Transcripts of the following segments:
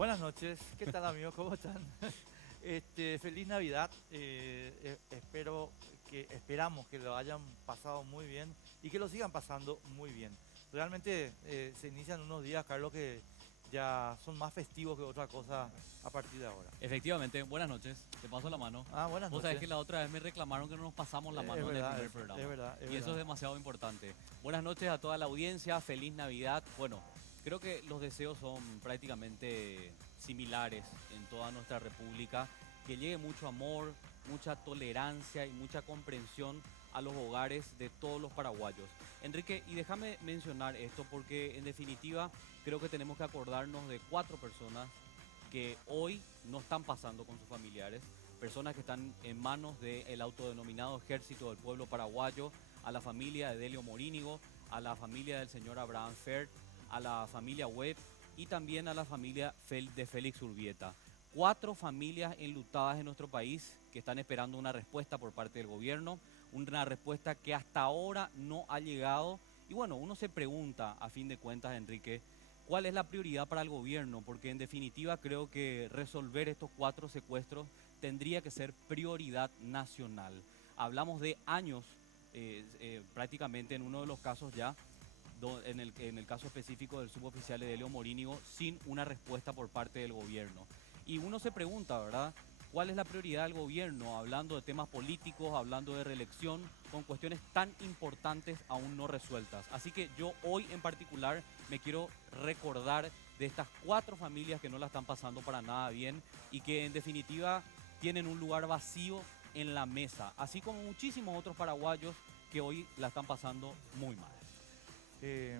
Buenas noches, ¿qué tal amigos? ¿Cómo están? Feliz Navidad. Esperamos que lo hayan pasado muy bien y que lo sigan pasando muy bien. Realmente se inician unos días, Carlos, que ya son más festivos que otra cosa a partir de ahora. Efectivamente, buenas noches, te paso la mano. Buenas Vos sabés noches. que la otra vez me reclamaron que no nos pasamos la Es mano en el verdad, primer es programa. verdad, es Y eso es verdad. demasiado importante. Buenas noches a toda la audiencia, feliz Navidad. Bueno, creo que los deseos son prácticamente similares en toda nuestra república. Que llegue mucho amor, mucha tolerancia y mucha comprensión a los hogares de todos los paraguayos. Enrique, y déjame mencionar esto porque en definitiva creo que tenemos que acordarnos de 4 personas que hoy no están pasando con sus familiares, personas que están en manos del autodenominado Ejército del Pueblo Paraguayo, a la familia de Delio Morínigo, a la familia del señor Abraham Fert, a la familia Webb y también a la familia de Félix Urbieta. 4 familias enlutadas en nuestro país que están esperando una respuesta por parte del gobierno, una respuesta que hasta ahora no ha llegado. Y bueno, uno se pregunta, a fin de cuentas, Enrique, ¿cuál es la prioridad para el gobierno? Porque en definitiva creo que resolver estos 4 secuestros tendría que ser prioridad nacional. Hablamos de años, prácticamente en uno de los casos ya, en el caso específico del suboficial Edelio Morínigo, sin una respuesta por parte del gobierno. Y uno se pregunta, ¿verdad? ¿Cuál es la prioridad del gobierno? Hablando de temas políticos, hablando de reelección, con cuestiones tan importantes aún no resueltas. Así que yo hoy en particular me quiero recordar de estas 4 familias que no la están pasando para nada bien y que en definitiva tienen un lugar vacío en la mesa, así como muchísimos otros paraguayos que hoy la están pasando muy mal. Eh,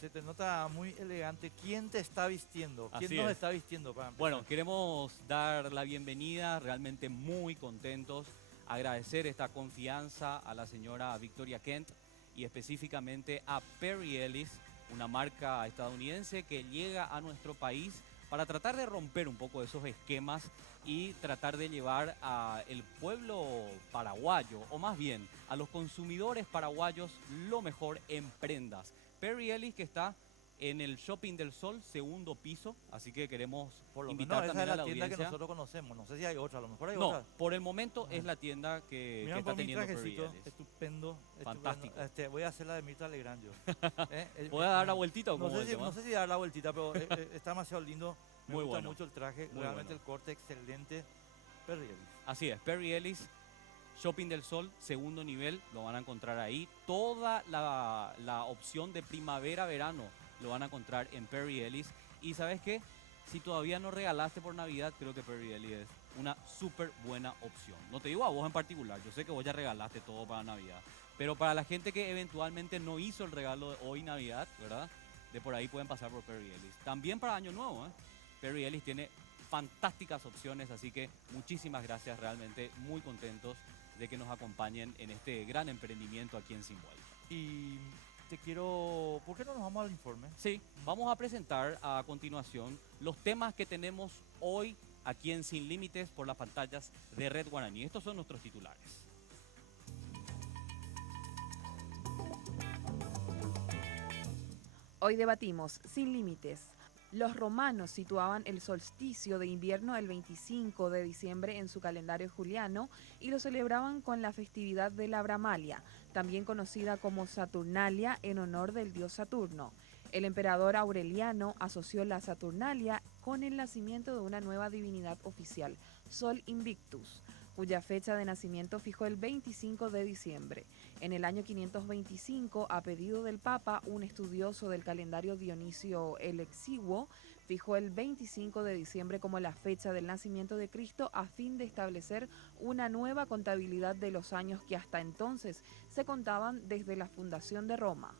Se te nota muy elegante. ¿Quién te está vistiendo? ¿Quién Así nos es. está vistiendo para Bueno, empezar? queremos dar la bienvenida, realmente muy contentos, agradecer esta confianza a la señora Victoria Kent y específicamente a Perry Ellis, una marca estadounidense que llega a nuestro país para tratar de romper un poco esos esquemas y tratar de llevar al pueblo paraguayo, o más bien a los consumidores paraguayos, lo mejor en prendas. Perry Ellis, que está en el Shopping del Sol, segundo piso, así que queremos Por lo menos invitar esa es también a la la tienda que audiencia. nosotros conocemos. No sé si hay otra, a lo mejor hay No, otra. por el momento es Ah, la tienda que Miran está por mi teniendo Perry trajecito, Ellis. estupendo, estupendo. Fantástico. Voy a hacer la de Mirta Legrand yo. ¿Puede dar la vueltita o No cómo es sé el si, no tema? sé si dar la vueltita, pero está demasiado lindo. Me Muy gusta bueno, mucho el traje, muy realmente bueno. el corte excelente. Perry Ellis. Así es, Perry Ellis, Shopping del Sol, segundo nivel, lo van a encontrar ahí. Toda la opción de primavera-verano lo van a encontrar en Perry Ellis. Y ¿sabes qué? Si todavía no regalaste por Navidad, creo que Perry Ellis es una súper buena opción. No te digo a vos en particular, yo sé que vos ya regalaste todo para Navidad. Pero para la gente que eventualmente no hizo el regalo de hoy Navidad, ¿verdad? De por ahí pueden pasar por Perry Ellis. También para Año Nuevo, ¿eh? Perry Ellis tiene fantásticas opciones, así que muchísimas gracias, realmente muy contentos de que nos acompañen en este gran emprendimiento aquí en Simbólica. Y ¿por qué no nos vamos al informe? Sí, vamos a presentar a continuación los temas que tenemos hoy aquí en Sin Límites por las pantallas de Red Guaraní. Estos son nuestros titulares. Hoy debatimos Sin Límites. Los romanos situaban el solsticio de invierno el 25 de diciembre en su calendario juliano y lo celebraban con la festividad de la Bramalia, también conocida como Saturnalia en honor del dios Saturno. El emperador Aureliano asoció la Saturnalia con el nacimiento de una nueva divinidad oficial, Sol Invictus, cuya fecha de nacimiento fijó el 25 de diciembre. En el año 525, a pedido del Papa, un estudioso del calendario Dionisio el Exiguo fijó el 25 de diciembre como la fecha del nacimiento de Cristo a fin de establecer una nueva contabilidad de los años que hasta entonces se contaban desde la fundación de Roma.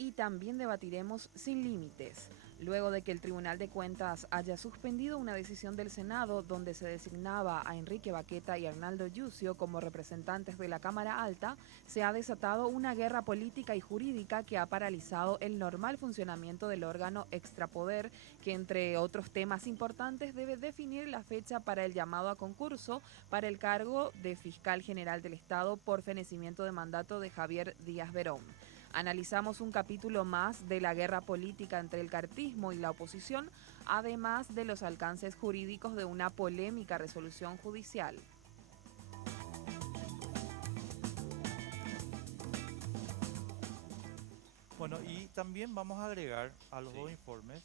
Y también debatiremos Sin Límites, luego de que el Tribunal de Cuentas haya suspendido una decisión del Senado donde se designaba a Enrique Baqueta y Arnaldo Yucio como representantes de la Cámara Alta, se ha desatado una guerra política y jurídica que ha paralizado el normal funcionamiento del órgano extrapoder, que entre otros temas importantes debe definir la fecha para el llamado a concurso para el cargo de Fiscal General del Estado por fenecimiento de mandato de Javier Díaz Verón. Analizamos un capítulo más de la guerra política entre el cartismo y la oposición, además de los alcances jurídicos de una polémica resolución judicial. Bueno, y también vamos a agregar a los Sí. dos informes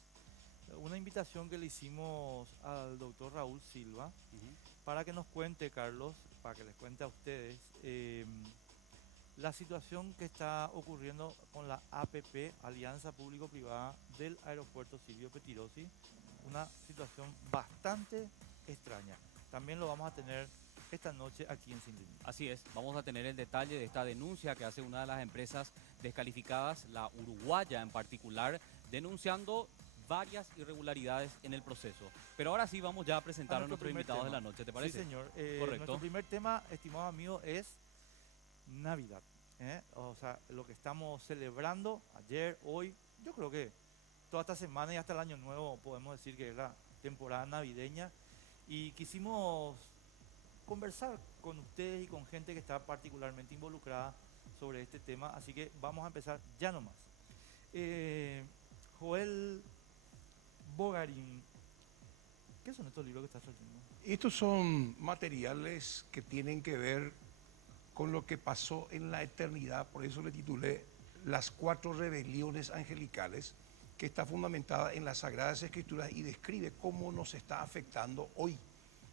una invitación que le hicimos al doctor Raúl Silva Ujú. para que nos cuente, Carlos, para que les cuente a ustedes la situación que está ocurriendo con la APP, Alianza Público-Privada del Aeropuerto Silvio Pettirossi, una situación bastante extraña. También lo vamos a tener esta noche aquí en Sin Límites. Así es, vamos a tener el detalle de esta denuncia que hace una de las empresas descalificadas, la uruguaya en particular, denunciando varias irregularidades en el proceso. Pero ahora sí vamos ya a presentar a nuestros primer invitados de tema. la noche, ¿te parece? Sí, señor. Correcto. Nuestro primer tema, estimado amigo, es Navidad. O sea, lo que estamos celebrando ayer, hoy, yo creo que toda esta semana y hasta el año nuevo podemos decir que es la temporada navideña. Y quisimos conversar con ustedes y con gente que está particularmente involucrada sobre este tema. Así que vamos a empezar ya nomás. Joel Bogarín, ¿qué son estos libros que estás trayendo? Estos son materiales que tienen que ver con lo que pasó en la eternidad, por eso le titulé Las 4 rebeliones angelicales, que está fundamentada en las Sagradas Escrituras y describe cómo nos está afectando hoy.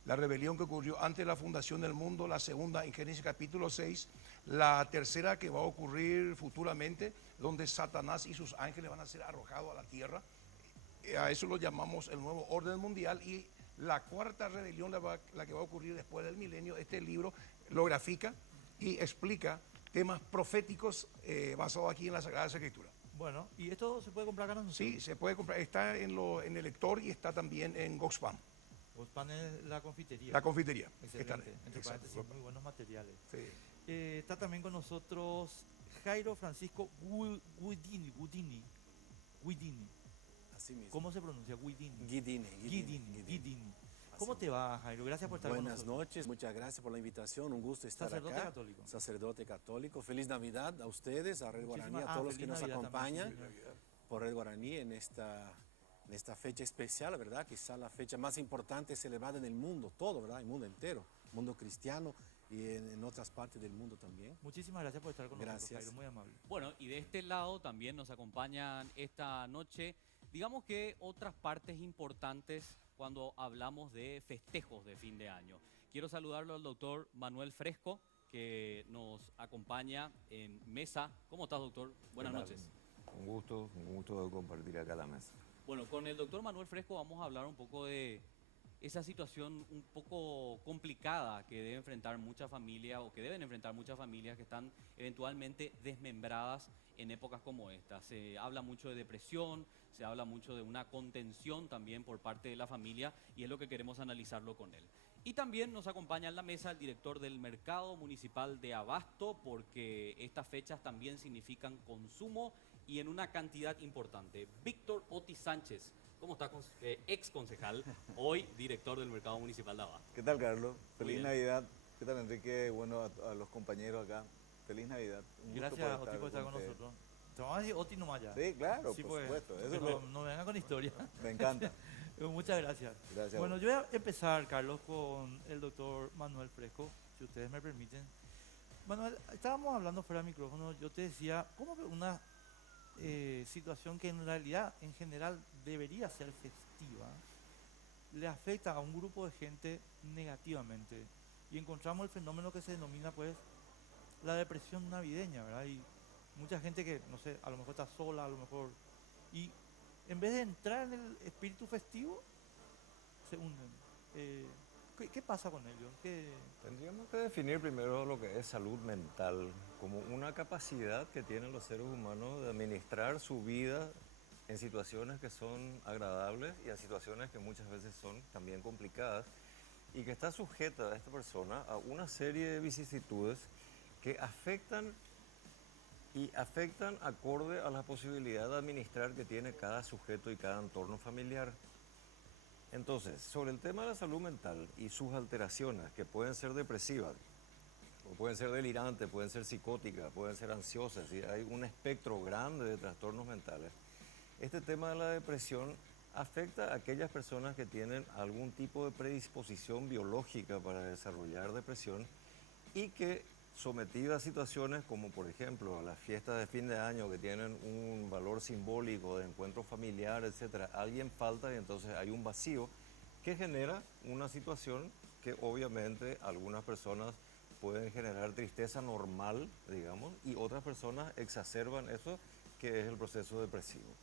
La rebelión que ocurrió antes de la fundación del mundo, la segunda en Génesis capítulo 6, la tercera que va a ocurrir futuramente, donde Satanás y sus ángeles van a ser arrojados a la tierra. A eso lo llamamos el nuevo orden mundial. Y la cuarta rebelión, la que va a ocurrir después del milenio, este libro lo grafica y explica temas proféticos basados aquí en las Sagradas Escrituras. Bueno, ¿y esto se puede comprar acá en nosotros? Sí, se puede comprar, está en el lector y está también en Goxpan, Goxpan es la confitería. la confitería. Excelente, entre Exacto. paréntesis, muy buenos materiales. Sí. Está también con nosotros Jairo Francisco Guidini. Así mismo. ¿Cómo se pronuncia? Guidini. Guidini. ¿Cómo te va, Jairo? Gracias por estar con Buenas nosotros. noches, muchas gracias por la invitación, un gusto estar Sacerdote acá. católico. Sacerdote católico. Feliz Navidad a ustedes, a Red Guaraní, a todos los que feliz nos Navidad acompañan también, sí, por Red Guaraní en esta fecha especial, ¿verdad? Quizá la fecha más importante celebrada en el mundo, todo, ¿verdad? El mundo entero, mundo cristiano y en otras partes del mundo también. Muchísimas gracias por estar con nosotros, Gracias. Jairo, muy amable. Bueno, y de este lado también nos acompañan esta noche, digamos que otras partes importantes cuando hablamos de festejos de fin de año. Quiero saludarlo al doctor Manuel Fresco, que nos acompaña en mesa. ¿Cómo estás, doctor? Buenas noches. Un gusto de compartir acá la mesa. Bueno, con el doctor Manuel Fresco vamos a hablar un poco de esa situación un poco complicada que debe enfrentar muchas familias o que deben enfrentar muchas familias que están eventualmente desmembradas en épocas como esta. Se habla mucho de depresión, se habla mucho de una contención también por parte de la familia y es lo que queremos analizarlo con él. Y también nos acompaña en la mesa el director del Mercado Municipal de Abasto, porque estas fechas también significan consumo y en una cantidad importante. Víctor Oti Sánchez, ¿cómo está, ex concejal, hoy director del Mercado Municipal de Abasto? ¿Qué tal, Carlos? Feliz bien. Navidad. ¿Qué tal, Enrique? Bueno, a los compañeros acá. Feliz Navidad. Un gusto Gracias, poder Oti, por estar con ustedes. nosotros. Te vamos a decir Oti nomás ya. Sí, claro, Sí, por pues, supuesto. Eso es no, lo- no vengan con historia. me encanta. Muchas gracias. Gracias. Bueno, yo voy a empezar, Carlos, con el doctor Manuel Fresco, si ustedes me permiten. Manuel, estábamos hablando fuera de micrófono, yo te decía, ¿cómo que una situación que en realidad, en general, debería ser festiva, le afecta a un grupo de gente negativamente? Y encontramos el fenómeno que se denomina, pues, la depresión navideña, ¿verdad? Y mucha gente que, no sé, a lo mejor está sola, a lo mejor... Y en vez de entrar en el espíritu festivo, se hunden. ¿Qué pasa con ellos? Tendríamos que definir primero lo que es salud mental como una capacidad que tienen los seres humanos de administrar su vida en situaciones que son agradables y a situaciones que muchas veces son también complicadas y que está sujeta a esta persona a una serie de vicisitudes que afectan acorde a la posibilidad de administrar que tiene cada sujeto y cada entorno familiar. Entonces, sobre el tema de la salud mental y sus alteraciones, que pueden ser depresivas, o pueden ser delirantes, pueden ser psicóticas, pueden ser ansiosas, ¿sí? Hay un espectro grande de trastornos mentales. Este tema de la depresión afecta a aquellas personas que tienen algún tipo de predisposición biológica para desarrollar depresión y que sometidas a situaciones como por ejemplo las fiestas de fin de año que tienen un valor simbólico de encuentro familiar, etcétera, alguien falta y entonces hay un vacío que genera una situación que obviamente algunas personas pueden generar tristeza normal, digamos, y otras personas exacerban eso, que es el proceso depresivo.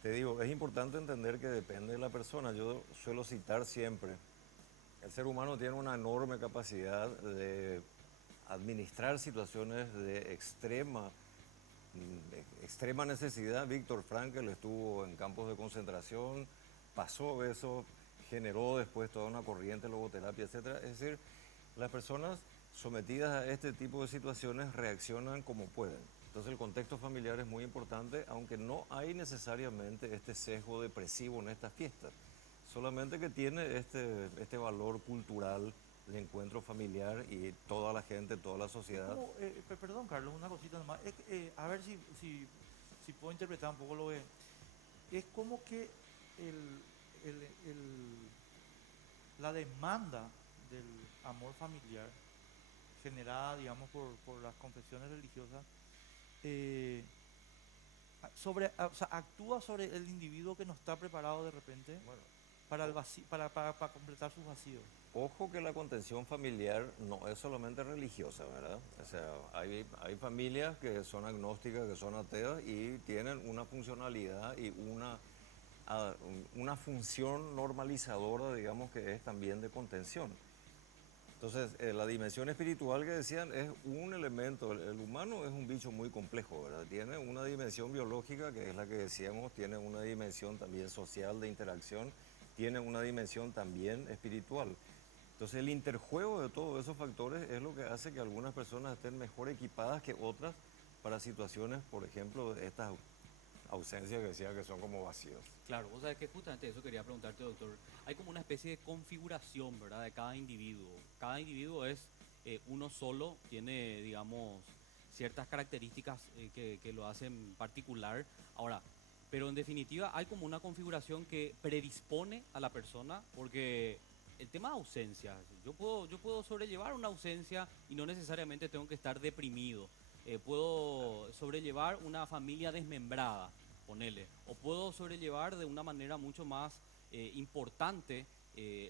Te digo, es importante entender que depende de la persona. Yo suelo citar siempre, el ser humano tiene una enorme capacidad de administrar situaciones de extrema necesidad. Víctor Frankl estuvo en campos de concentración, pasó eso, generó después toda una corriente de logoterapia, etcétera. Es decir, las personas sometidas a este tipo de situaciones reaccionan como pueden. Entonces el contexto familiar es muy importante, aunque no hay necesariamente este sesgo depresivo en estas fiestas, solamente que tiene este valor cultural de encuentro familiar y toda la gente, toda la sociedad. Como, perdón, Carlos, una cosita nomás. A ver si puedo interpretar un poco lo que... Es como que el, la demanda del amor familiar generada, digamos, por las confesiones religiosas, eh, o sea, actúa sobre el individuo que no está preparado de repente Bueno, para, para completar sus vacíos. ojo que la contención familiar no es solamente religiosa, ¿verdad? O sea, hay familias que son agnósticas, que son ateas y tienen una funcionalidad y una función normalizadora, digamos, que es también de contención. Entonces, la dimensión espiritual que decían es un elemento, el humano es un bicho muy complejo, ¿verdad? Tiene una dimensión biológica, que es la que decíamos, tiene una dimensión también social de interacción, tiene una dimensión también espiritual. Entonces, el interjuego de todos esos factores es lo que hace que algunas personas estén mejor equipadas que otras para situaciones, por ejemplo, de estas ausencias que decía que son como vacíos. Claro, o sea que justamente eso quería preguntarte, doctor. Hay como una especie de configuración, ¿verdad?, de cada individuo. Cada individuo es uno solo, tiene, digamos, ciertas características que lo hacen particular. Ahora, pero en definitiva hay como una configuración que predispone a la persona, porque el tema de ausencias, yo puedo sobrellevar una ausencia y no necesariamente tengo que estar deprimido. Puedo sobrellevar una familia desmembrada, ponele, o puedo sobrellevar de una manera mucho más importante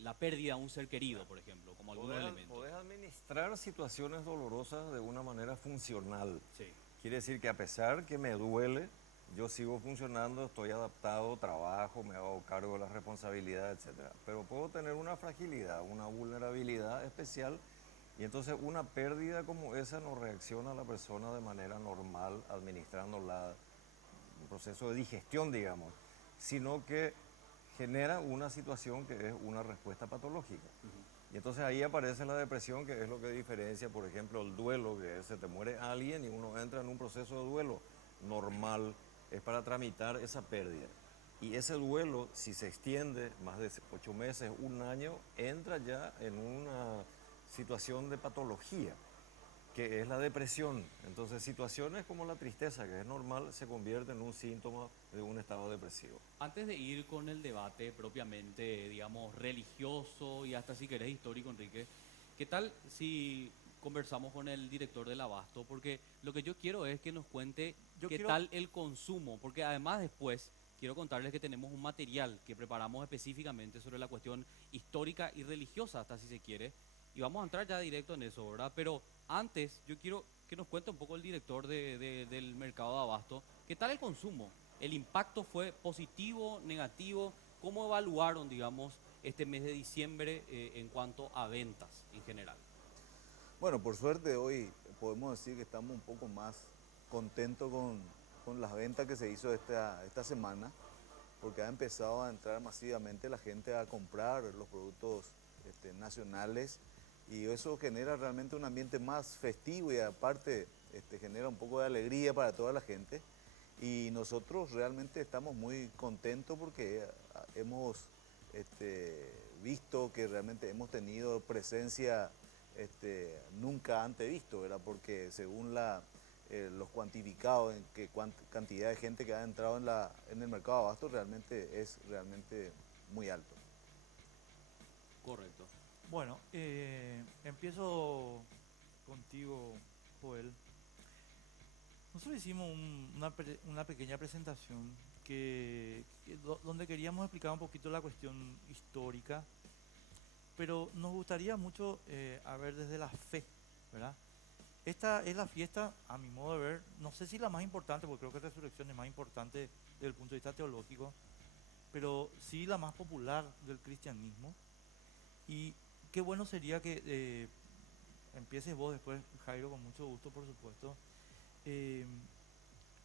la pérdida de un ser querido, por ejemplo, como algunos elementos. Podés administrar situaciones dolorosas de una manera funcional. Sí, Quiere decir que a pesar que me duele, yo sigo funcionando, estoy adaptado, trabajo, me hago cargo de las responsabilidades, etcétera. Pero puedo tener una fragilidad, una vulnerabilidad especial y entonces una pérdida como esa no reacciona a la persona de manera normal, administrándola, un proceso de digestión, digamos, sino que genera una situación que es una respuesta patológica. Y entonces ahí aparece la depresión, que es lo que diferencia, por ejemplo, el duelo, que se te muere alguien y uno entra en un proceso de duelo normal, es para tramitar esa pérdida. Y ese duelo, si se extiende más de 8 meses, un año, entra ya en una situación de patología, que es la depresión. Entonces, situaciones como la tristeza, que es normal, se convierten en un síntoma de un estado depresivo. antes de ir con el debate propiamente, digamos, religioso y hasta si querés histórico, Enrique, ¿qué tal si conversamos con el director del Abasto? Porque lo que yo quiero es que nos cuente qué tal el consumo, porque además después quiero contarles que tenemos un material que preparamos específicamente sobre la cuestión histórica y religiosa, hasta si se quiere, y vamos a entrar ya directo en eso, ¿verdad? Pero antes yo quiero que nos cuente un poco el director del mercado de Abasto, ¿qué tal el consumo? ¿El impacto fue positivo, negativo? ¿Cómo evaluaron, digamos, este mes de diciembre en cuanto a ventas en general? Bueno, por suerte hoy podemos decir que estamos un poco más contentos con las ventas que se hizo esta semana, porque ha empezado a entrar masivamente la gente a comprar los productos nacionales y eso genera realmente un ambiente más festivo y aparte genera un poco de alegría para toda la gente. Y nosotros realmente estamos muy contentos porque hemos visto que realmente hemos tenido presencia nunca antes visto, ¿verdad? Porque según los cuantificados en cantidad de gente que ha entrado en el mercado de abasto, es realmente muy alto. Correcto. Bueno, empiezo contigo, Joel. Nosotros hicimos una pequeña presentación donde queríamos explicar un poquito la cuestión histórica, pero nos gustaría mucho a ver desde la fe, ¿verdad? Esta es la fiesta, a mi modo de ver, no sé si la más importante, porque creo que Resurrección es más importante desde el punto de vista teológico, pero sí la más popular del cristianismo. Y qué bueno sería que empieces vos después, Jairo, con mucho gusto, por supuesto.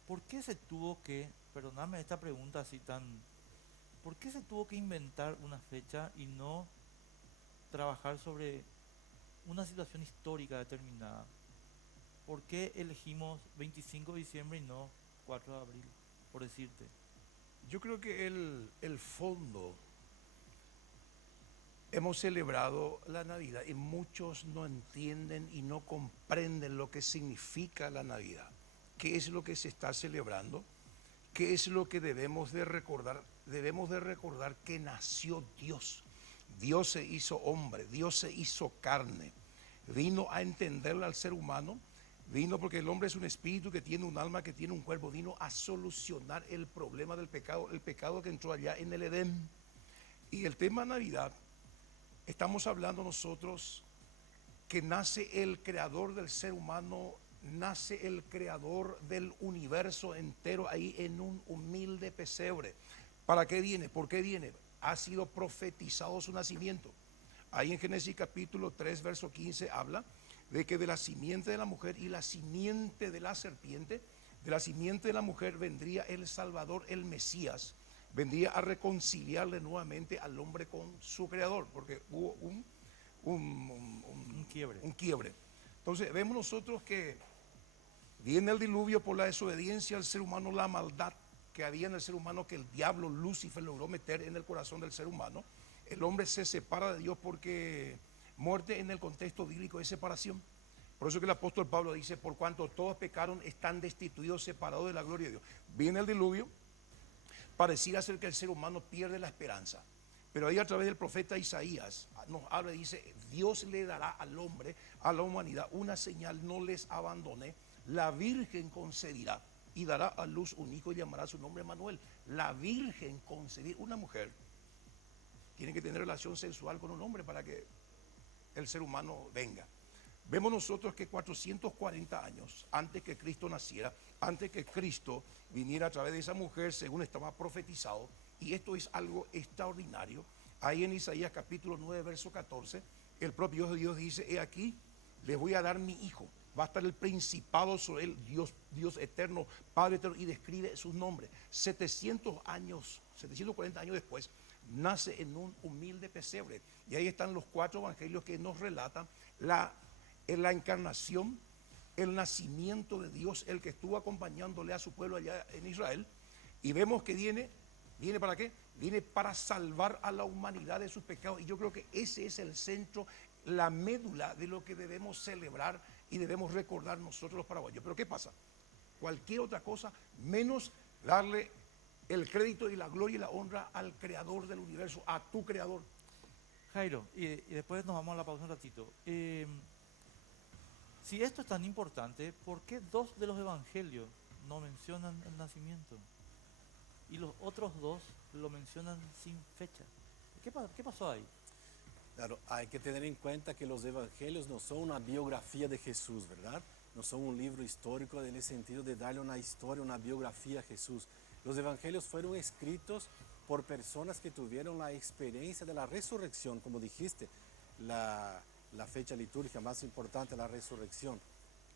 ¿Por qué se tuvo que, perdóname esta pregunta así tan, ¿por qué se tuvo que inventar una fecha y no trabajar sobre una situación histórica determinada? ¿Por qué elegimos 25 de diciembre y no 4 de abril, por decirte? Yo creo que el fondo, hemos celebrado la Navidad y muchos no entienden y no comprenden lo que significa la Navidad. ¿Qué es lo que se está celebrando? ¿Qué es lo que debemos de recordar? Debemos de recordar que nació Dios. Dios se hizo hombre, Dios se hizo carne. Vino a entenderle al ser humano, vino porque el hombre es un espíritu que tiene un alma, que tiene un cuerpo, vino a solucionar el problema del pecado, el pecado que entró allá en el Edén. Y el tema Navidad, estamos hablando nosotros que nace el creador del ser humano, nace el creador del universo entero ahí en un humilde pesebre. ¿Para qué viene? ¿Por qué viene? Ha sido profetizado su nacimiento. Ahí en Génesis capítulo 3, verso 15 habla de que de la simiente de la mujer y la simiente de la serpiente, de la simiente de la mujer vendría el Salvador, el Mesías, vendría a reconciliarle nuevamente al hombre con su creador, porque hubo un quiebre. Entonces vemos nosotros que viene el diluvio por la desobediencia al ser humano, la maldad que había en el ser humano, que el diablo Lucifer logró meter en el corazón del ser humano. El hombre se separa de Dios porque muerte en el contexto bíblico es separación. Por eso que el apóstol Pablo dice, por cuanto todos pecaron, están destituidos, separados de la gloria de Dios. Viene el diluvio, pareciera ser que el ser humano pierde la esperanza. Pero ahí a través del profeta Isaías nos habla y dice, Dios le dará al hombre, a la humanidad, una señal: no les abandone, la Virgen concebirá y dará a luz un hijo y llamará su nombre Manuel. La Virgen concebir, una mujer tiene que tener relación sexual con un hombre para que el ser humano venga. Vemos nosotros que 440 años antes que Cristo naciera, antes que Cristo viniera a través de esa mujer, según estaba profetizado, y esto es algo extraordinario. Ahí en Isaías capítulo 9, verso 14, el propio Dios dice, he aquí, les voy a dar mi hijo, va a estar el principado sobre él, Dios eterno, Padre eterno, y describe sus nombres. 740 años después, nace en un humilde pesebre. Y ahí están los 4 evangelios que nos relatan la encarnación, el nacimiento de Dios, el que estuvo acompañándole a su pueblo allá en Israel. Y vemos que viene ¿para qué? Viene para salvar a la humanidad de sus pecados. Y yo creo que ese es el centro, la médula de lo que debemos celebrar y debemos recordar nosotros los paraguayos. Pero ¿qué pasa? Cualquier otra cosa menos darle el crédito y la gloria y la honra al creador del universo, a tu creador. Jairo, y después nos vamos a la pausa un ratito. Si esto es tan importante, ¿por qué 2 de los evangelios no mencionan el nacimiento? Y los otros 2 lo mencionan sin fecha. ¿Qué pasó ahí? Claro, hay que tener en cuenta que los evangelios no son una biografía de Jesús, ¿verdad? No son un libro histórico en el sentido de darle una historia, una biografía a Jesús. Los evangelios fueron escritos por personas que tuvieron la experiencia de la resurrección, como dijiste, la fecha litúrgica más importante, la resurrección.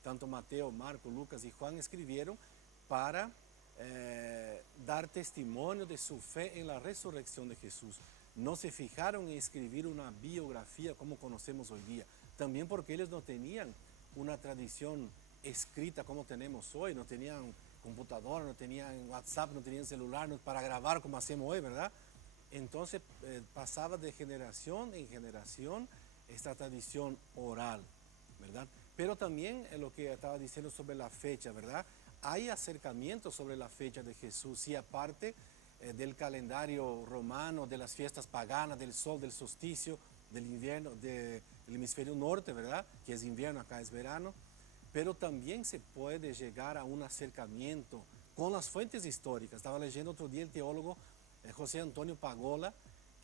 Tanto Mateo, Marco, Lucas y Juan escribieron para dar testimonio de su fe en la resurrección de Jesús. No se fijaron en escribir una biografía como conocemos hoy día, también porque ellos no tenían una tradición escrita como tenemos hoy, no tenían computadora, no tenían WhatsApp, no tenían celular para grabar como hacemos hoy, ¿verdad? Entonces pasaba de generación en generación esta tradición oral, ¿verdad? Pero también lo que estaba diciendo sobre la fecha, ¿verdad? Hay acercamientos sobre la fecha de Jesús, y aparte del calendario romano, de las fiestas paganas, del sol, del solsticio, del invierno, del hemisferio norte, ¿verdad? Que es invierno, acá es verano. Pero también se puede llegar a un acercamiento con las fuentes históricas. Estaba leyendo otro día el teólogo José Antonio Pagola,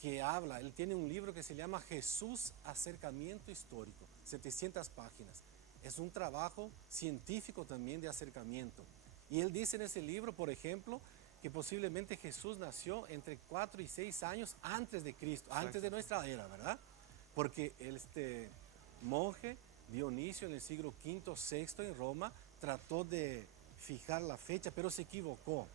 que habla, él tiene un libro que se llama Jesús Acercamiento Histórico, 700 páginas. Es un trabajo científico también de acercamiento. Y él dice en ese libro, por ejemplo, que posiblemente Jesús nació entre 4 y 6 años antes de Cristo, antes de nuestra era, ¿verdad? Porque este monje Dionisio en el siglo V, VI en Roma trató de fijar la fecha, pero se equivocó.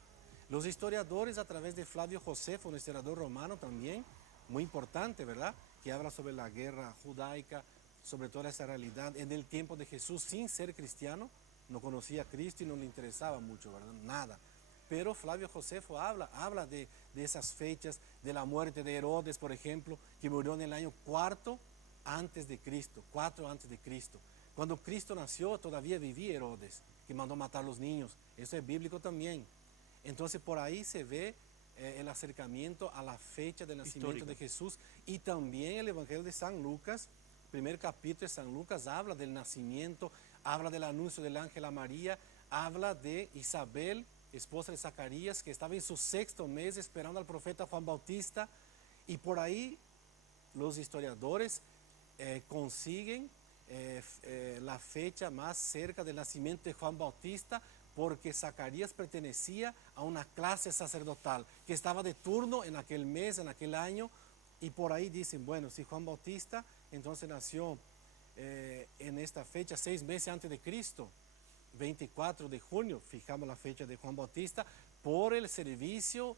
Los historiadores, a través de Flavio Josefo, un historiador romano también, muy importante, ¿verdad? Que habla sobre la guerra judaica, sobre toda esa realidad en el tiempo de Jesús, sin ser cristiano, no conocía a Cristo y no le interesaba mucho, ¿verdad? Nada. Pero Flavio Josefo habla de esas fechas, de la muerte de Herodes, por ejemplo, que murió en el año 4 antes de Cristo, 4 antes de Cristo. Cuando Cristo nació, todavía vivía Herodes, que mandó matar a los niños. Eso es bíblico también. Entonces, por ahí se ve el acercamiento a la fecha del nacimiento de Jesús. Y también el Evangelio de San Lucas, primer capítulo de San Lucas, habla del nacimiento, habla del anuncio del ángel a María, habla de Isabel, esposa de Zacarías, que estaba en su 6º mes esperando al profeta Juan Bautista. Y por ahí los historiadores consiguen la fecha más cerca del nacimiento de Juan Bautista, porque Zacarías pertenecía a una clase sacerdotal que estaba de turno en aquel mes, en aquel año, y por ahí dicen, bueno, si Juan Bautista entonces nació en esta fecha 6 meses antes de Cristo, 24 de junio, fijamos la fecha de Juan Bautista, por el servicio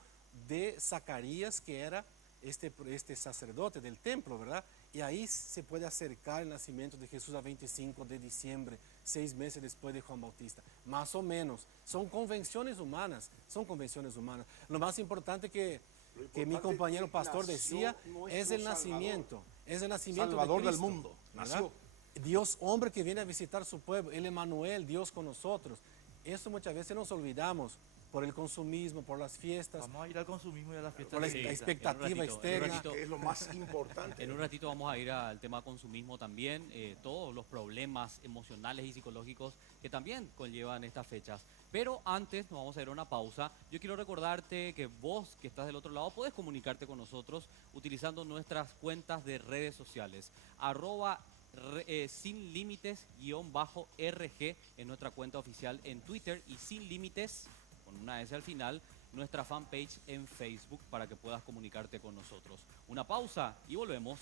de Zacarías, que era este sacerdote del templo, ¿verdad? Y ahí se puede acercar el nacimiento de Jesús a 25 de diciembre, 6 meses después de Juan Bautista. Más o menos. Son convenciones humanas. Lo más importante que mi compañero pastor decía es el nacimiento. Es el nacimiento Salvador de Cristo, del mundo. ¿verdad? Nació. Dios hombre que viene a visitar su pueblo. El Emmanuel, Dios con nosotros. Eso muchas veces nos olvidamos. Por el consumismo, por las fiestas. Vamos a ir al consumismo y a las fiestas. Por la de expectativa externa. Que es lo más importante. En un ratito vamos a ir al tema consumismo también, todos los problemas emocionales y psicológicos que también conllevan estas fechas. Pero antes nos vamos a ir a una pausa. Yo quiero recordarte que vos que estás del otro lado podés comunicarte con nosotros utilizando nuestras cuentas de redes sociales. Sin límites_RG en nuestra cuenta oficial en Twitter, y Sin Límites, con una S al final, nuestra fanpage en Facebook, para que puedas comunicarte con nosotros. Una pausa y volvemos.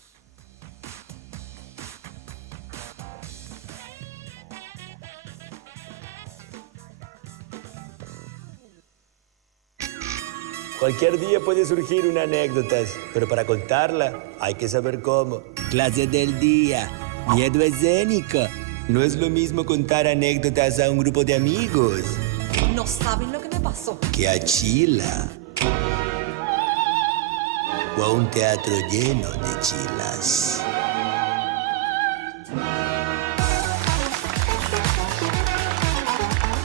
Cualquier día puede surgir una anécdota, pero para contarla hay que saber cómo. Clase del día. Miedo escénico. No es lo mismo contar anécdotas a un grupo de amigos No saben lo que me pasó. que a Chila. O a un teatro lleno de chilas.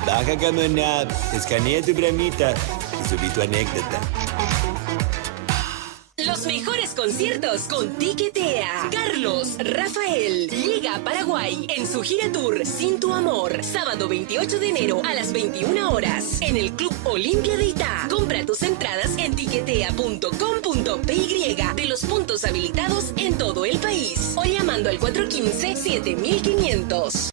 Baja Gamonab, escanea tu bramita y subí tu anécdota. Los mejores conciertos con Tiquetea. Carlos Rafael llega a Paraguay en su gira tour Sin Tu Amor, sábado 28 de enero a las 21 horas en el Club Olimpia de Itá. Compra tus entradas en tiquetea.com.py de los puntos habilitados en todo el país o llamando al 415-7500.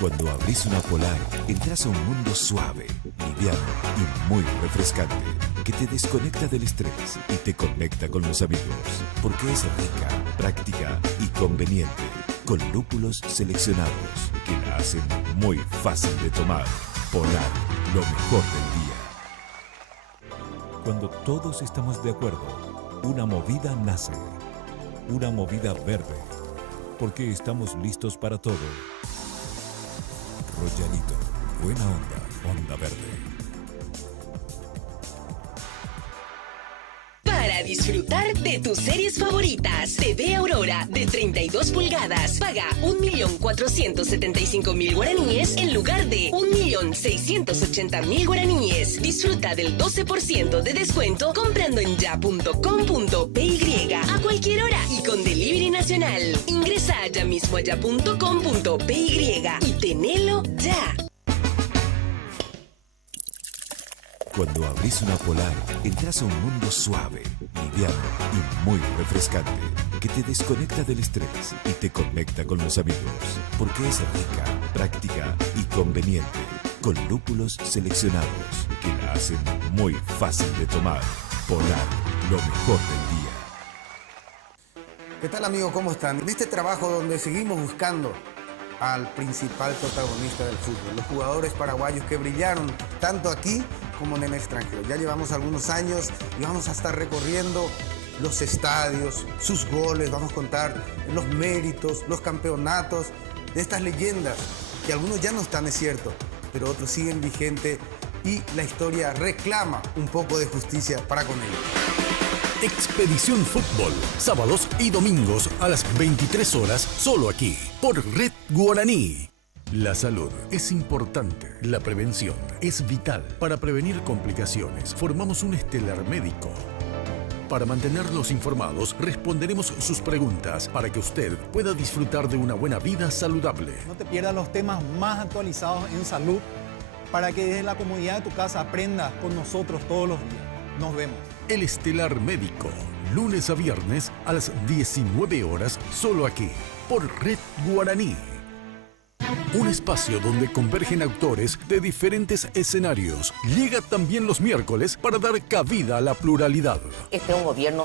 Cuando abrís una Polar, entras a un mundo suave, liviano y muy refrescante, que te desconecta del estrés y te conecta con los amigos, porque es rica, práctica y conveniente, con lúpulos seleccionados que la hacen muy fácil de tomar. Polar, lo mejor del día. Cuando todos estamos de acuerdo, una movida nace, una movida verde, porque estamos listos para todo. Royalito, buena onda, onda verde. Para disfrutar de tus series favoritas. TV Aurora de 32 pulgadas. Paga 1.475.000 guaraníes en lugar de 1.680.000 guaraníes. Disfruta del 12% de descuento comprando en ya.com.py a cualquier hora y con delivery nacional. Ingresa ya mismo a ya.com.py y tenelo ya. Cuando abrís una Polar, entras a un mundo suave, liviano y muy refrescante, que te desconecta del estrés y te conecta con los amigos, porque es rica, práctica y conveniente, con lúpulos seleccionados que la hacen muy fácil de tomar. Polar, lo mejor del día. ¿Qué tal, amigos? ¿Cómo están? En este trabajo donde seguimos buscando al principal protagonista del fútbol, los jugadores paraguayos que brillaron tanto aquí como en el extranjero. Ya llevamos algunos años y vamos a estar recorriendo los estadios, sus goles, vamos a contar los méritos, los campeonatos de estas leyendas, que algunos ya no están, es cierto, pero otros siguen vigentes y la historia reclama un poco de justicia para con ellos. Expedición Fútbol, sábados y domingos a las 23 horas, solo aquí, por Red Guaraní. La salud es importante, la prevención es vital. Para prevenir complicaciones, formamos un estelar médico. Para mantenerlos informados, responderemos sus preguntas para que usted pueda disfrutar de una buena vida saludable. No te pierdas los temas más actualizados en salud para que desde la comodidad de tu casa aprendas con nosotros todos los días. Nos vemos. El Estelar Médico, lunes a viernes a las 19 horas, solo aquí, por Red Guaraní. Un espacio donde convergen autores de diferentes escenarios. Llega también los miércoles para dar cabida a la pluralidad. Este es un gobierno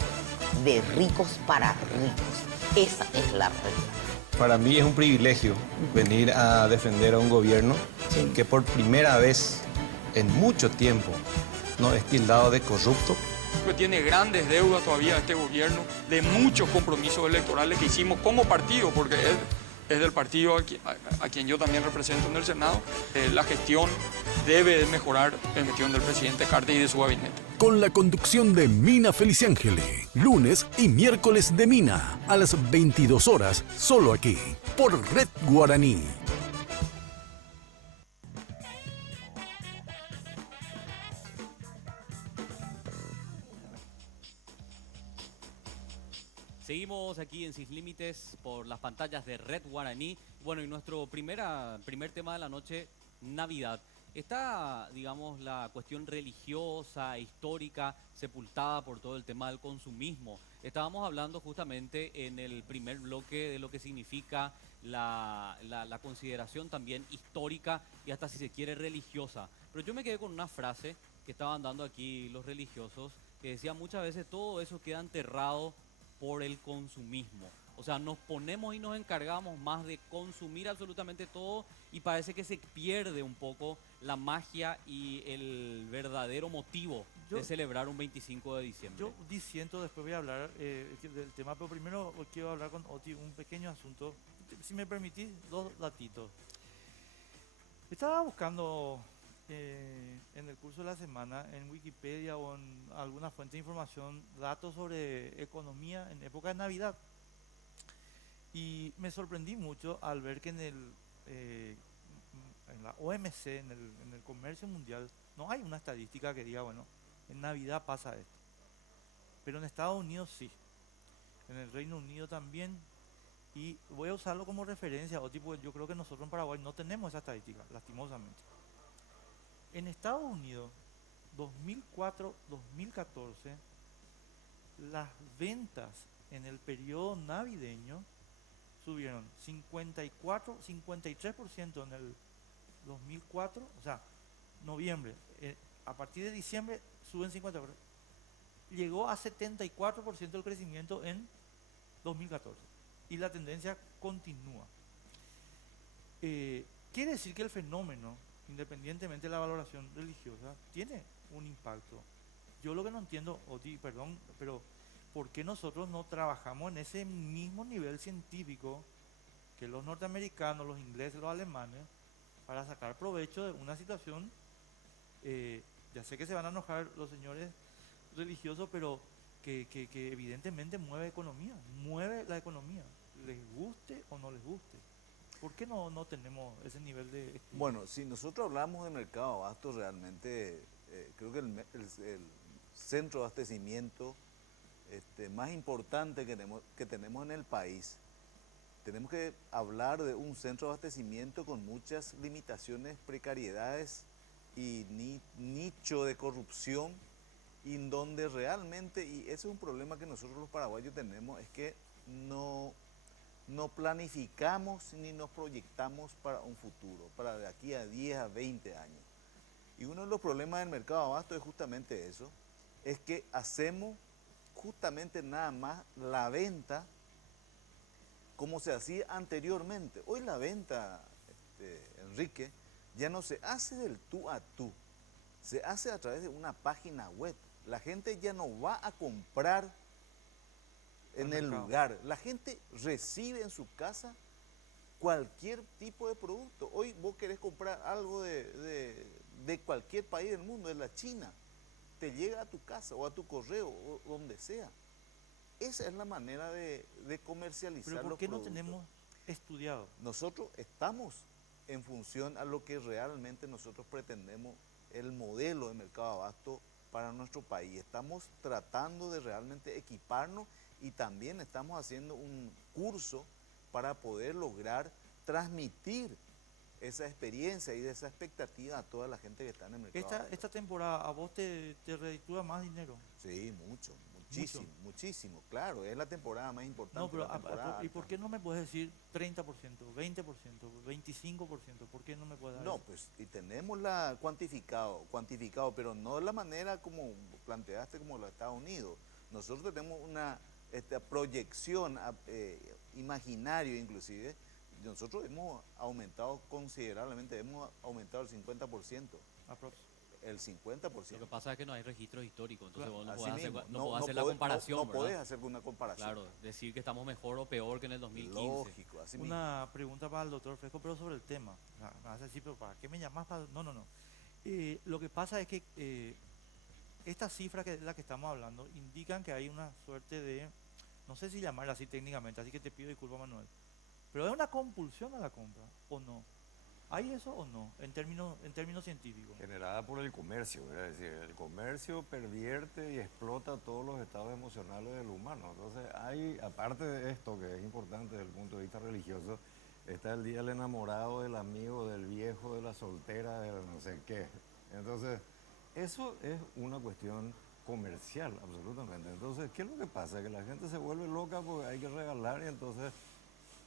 de ricos para ricos. Esa es la realidad. Para mí es un privilegio venir a defender a un gobierno que por primera vez en mucho tiempo no es tildado de corrupto. Que tiene grandes deudas todavía este gobierno, de muchos compromisos electorales que hicimos como partido, porque es del partido a quien yo también represento en el Senado. La gestión debe mejorar en gestión del presidente Cartes y de su gabinete. Con la conducción de Mina Feliciángeli, lunes y miércoles de Mina, a las 22 horas, solo aquí, por Red Guaraní. Seguimos aquí en Sin Límites por las pantallas de Red Guaraní. Bueno, y nuestro primer tema de la noche, Navidad. Está, digamos, la cuestión religiosa, histórica, sepultada por todo el tema del consumismo. Estábamos hablando justamente en el primer bloque de lo que significa la consideración también histórica y hasta, si se quiere, religiosa. Pero yo me quedé con una frase que estaban dando aquí los religiosos, que decía: muchas veces todo eso queda enterrado por el consumismo. O sea, nos ponemos y nos encargamos más de consumir absolutamente todo y parece que se pierde un poco la magia y el verdadero motivo de celebrar un 25 de diciembre. Yo disiento, después voy a hablar del tema, pero primero quiero hablar con Oti un pequeño asunto. Si me permitís, 2 datitos. Estaba buscando en el curso de la semana, en Wikipedia o en alguna fuente de información, datos sobre economía en época de Navidad. Y me sorprendí mucho al ver que en la OMC, en el comercio mundial, no hay una estadística que diga, bueno, en Navidad pasa esto. Pero en Estados Unidos sí. En el Reino Unido también. Y voy a usarlo como referencia, o tipo, yo creo que nosotros en Paraguay no tenemos esa estadística, lastimosamente. En Estados Unidos, 2004-2014, las ventas en el periodo navideño subieron 53% en el 2004, o sea, noviembre. A partir de diciembre suben 54%. Llegó a 74% el crecimiento en 2014. Y la tendencia continúa. Quiere decir que el fenómeno, independientemente de la valoración religiosa, tiene un impacto. Yo lo que no entiendo, Oti, perdón, pero ¿por qué nosotros no trabajamos en ese mismo nivel científico que los norteamericanos, los ingleses, los alemanes, para sacar provecho de una situación? Ya sé que se van a enojar los señores religiosos, pero que evidentemente mueve la economía, les guste o no les guste. ¿Por qué no tenemos ese nivel de...? Bueno, si nosotros hablamos de mercado de abasto, realmente creo que el centro de abastecimiento más importante que tenemos en el país, tenemos que hablar de un centro de abastecimiento con muchas limitaciones, precariedades y nicho de corrupción, y en donde realmente, y ese es un problema que nosotros los paraguayos tenemos, es que no planificamos ni nos proyectamos para un futuro, para de aquí a 10 a 20 años. Y uno de los problemas del mercado de abasto es justamente eso, es que hacemos justamente nada más la venta como se hacía anteriormente. Hoy la venta, Enrique, ya no se hace del tú a tú, se hace a través de una página web. La gente ya no va a comprar en el lugar, la gente recibe en su casa cualquier tipo de producto. Hoy vos querés comprar algo de cualquier país del mundo, de la China, te llega a tu casa o a tu correo o donde sea. Esa es la manera de comercializar los productos. ¿Pero por qué no tenemos estudiado? Nosotros estamos en función a lo que realmente nosotros pretendemos, el modelo de mercado de abasto para nuestro país. Estamos tratando de realmente equiparnos y también estamos haciendo un curso para poder lograr transmitir esa experiencia y esa expectativa a toda la gente que está en el mercado. ¿Esta temporada a vos te reditúa más dinero? Sí, muchísimo, claro, es la temporada más importante. No, pero ¿y por qué no me puedes decir 30%, 20%, 25%? ¿Por qué no me puedes dar No, eso? pues y tenemos la cuantificado, pero no de la manera como planteaste como los Estados Unidos. Nosotros tenemos una proyección imaginario inclusive. Nosotros hemos aumentado considerablemente, hemos aumentado el 50%. El 50%. Lo que pasa es que no hay registros históricos, entonces vos no Así podés hacer, mismo, no podés hacer la comparación. No ¿verdad? podés hacer una comparación. Claro, decir que estamos mejor o peor que en el 2015. Lógico, así mismo. Una pregunta para el doctor Fresco, pero sobre el tema. Me vas a decir, pero ¿para qué me llamas? No. Lo que pasa es que estas cifras que es la que estamos hablando indican que hay una suerte de, no sé si llamarla así técnicamente, así que te pido disculpas, Manuel, pero es una compulsión a la compra, ¿o no? ¿Hay eso o no, en términos científicos? Generada por el comercio, es decir, el comercio pervierte y explota todos los estados emocionales del humano. Entonces hay, aparte de esto, que es importante desde el punto de vista religioso, está el día del enamorado, del amigo, del viejo, de la soltera, de no sé qué. Entonces, eso es una cuestión comercial, absolutamente. Entonces, ¿qué es lo que pasa? Que la gente se vuelve loca porque hay que regalar y entonces...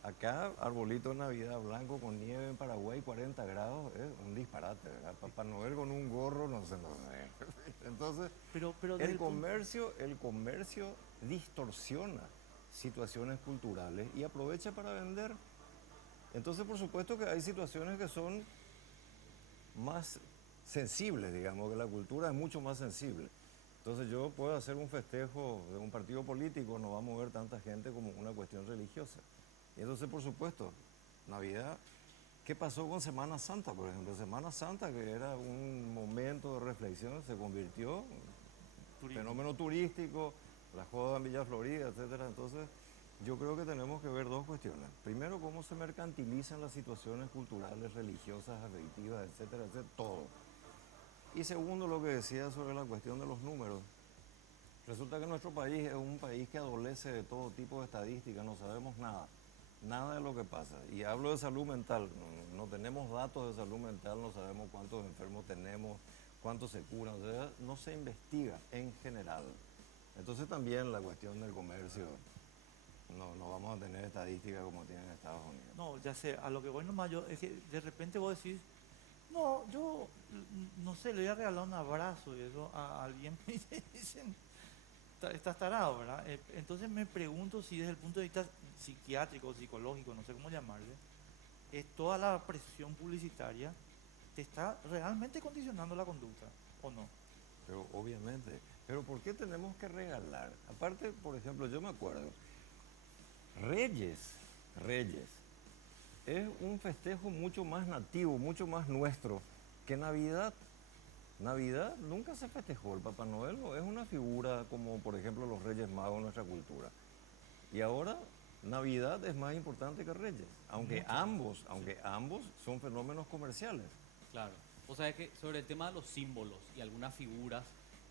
Acá, arbolito de Navidad blanco con nieve en Paraguay, 40 grados, es un disparate, ¿verdad? Papá Noel con un gorro, no sé. Entonces, pero el comercio distorsiona situaciones culturales y aprovecha para vender. Entonces, por supuesto que hay situaciones que son más sensibles, digamos, que la cultura es mucho más sensible. Entonces yo puedo hacer un festejo de un partido político, no va a mover tanta gente como una cuestión religiosa. Y entonces, por supuesto, Navidad, ¿qué pasó con Semana Santa, por ejemplo? Semana Santa, que era un momento de reflexión, se convirtió en fenómeno turístico, la joda en Villa Florida, etcétera. Entonces, yo creo que tenemos que ver dos cuestiones. Primero, cómo se mercantilizan las situaciones culturales, religiosas, afectivas, etcétera, etcétera, todo. Y segundo, lo que decía sobre la cuestión de los números. Resulta que nuestro país es un país que adolece de todo tipo de estadísticas, no sabemos nada de lo que pasa. Y hablo de salud mental, no tenemos datos de salud mental, no sabemos cuántos enfermos tenemos, cuántos se curan, o sea, no se investiga en general. Entonces también la cuestión del comercio, no vamos a tener estadísticas como tienen en Estados Unidos. No, ya sé, a lo que voy nomás yo, es que de repente vos decís, no, yo, no sé, le voy a regalar un abrazo y eso a alguien me dicen, estás tarado, ¿verdad? Entonces me pregunto si desde el punto de vista psiquiátrico, psicológico, no sé cómo llamarle, es toda la presión publicitaria te está realmente condicionando la conducta, ¿o no? Pero obviamente, pero ¿por qué tenemos que regalar? Aparte, por ejemplo, yo me acuerdo, Reyes, es un festejo mucho más nativo, mucho más nuestro que Navidad. Navidad nunca se festejó, el Papá Noel no es una figura como por ejemplo los Reyes Magos en nuestra cultura. Y ahora Navidad es más importante que Reyes, aunque ambos son fenómenos comerciales. Claro. O sea, es que sobre el tema de los símbolos y algunas figuras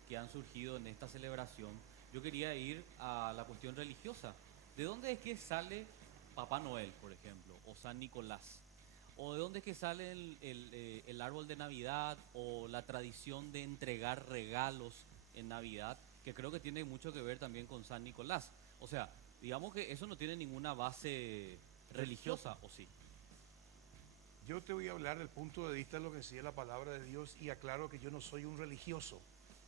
que han surgido en esta celebración, yo quería ir a la cuestión religiosa. ¿De dónde es que sale Papá Noel, por ejemplo, o San Nicolás? ¿O de dónde es que sale el árbol de Navidad o la tradición de entregar regalos en Navidad, que creo que tiene mucho que ver también con San Nicolás? O sea, digamos que eso no tiene ninguna base religiosa, ¿o sí? Yo te voy a hablar del punto de vista de lo que decía la palabra de Dios y aclaro que yo no soy un religioso.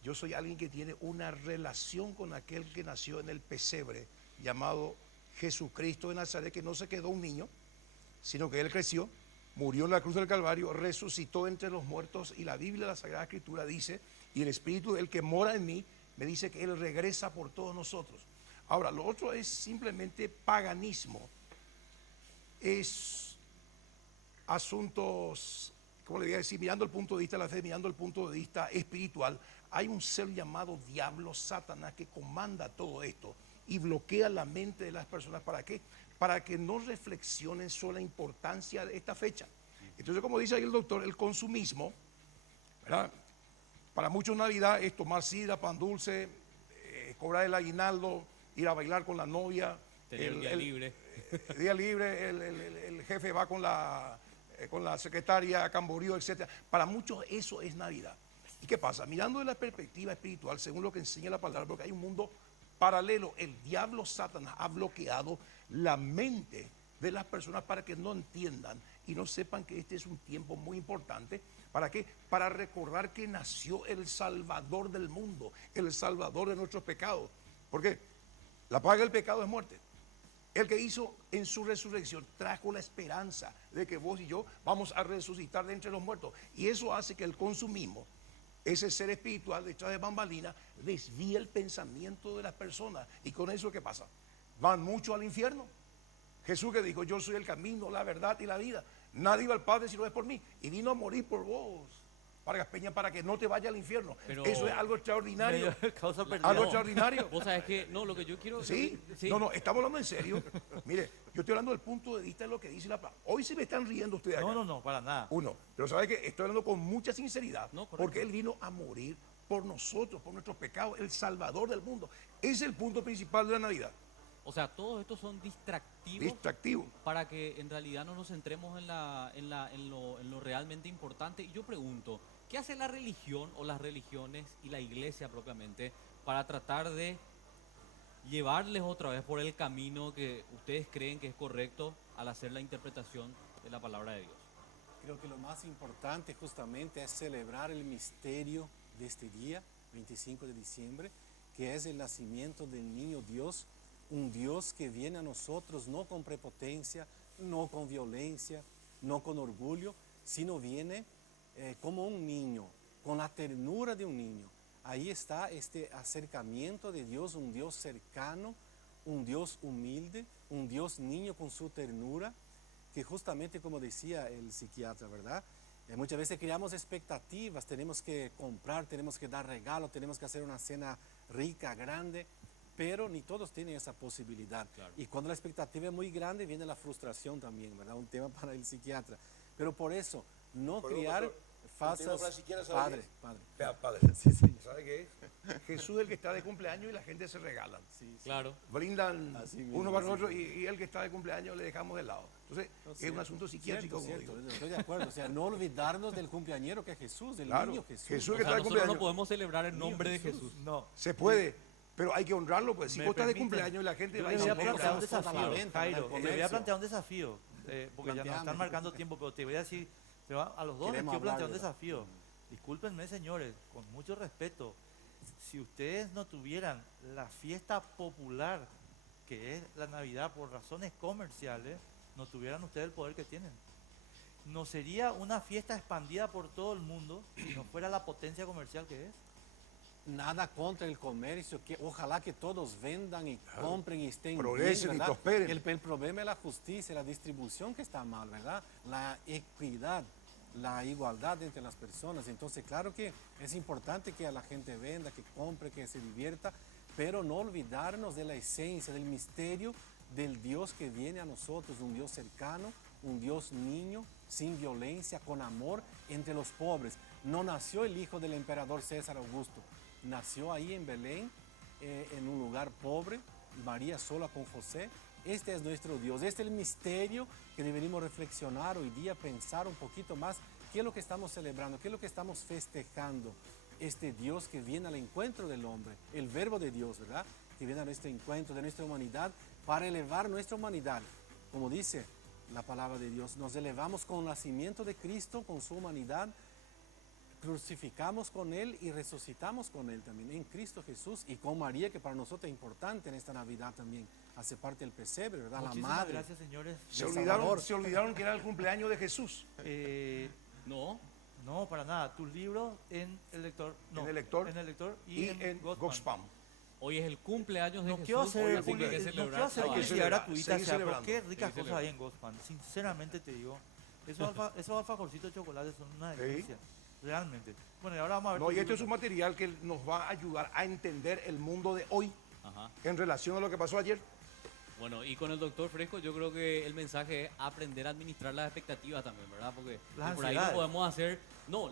Yo soy alguien que tiene una relación con aquel que nació en el pesebre, llamado Jesucristo de Nazaret, que no se quedó un niño, sino que él creció, murió en la cruz del Calvario, resucitó entre los muertos y la Biblia, la Sagrada Escritura dice, y el Espíritu del que mora en mí, me dice que él regresa por todos nosotros. Ahora, lo otro es simplemente paganismo. Es asuntos, ¿cómo le voy a decir? Mirando el punto de vista de la fe, mirando el punto de vista espiritual, hay un ser llamado diablo, Satanás, que comanda todo esto y bloquea la mente de las personas. ¿Para qué? Para que no reflexionen sobre la importancia de esta fecha. Entonces, como dice ahí el doctor, el consumismo, ¿verdad? Para muchos Navidad es tomar sidra, pan dulce, cobrar el aguinaldo, ir a bailar con la novia. Tener el día libre. Día libre, el jefe va con la secretaria a Camborío, etc. Para muchos eso es Navidad. ¿Y qué pasa? Mirando de la perspectiva espiritual, según lo que enseña la palabra, porque hay un mundo paralelo, el diablo Satanás ha bloqueado la mente de las personas para que no entiendan y no sepan que este es un tiempo muy importante. ¿Para qué? Para recordar que nació el Salvador del mundo, el Salvador de nuestros pecados. ¿Por qué? La paga del pecado es muerte. El que hizo en su resurrección trajo la esperanza de que vos y yo vamos a resucitar de entre los muertos. Y eso hace que el consumismo, ese ser espiritual detrás de bambalina, desvía el pensamiento de las personas. ¿Y con eso qué pasa? Van mucho al infierno. Jesús que dijo, yo soy el camino, la verdad y la vida. Nadie va al Padre si no es por mí. Y vino a morir por vos, Vargas Peña, para que no te vaya al infierno. Pero eso es algo extraordinario. Causa Algo extraordinario. Vos sabés que, no, lo que yo quiero... ¿Sí? No, estamos hablando en serio. Mire, yo estoy hablando del punto de vista de lo que dice la palabra. Hoy sí me están riendo ustedes acá. No, para nada. Uno, pero sabe que estoy hablando con mucha sinceridad, porque Él vino a morir por nosotros, por nuestros pecados, el Salvador del mundo. Ese es el punto principal de la Navidad. O sea, todos estos son distractivos para que en realidad no nos centremos en lo realmente importante. Y yo pregunto, ¿qué hace la religión o las religiones y la iglesia propiamente para tratar de llevarles otra vez por el camino que ustedes creen que es correcto al hacer la interpretación de la palabra de Dios? Creo que lo más importante justamente es celebrar el misterio de este día, 25 de diciembre, que es el nacimiento del niño Dios, un Dios que viene a nosotros no con prepotencia, no con violencia, no con orgullo, sino viene como un niño, con la ternura de un niño. Ahí está este acercamiento de Dios, un Dios cercano, un Dios humilde, un Dios niño con su ternura, que justamente como decía el psiquiatra, ¿verdad? Muchas veces creamos expectativas, tenemos que comprar, tenemos que dar regalos, tenemos que hacer una cena rica, grande, pero ni todos tienen esa posibilidad. Claro. Y cuando la expectativa es muy grande, viene la frustración también, ¿verdad? Un tema para el psiquiatra. Pero por eso, no crear falsas... Padre. Sí. ¿Sabe qué es? Jesús es el que está de cumpleaños y la gente se regala. Sí. Claro. Brindan uno para otro y el que está de cumpleaños le dejamos de lado. Entonces, es un asunto psiquiátrico. Cierto. Estoy de acuerdo. O sea, no olvidarnos del cumpleañero que es Jesús, del niño Jesús. Jesús que está de cumpleaños. Nosotros no podemos celebrar el nombre de Jesús. No. Se puede. Pero hay que honrarlo, pues si vos estás de cumpleaños y la gente va a ir a plantear un desafío, Jairo, te voy a plantear un desafío, porque ya nos están marcando tiempo, pero te voy a decir, a los dos les quiero plantear un desafío. Discúlpenme, señores, con mucho respeto, si ustedes no tuvieran la fiesta popular, que es la Navidad, por razones comerciales, no tuvieran ustedes el poder que tienen. No sería una fiesta expandida por todo el mundo si no fuera la potencia comercial que es. Nada contra el comercio, que ojalá que todos vendan y compren y estén progresen bien, y prosperen. El problema es la justicia, la distribución que está mal, ¿verdad? La equidad. la igualdad entre las personas. Entonces, claro que es importante que la gente venda, que compre, que se divierta, pero no olvidarnos de la esencia, del misterio del Dios que viene a nosotros, un Dios cercano, un Dios niño, sin violencia, con amor entre los pobres. No nació el hijo del emperador César Augusto, nació ahí en Belén, en un lugar pobre, María sola con José. Este es nuestro Dios, este es el misterio que deberíamos reflexionar hoy día, pensar un poquito más qué es lo que estamos celebrando, qué es lo que estamos festejando. Este Dios que viene al encuentro del hombre, el verbo de Dios, ¿verdad? Que viene a nuestro encuentro de nuestra humanidad para elevar nuestra humanidad. Como dice la palabra de Dios, nos elevamos con el nacimiento de Cristo, con su humanidad, crucificamos con Él y resucitamos con Él también, en Cristo Jesús y con María, que para nosotros es importante en esta Navidad también, hace parte del pesebre, ¿verdad? Muchísimas la madre. Gracias, señores. Se olvidaron que era el cumpleaños de Jesús. No, para nada. Tus libros en el lector. No, en el lector. En el lector y en Gospam. Hoy es el cumpleaños de no Jesús. Quiero hacer, así que hay que celebrar. no quiero hacer publicidad gratuita, pero qué ricas cosas hay en Gospam. Sinceramente te digo, esos alfajorcitos de chocolate son una delicia. Realmente. Bueno, y ahora vamos a ver. No, y esto es un material que nos va a ayudar a entender el mundo de hoy en relación a lo que pasó ayer. Bueno, y con el doctor Fresco yo creo que el mensaje es aprender a administrar las expectativas también, ¿verdad? Porque por ahí no podemos hacer,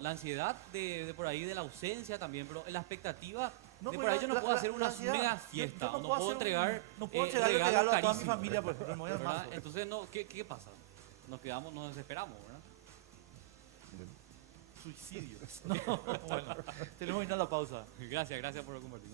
la ansiedad de por ahí de la ausencia también, pero la expectativa de por ahí yo no puedo hacer una mega fiesta, no puedo entregar regalos a toda mi familia, por ejemplo, entonces ¿qué pasa? Nos desesperamos, ¿verdad? Suicidio. Bueno, tenemos que ir a la pausa. Gracias por compartir.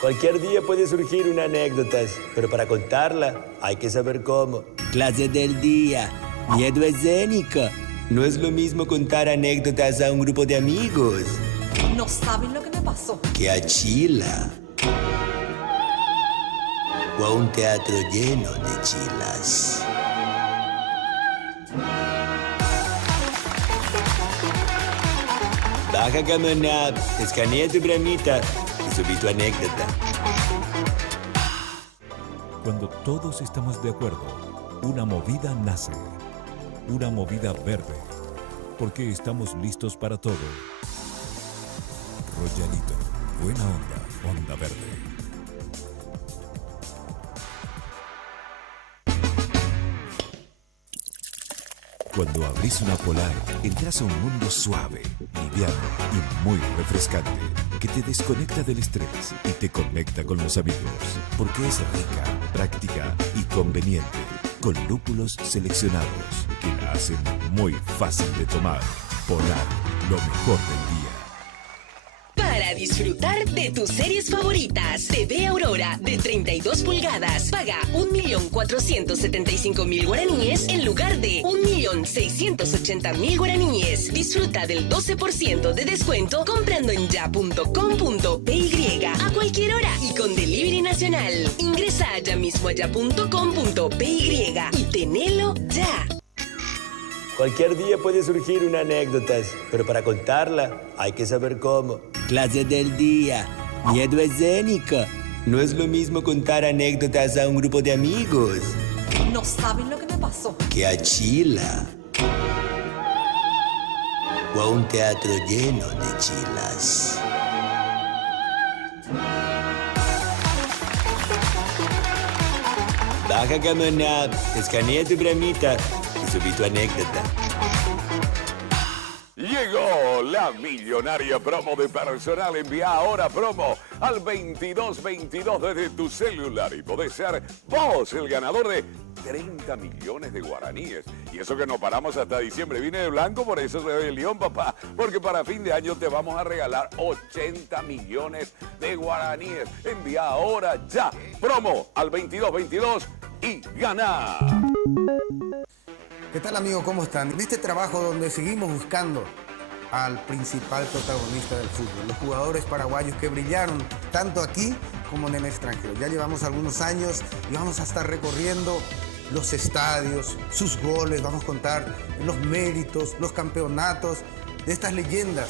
Cualquier día puede surgir una anécdota, pero para contarla hay que saber cómo. Clase del día. Miedo escénico. No es lo mismo contar anécdotas a un grupo de amigos. No saben lo que me pasó. Que a Chila. O a un teatro lleno de chilas. Baja Camonap, escanea tu bramita y subí tu anécdota. Cuando todos estamos de acuerdo, una movida nace. Una movida verde. Porque estamos listos para todo. Royalito, buena onda, onda verde. Cuando abrís una Polar, entras a un mundo suave, liviano y muy refrescante, que te desconecta del estrés y te conecta con los amigos, porque es rica, práctica y conveniente, con lúpulos seleccionados que la hacen muy fácil de tomar. Polar, lo mejor del día. Para disfrutar de tus series favoritas, TV Aurora de 32 pulgadas. Paga 1.475.000 guaraníes en lugar de 1.680.000 guaraníes. Disfruta del 12% de descuento comprando en ya.com.py a cualquier hora y con delivery nacional. Ingresa ya mismo a ya.com.py y tenelo ya. Cualquier día puede surgir una anécdota, pero para contarla hay que saber cómo. Clase del día. Miedo escénico. No es lo mismo contar anécdotas a un grupo de amigos. No saben lo que me pasó. Que a Chila. O a un teatro lleno de chilas. Baja Camonap, escanea tu bramita y subí tu anécdota. Llegó la millonaria promo de Personal. Envía ahora promo al 2222 desde tu celular y podés ser vos el ganador de 30 millones de guaraníes. Y eso que no paramos hasta diciembre. Vine de blanco, por eso soy de León, papá. Porque para fin de año te vamos a regalar 80 millones de guaraníes. Envía ahora ya promo al 2222 y gana. ¿Qué tal, amigos? ¿Cómo están? En este trabajo donde seguimos buscando al principal protagonista del fútbol, los jugadores paraguayos que brillaron tanto aquí como en el extranjero. Ya llevamos algunos años y vamos a estar recorriendo los estadios, sus goles, vamos a contar los méritos, los campeonatos de estas leyendas,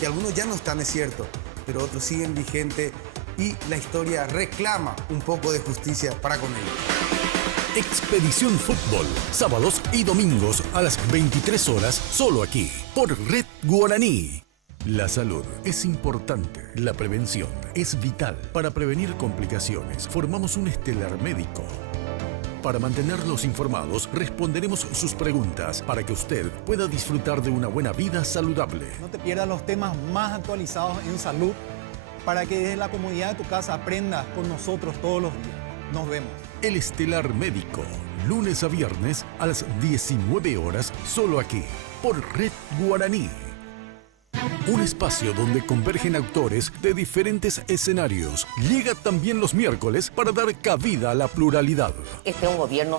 que algunos ya no están, es cierto, pero otros siguen vigentes y la historia reclama un poco de justicia para con ellos. Expedición Fútbol, sábados y domingos a las 23 horas, solo aquí, por Red Guaraní. La salud es importante, la prevención es vital. Para prevenir complicaciones, formamos un estelar médico. Para mantenerlos informados, responderemos sus preguntas para que usted pueda disfrutar de una buena vida saludable. No te pierdas los temas más actualizados en salud para que desde la comodidad de tu casa aprendas con nosotros todos los días. Nos vemos. El Estelar Médico, lunes a viernes a las 19 horas, solo aquí, por Red Guaraní. Un espacio donde convergen autores de diferentes escenarios. Llega también los miércoles para dar cabida a la pluralidad. Este es un gobierno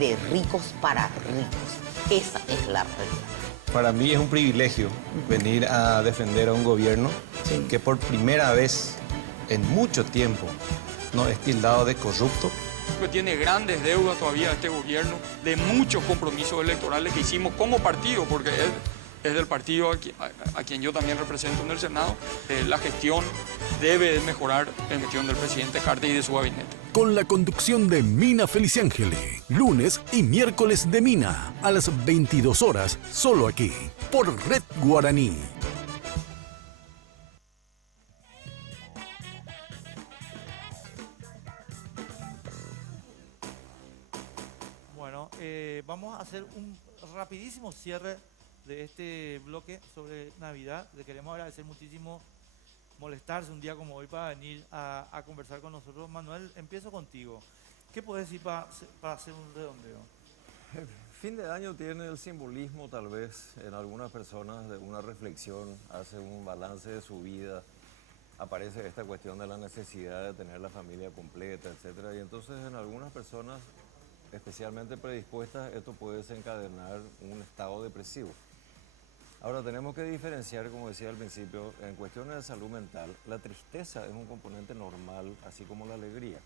de ricos para ricos. Esa es la realidad. Para mí es un privilegio venir a defender a un gobierno que por primera vez en mucho tiempo no es tildado de corrupto. Que tiene grandes deudas todavía este gobierno, de muchos compromisos electorales que hicimos como partido, porque es del partido a quien yo también represento en el Senado. La gestión debe mejorar en gestión del presidente Carter y de su gabinete. Con la conducción de Mina Feliciángele, lunes y miércoles de Mina, a las 22 horas, solo aquí, por Red Guaraní. Bueno, vamos a hacer un rapidísimo cierre de este bloque sobre Navidad. Le queremos agradecer muchísimo molestarse un día como hoy para venir a conversar con nosotros. Manuel, empiezo contigo. ¿Qué puedes decir para hacer un redondeo? El fin de año tiene el simbolismo, tal vez, en algunas personas, de una reflexión, hace un balance de su vida, aparece esta cuestión de la necesidad de tener la familia completa, etc. Y entonces en algunas personas, especialmente predispuestas, esto puede desencadenar un estado depresivo. Ahora tenemos que diferenciar, como decía al principio, en cuestiones de salud mental, la tristeza es un componente normal, así como la alegría.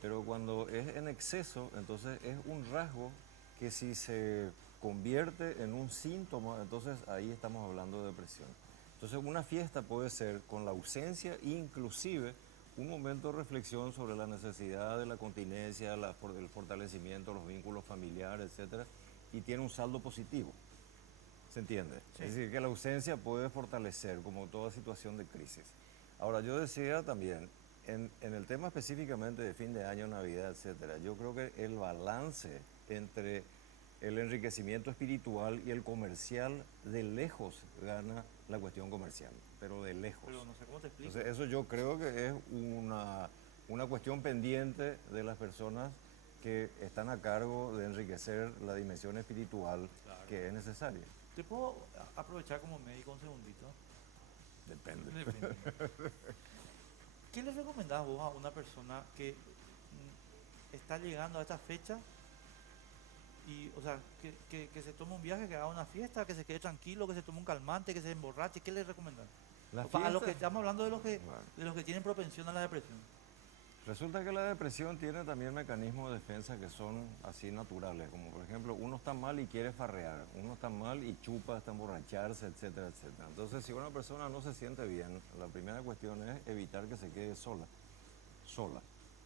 Pero cuando es en exceso, entonces es un rasgo que si se convierte en un síntoma, entonces ahí estamos hablando de depresión. Entonces una fiesta puede ser con la ausencia, inclusive un momento de reflexión sobre la necesidad de la continencia, el fortalecimiento, los vínculos familiares, etc. Y tiene un saldo positivo. ¿Se entiende? Sí. Es decir, que la ausencia puede fortalecer como toda situación de crisis. Ahora, yo decía también, en el tema específicamente de fin de año, Navidad, etcétera, yo creo que el balance entre el enriquecimiento espiritual y el comercial, de lejos gana la cuestión comercial, pero de lejos. Pero no sé cómo te explico. Entonces, eso yo creo que es una cuestión pendiente de las personas que están a cargo de enriquecer la dimensión espiritual, claro, que es necesaria. ¿Te puedo aprovechar como médico un segundito? Depende. ¿Qué le recomendás vos a una persona que está llegando a esta fecha y, o sea, que se tome un viaje, que haga una fiesta, que se quede tranquilo, que se tome un calmante, que se emborrache? ¿Qué le recomendás? A los que estamos hablando de los que tienen propensión a la depresión. Resulta que la depresión tiene también mecanismos de defensa que son así naturales, como por ejemplo, uno está mal y quiere farrear, uno está mal y chupa hasta emborracharse, etcétera, etcétera. Entonces, si una persona no se siente bien, la primera cuestión es evitar que se quede sola.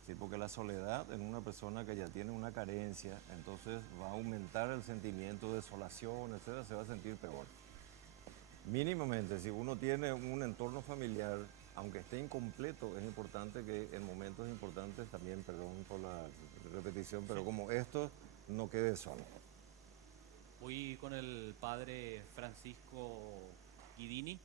¿Sí? Porque la soledad en una persona que ya tiene una carencia, entonces va a aumentar el sentimiento de desolación, etcétera, se va a sentir peor. Mínimamente, si uno tiene un entorno familiar, aunque esté incompleto, es importante que en momentos importantes también, perdón por la repetición, pero como esto, no quede solo. Voy con el padre Francisco Guidini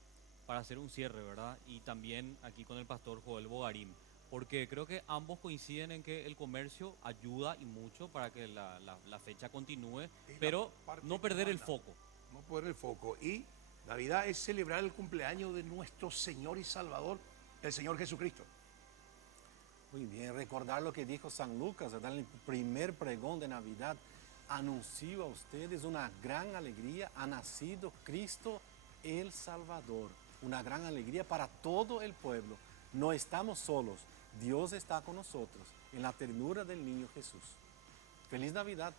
para hacer un cierre, ¿verdad? Y también aquí con el pastor Joel Bogarín, porque creo que ambos coinciden en que el comercio ayuda y mucho para que la fecha continúe, pero no perder el foco. No perder el foco. Y Navidad es celebrar el cumpleaños de nuestro Señor y Salvador, el Señor Jesucristo. Muy bien, recordar lo que dijo San Lucas, ¿verdad? En el primer pregón de Navidad, anuncio a ustedes una gran alegría, ha nacido Cristo el Salvador, una gran alegría para todo el pueblo. No estamos solos, Dios está con nosotros, en la ternura del niño Jesús. Feliz Navidad.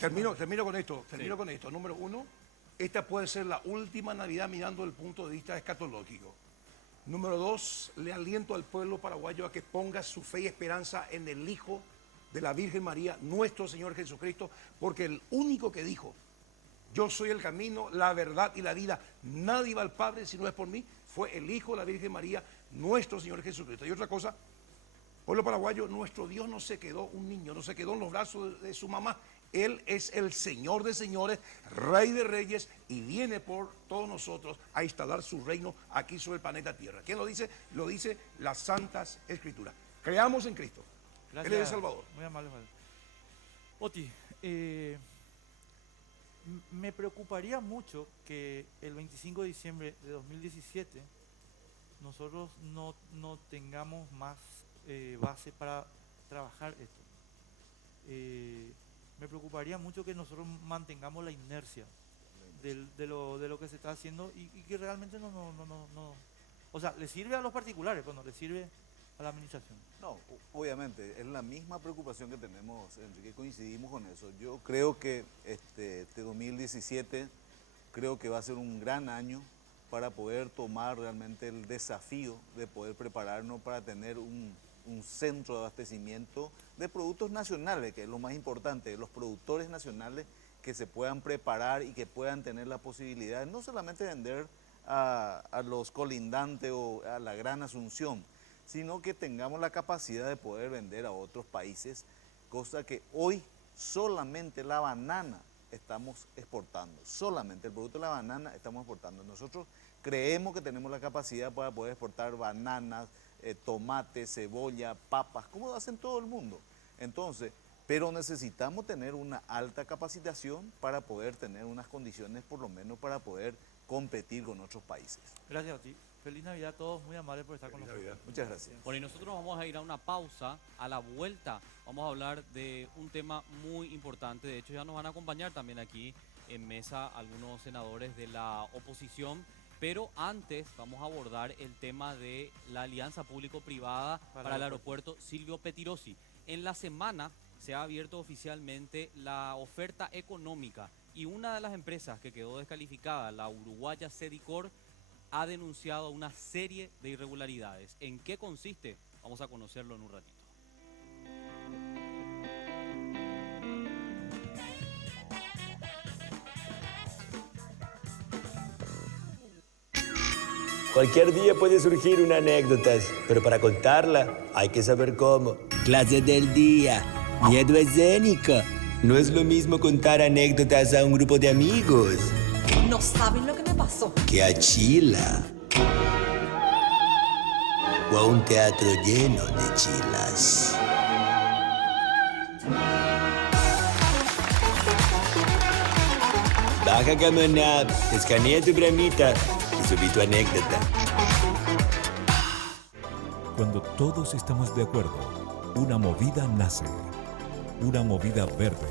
Termino con esto. Número uno, esta puede ser la última Navidad mirando el punto de vista escatológico. Número 2, le aliento al pueblo paraguayo a que ponga su fe y esperanza en el Hijo de la Virgen María, nuestro Señor Jesucristo, porque el único que dijo, yo soy el camino, la verdad y la vida, nadie va al Padre si no es por mí, fue el Hijo de la Virgen María, nuestro Señor Jesucristo. Y otra cosa, pueblo paraguayo, nuestro Dios no se quedó un niño, no se quedó en los brazos de su mamá. Él es el Señor de señores, Rey de reyes, y viene por todos nosotros a instalar su reino aquí sobre el planeta Tierra. ¿Quién lo dice? Lo dice las Santas Escrituras. Creamos en Cristo. Gracias. Él es el Salvador. Muy amable, Juan. Oti, me preocuparía mucho que el 25 de diciembre de 2017 nosotros no tengamos más base para trabajar esto. Me preocuparía mucho que nosotros mantengamos la inercia de lo que se está haciendo y que realmente no. O sea, le sirve a los particulares, pero no le sirve a la administración. No, obviamente, es la misma preocupación que tenemos, Enrique, coincidimos con eso. Yo creo que este 2017 creo que va a ser un gran año para poder tomar realmente el desafío de poder prepararnos para tener un centro de abastecimiento de productos nacionales, que es lo más importante, los productores nacionales que se puedan preparar y que puedan tener la posibilidad de no solamente vender a los colindantes o a la Gran Asunción, sino que tengamos la capacidad de poder vender a otros países, cosa que hoy solamente la banana estamos exportando, solamente el producto de la banana estamos exportando. Nosotros creemos que tenemos la capacidad para poder exportar bananas, tomate, cebolla, papas, como lo hacen todo el mundo. Entonces, pero necesitamos tener una alta capacitación para poder tener unas condiciones, por lo menos, para poder competir con otros países. Gracias a ti. Feliz Navidad a todos, muy amables por estar con nosotros. Muchas gracias. Bueno, y nosotros vamos a ir a una pausa. A la vuelta vamos a hablar de un tema muy importante. De hecho, ya nos van a acompañar también aquí en mesa algunos senadores de la oposición. Pero antes vamos a abordar el tema de la alianza público-privada para el aeropuerto Silvio Pettirossi. En la semana se ha abierto oficialmente la oferta económica y una de las empresas que quedó descalificada, la uruguaya Sedicor, ha denunciado una serie de irregularidades. ¿En qué consiste? Vamos a conocerlo en un ratito. Cualquier día puede surgir una anécdota, pero para contarla hay que saber cómo. Clase del día. Miedo escénico. No es lo mismo contar anécdotas a un grupo de amigos No saben lo que me pasó. que a Chila. O a un teatro lleno de chilas. Baja Camona, escanea tu bramita y subí tu anécdota. Cuando todos estamos de acuerdo, una movida nace. Una movida verde.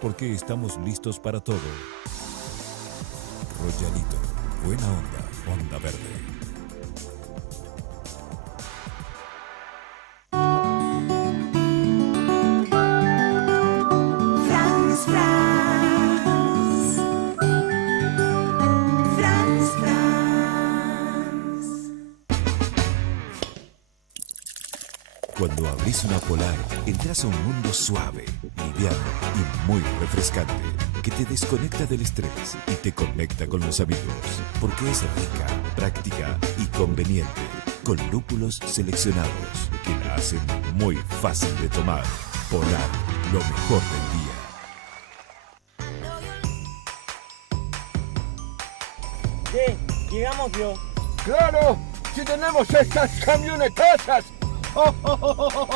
Porque estamos listos para todo. Royalito. Buena onda. Onda verde. Cuando abrís una polar, entras a un mundo suave, liviano y muy refrescante, que te desconecta del estrés y te conecta con los amigos, porque es rica, práctica y conveniente, con lúpulos seleccionados que la hacen muy fácil de tomar. Polar, lo mejor del día. Llegamos, yo. ¡Claro! ¡Si tenemos estas camionetazas!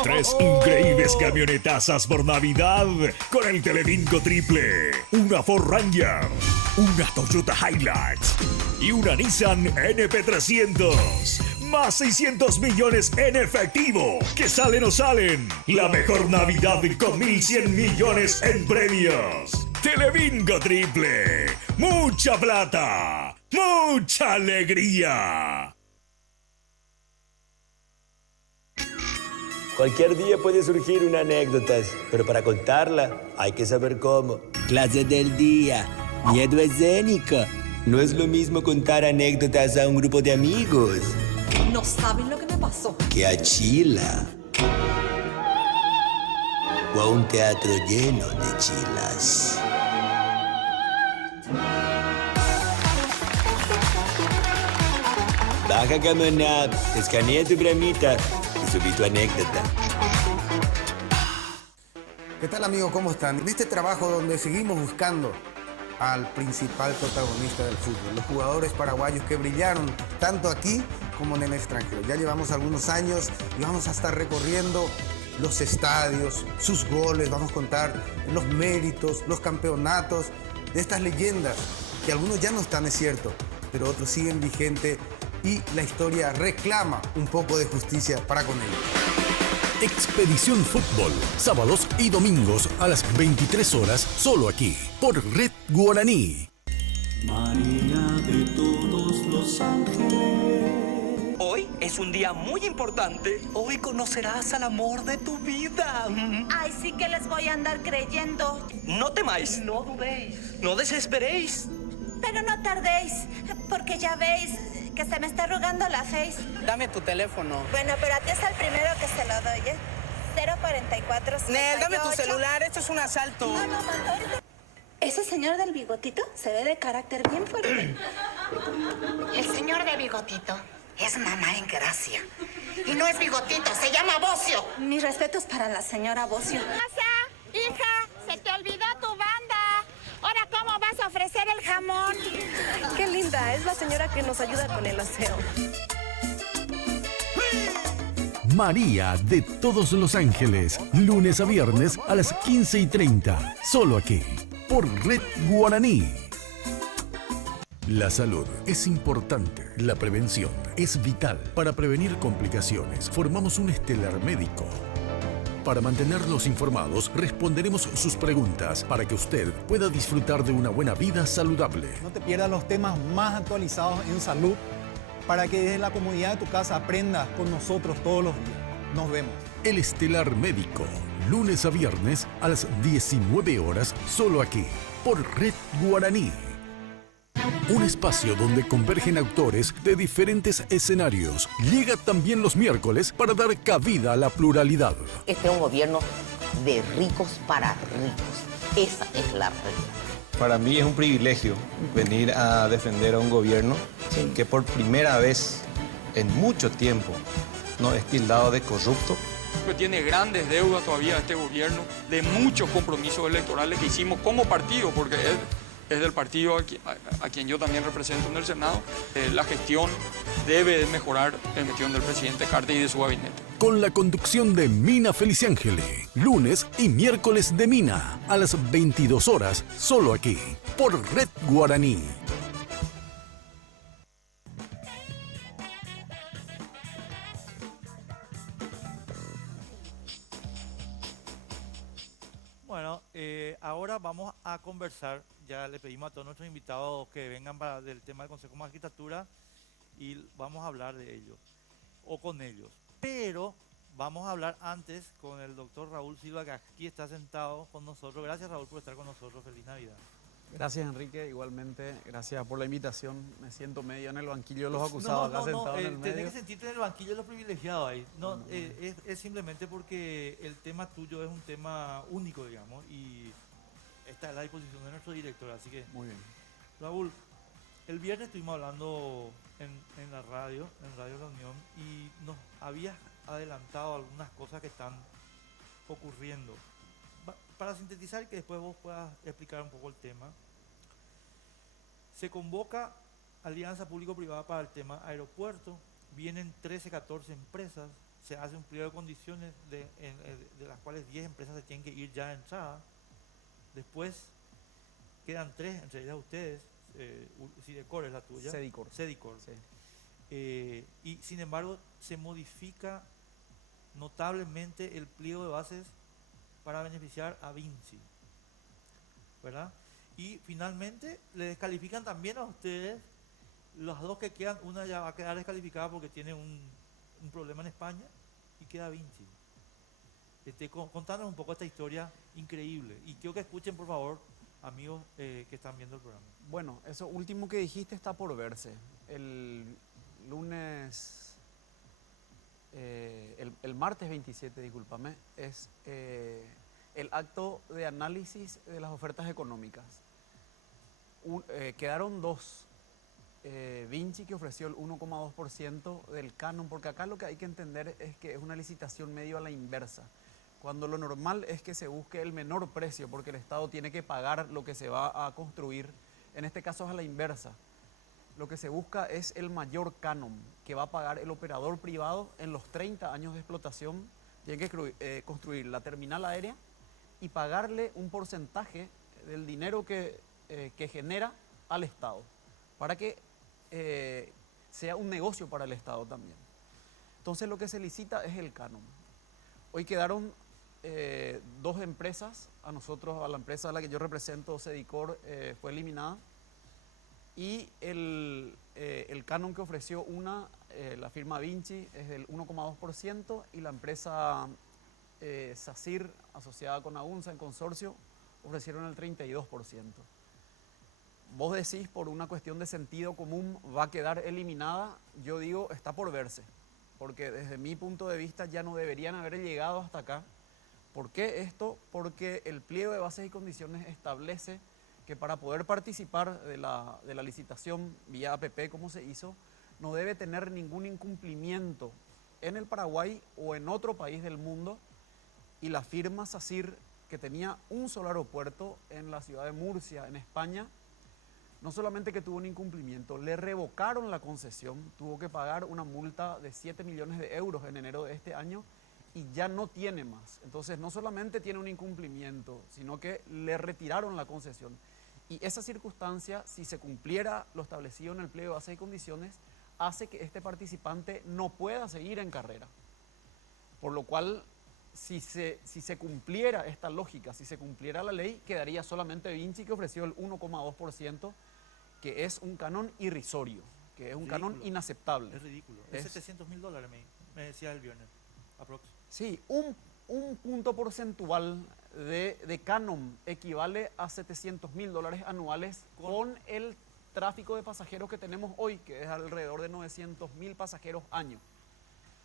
3 increíbles camionetazas por Navidad con el Telebingo Triple. Una Ford Ranger, una Toyota Hilux y una Nissan NP300. Más 600 millones en efectivo. ¿Que salen o salen? La mejor Navidad con 1.100 millones en premios. Telebingo Triple. Mucha plata. Mucha alegría. Cualquier día puede surgir una anécdota, pero para contarla hay que saber cómo. Clase del día. Miedo escénico. No es lo mismo contar anécdotas a un grupo de amigos No saben lo que me pasó. Que a Chila. O a un teatro lleno de chilas. Baja Camonap, escanea tu bramita y subí tu anécdota. ¿Qué tal, amigos? ¿Cómo están? En este trabajo donde seguimos buscando al principal protagonista del fútbol, los jugadores paraguayos que brillaron tanto aquí como en el extranjero. Ya llevamos algunos años y vamos a estar recorriendo los estadios, sus goles, vamos a contar los méritos, los campeonatos de estas leyendas, que algunos ya no están, es cierto, pero otros siguen vigentes y la historia reclama un poco de justicia para con ellos. Expedición Fútbol, sábados y domingos a las 23 horas, solo aquí, por Red Guaraní. María de todos los ángeles. Hoy es un día muy importante. Hoy conocerás al amor de tu vida. Ay, sí que les voy a andar creyendo. No temáis, no dudéis, no desesperéis. Pero no tardéis, porque ya veis que se me está arrugando la face. Dame tu teléfono. Bueno, pero a ti es el primero que se lo doy, ¿eh? 044 Nel, dame tu celular, esto es un asalto. No, ahorita. Ese señor del bigotito se ve de carácter bien fuerte. El señor de bigotito es mamá en gracia. Y no es bigotito, se llama Bocio. Mis respetos para la señora Bocio. Hija, se te olvidó tu banda. Ahora, ¿cómo vas a ofrecer el jamón? Qué linda, es la señora que nos ayuda con el aseo. María de todos los ángeles, lunes a viernes a las 15:30, solo aquí, por Red Guaraní. La salud es importante, la prevención es vital. Para prevenir complicaciones, formamos un estelar médico. Para mantenerlos informados, responderemos sus preguntas para que usted pueda disfrutar de una buena vida saludable. No te pierdas los temas más actualizados en salud para que desde la comodidad de tu casa aprendas con nosotros todos los días. Nos vemos. El Estelar Médico, lunes a viernes a las 19 horas, solo aquí, por Red Guaraní. Un espacio donde convergen autores de diferentes escenarios. Llega también los miércoles para dar cabida a la pluralidad. Este es un gobierno de ricos para ricos. Esa es la realidad. Para mí es un privilegio venir a defender a un gobierno que por primera vez en mucho tiempo no es tildado de corrupto. Que tiene grandes deudas todavía este gobierno, de muchos compromisos electorales que hicimos como partido, porque es del partido a quien yo también represento en el Senado. La gestión debe mejorar en gestión del presidente Cartes y de su gabinete. Con la conducción de Mina Feliciángel, lunes y miércoles de Mina, a las 22 horas, solo aquí, por Red Guaraní. Bueno, ahora vamos a conversar. Ya le pedimos a todos nuestros invitados que vengan del tema del Consejo de Magistratura y vamos a hablar de ellos, o con ellos. Pero vamos a hablar antes con el doctor Raúl Silva, que aquí está sentado con nosotros. Gracias, Raúl, por estar con nosotros. Feliz Navidad. Gracias, Enrique, igualmente. Gracias por la invitación. Me siento medio en el banquillo de los acusados, acá sentado en el medio. Tenés que sentirte en el banquillo de los privilegiados ahí. Es simplemente porque el tema tuyo es un tema único, digamos, y está a la disposición de nuestro director, así que... Muy bien. Raúl, el viernes estuvimos hablando en la radio, en Radio La Unión, y nos habías adelantado algunas cosas que están ocurriendo. Para sintetizar y que después vos puedas explicar un poco el tema, se convoca alianza público-privada para el tema aeropuerto, vienen 13, 14 empresas, se hace un pliego de condiciones de las cuales 10 empresas se tienen que ir ya de entrada, después quedan 3, entre ellas ustedes, Sidecor es la tuya, Sedicor. Sí. Y sin embargo se modifica notablemente el pliego de bases para beneficiar a Vinci, ¿verdad? Y finalmente le descalifican también a ustedes, las dos que quedan, una ya va a quedar descalificada porque tiene un problema en España y queda Vinci. Contanos un poco esta historia increíble y quiero que escuchen, por favor, amigos que están viendo el programa. Bueno, eso último que dijiste está por verse. El lunes el martes 27, discúlpame, es el acto de análisis de las ofertas económicas. Quedaron dos. Vinci, que ofreció el 1,2% del canon, porque acá lo que hay que entender es que es una licitación medio a la inversa, cuando lo normal es que se busque el menor precio, porque el Estado tiene que pagar lo que se va a construir. En este caso es a la inversa. Lo que se busca es el mayor canon que va a pagar el operador privado en los 30 años de explotación. Tiene que construir la terminal aérea y pagarle un porcentaje del dinero que genera al Estado, para que sea un negocio para el Estado también. Entonces lo que se licita es el canon. Hoy quedaron dos empresas. A nosotros, a la empresa a la que yo represento, Cedicor, fue eliminada. Y el canon que ofreció la firma Vinci es del 1,2%, y la empresa SACIR, asociada con AUNSA en consorcio, ofrecieron el 32%. Vos decís, por una cuestión de sentido común, va a quedar eliminada. Yo digo, está por verse, porque desde mi punto de vista ya no deberían haber llegado hasta acá. ¿Por qué esto? Porque el pliego de bases y condiciones establece que para poder participar de la licitación vía APP, como se hizo, no debe tener ningún incumplimiento en el Paraguay o en otro país del mundo, y la firma SACIR, que tenía un solo aeropuerto en la ciudad de Murcia, en España, no solamente que tuvo un incumplimiento, le revocaron la concesión, tuvo que pagar una multa de 7 millones de euros en enero de este año, y ya no tiene más. Entonces no solamente tiene un incumplimiento, sino que le retiraron la concesión. Y esa circunstancia, si se cumpliera lo establecido en el pliego de bases y condiciones, hace que este participante no pueda seguir en carrera. Por lo cual, si se cumpliera esta lógica, si se cumpliera la ley, quedaría solamente Vinci, que ofreció el 1,2%, que es un canon irrisorio, que es un canon inaceptable. Es ridículo. Es $700.000, me decía el viernes, aprox. Sí, un punto porcentual de canon equivale a $700.000 anuales con el tráfico de pasajeros que tenemos hoy, que es alrededor de 900.000 pasajeros año.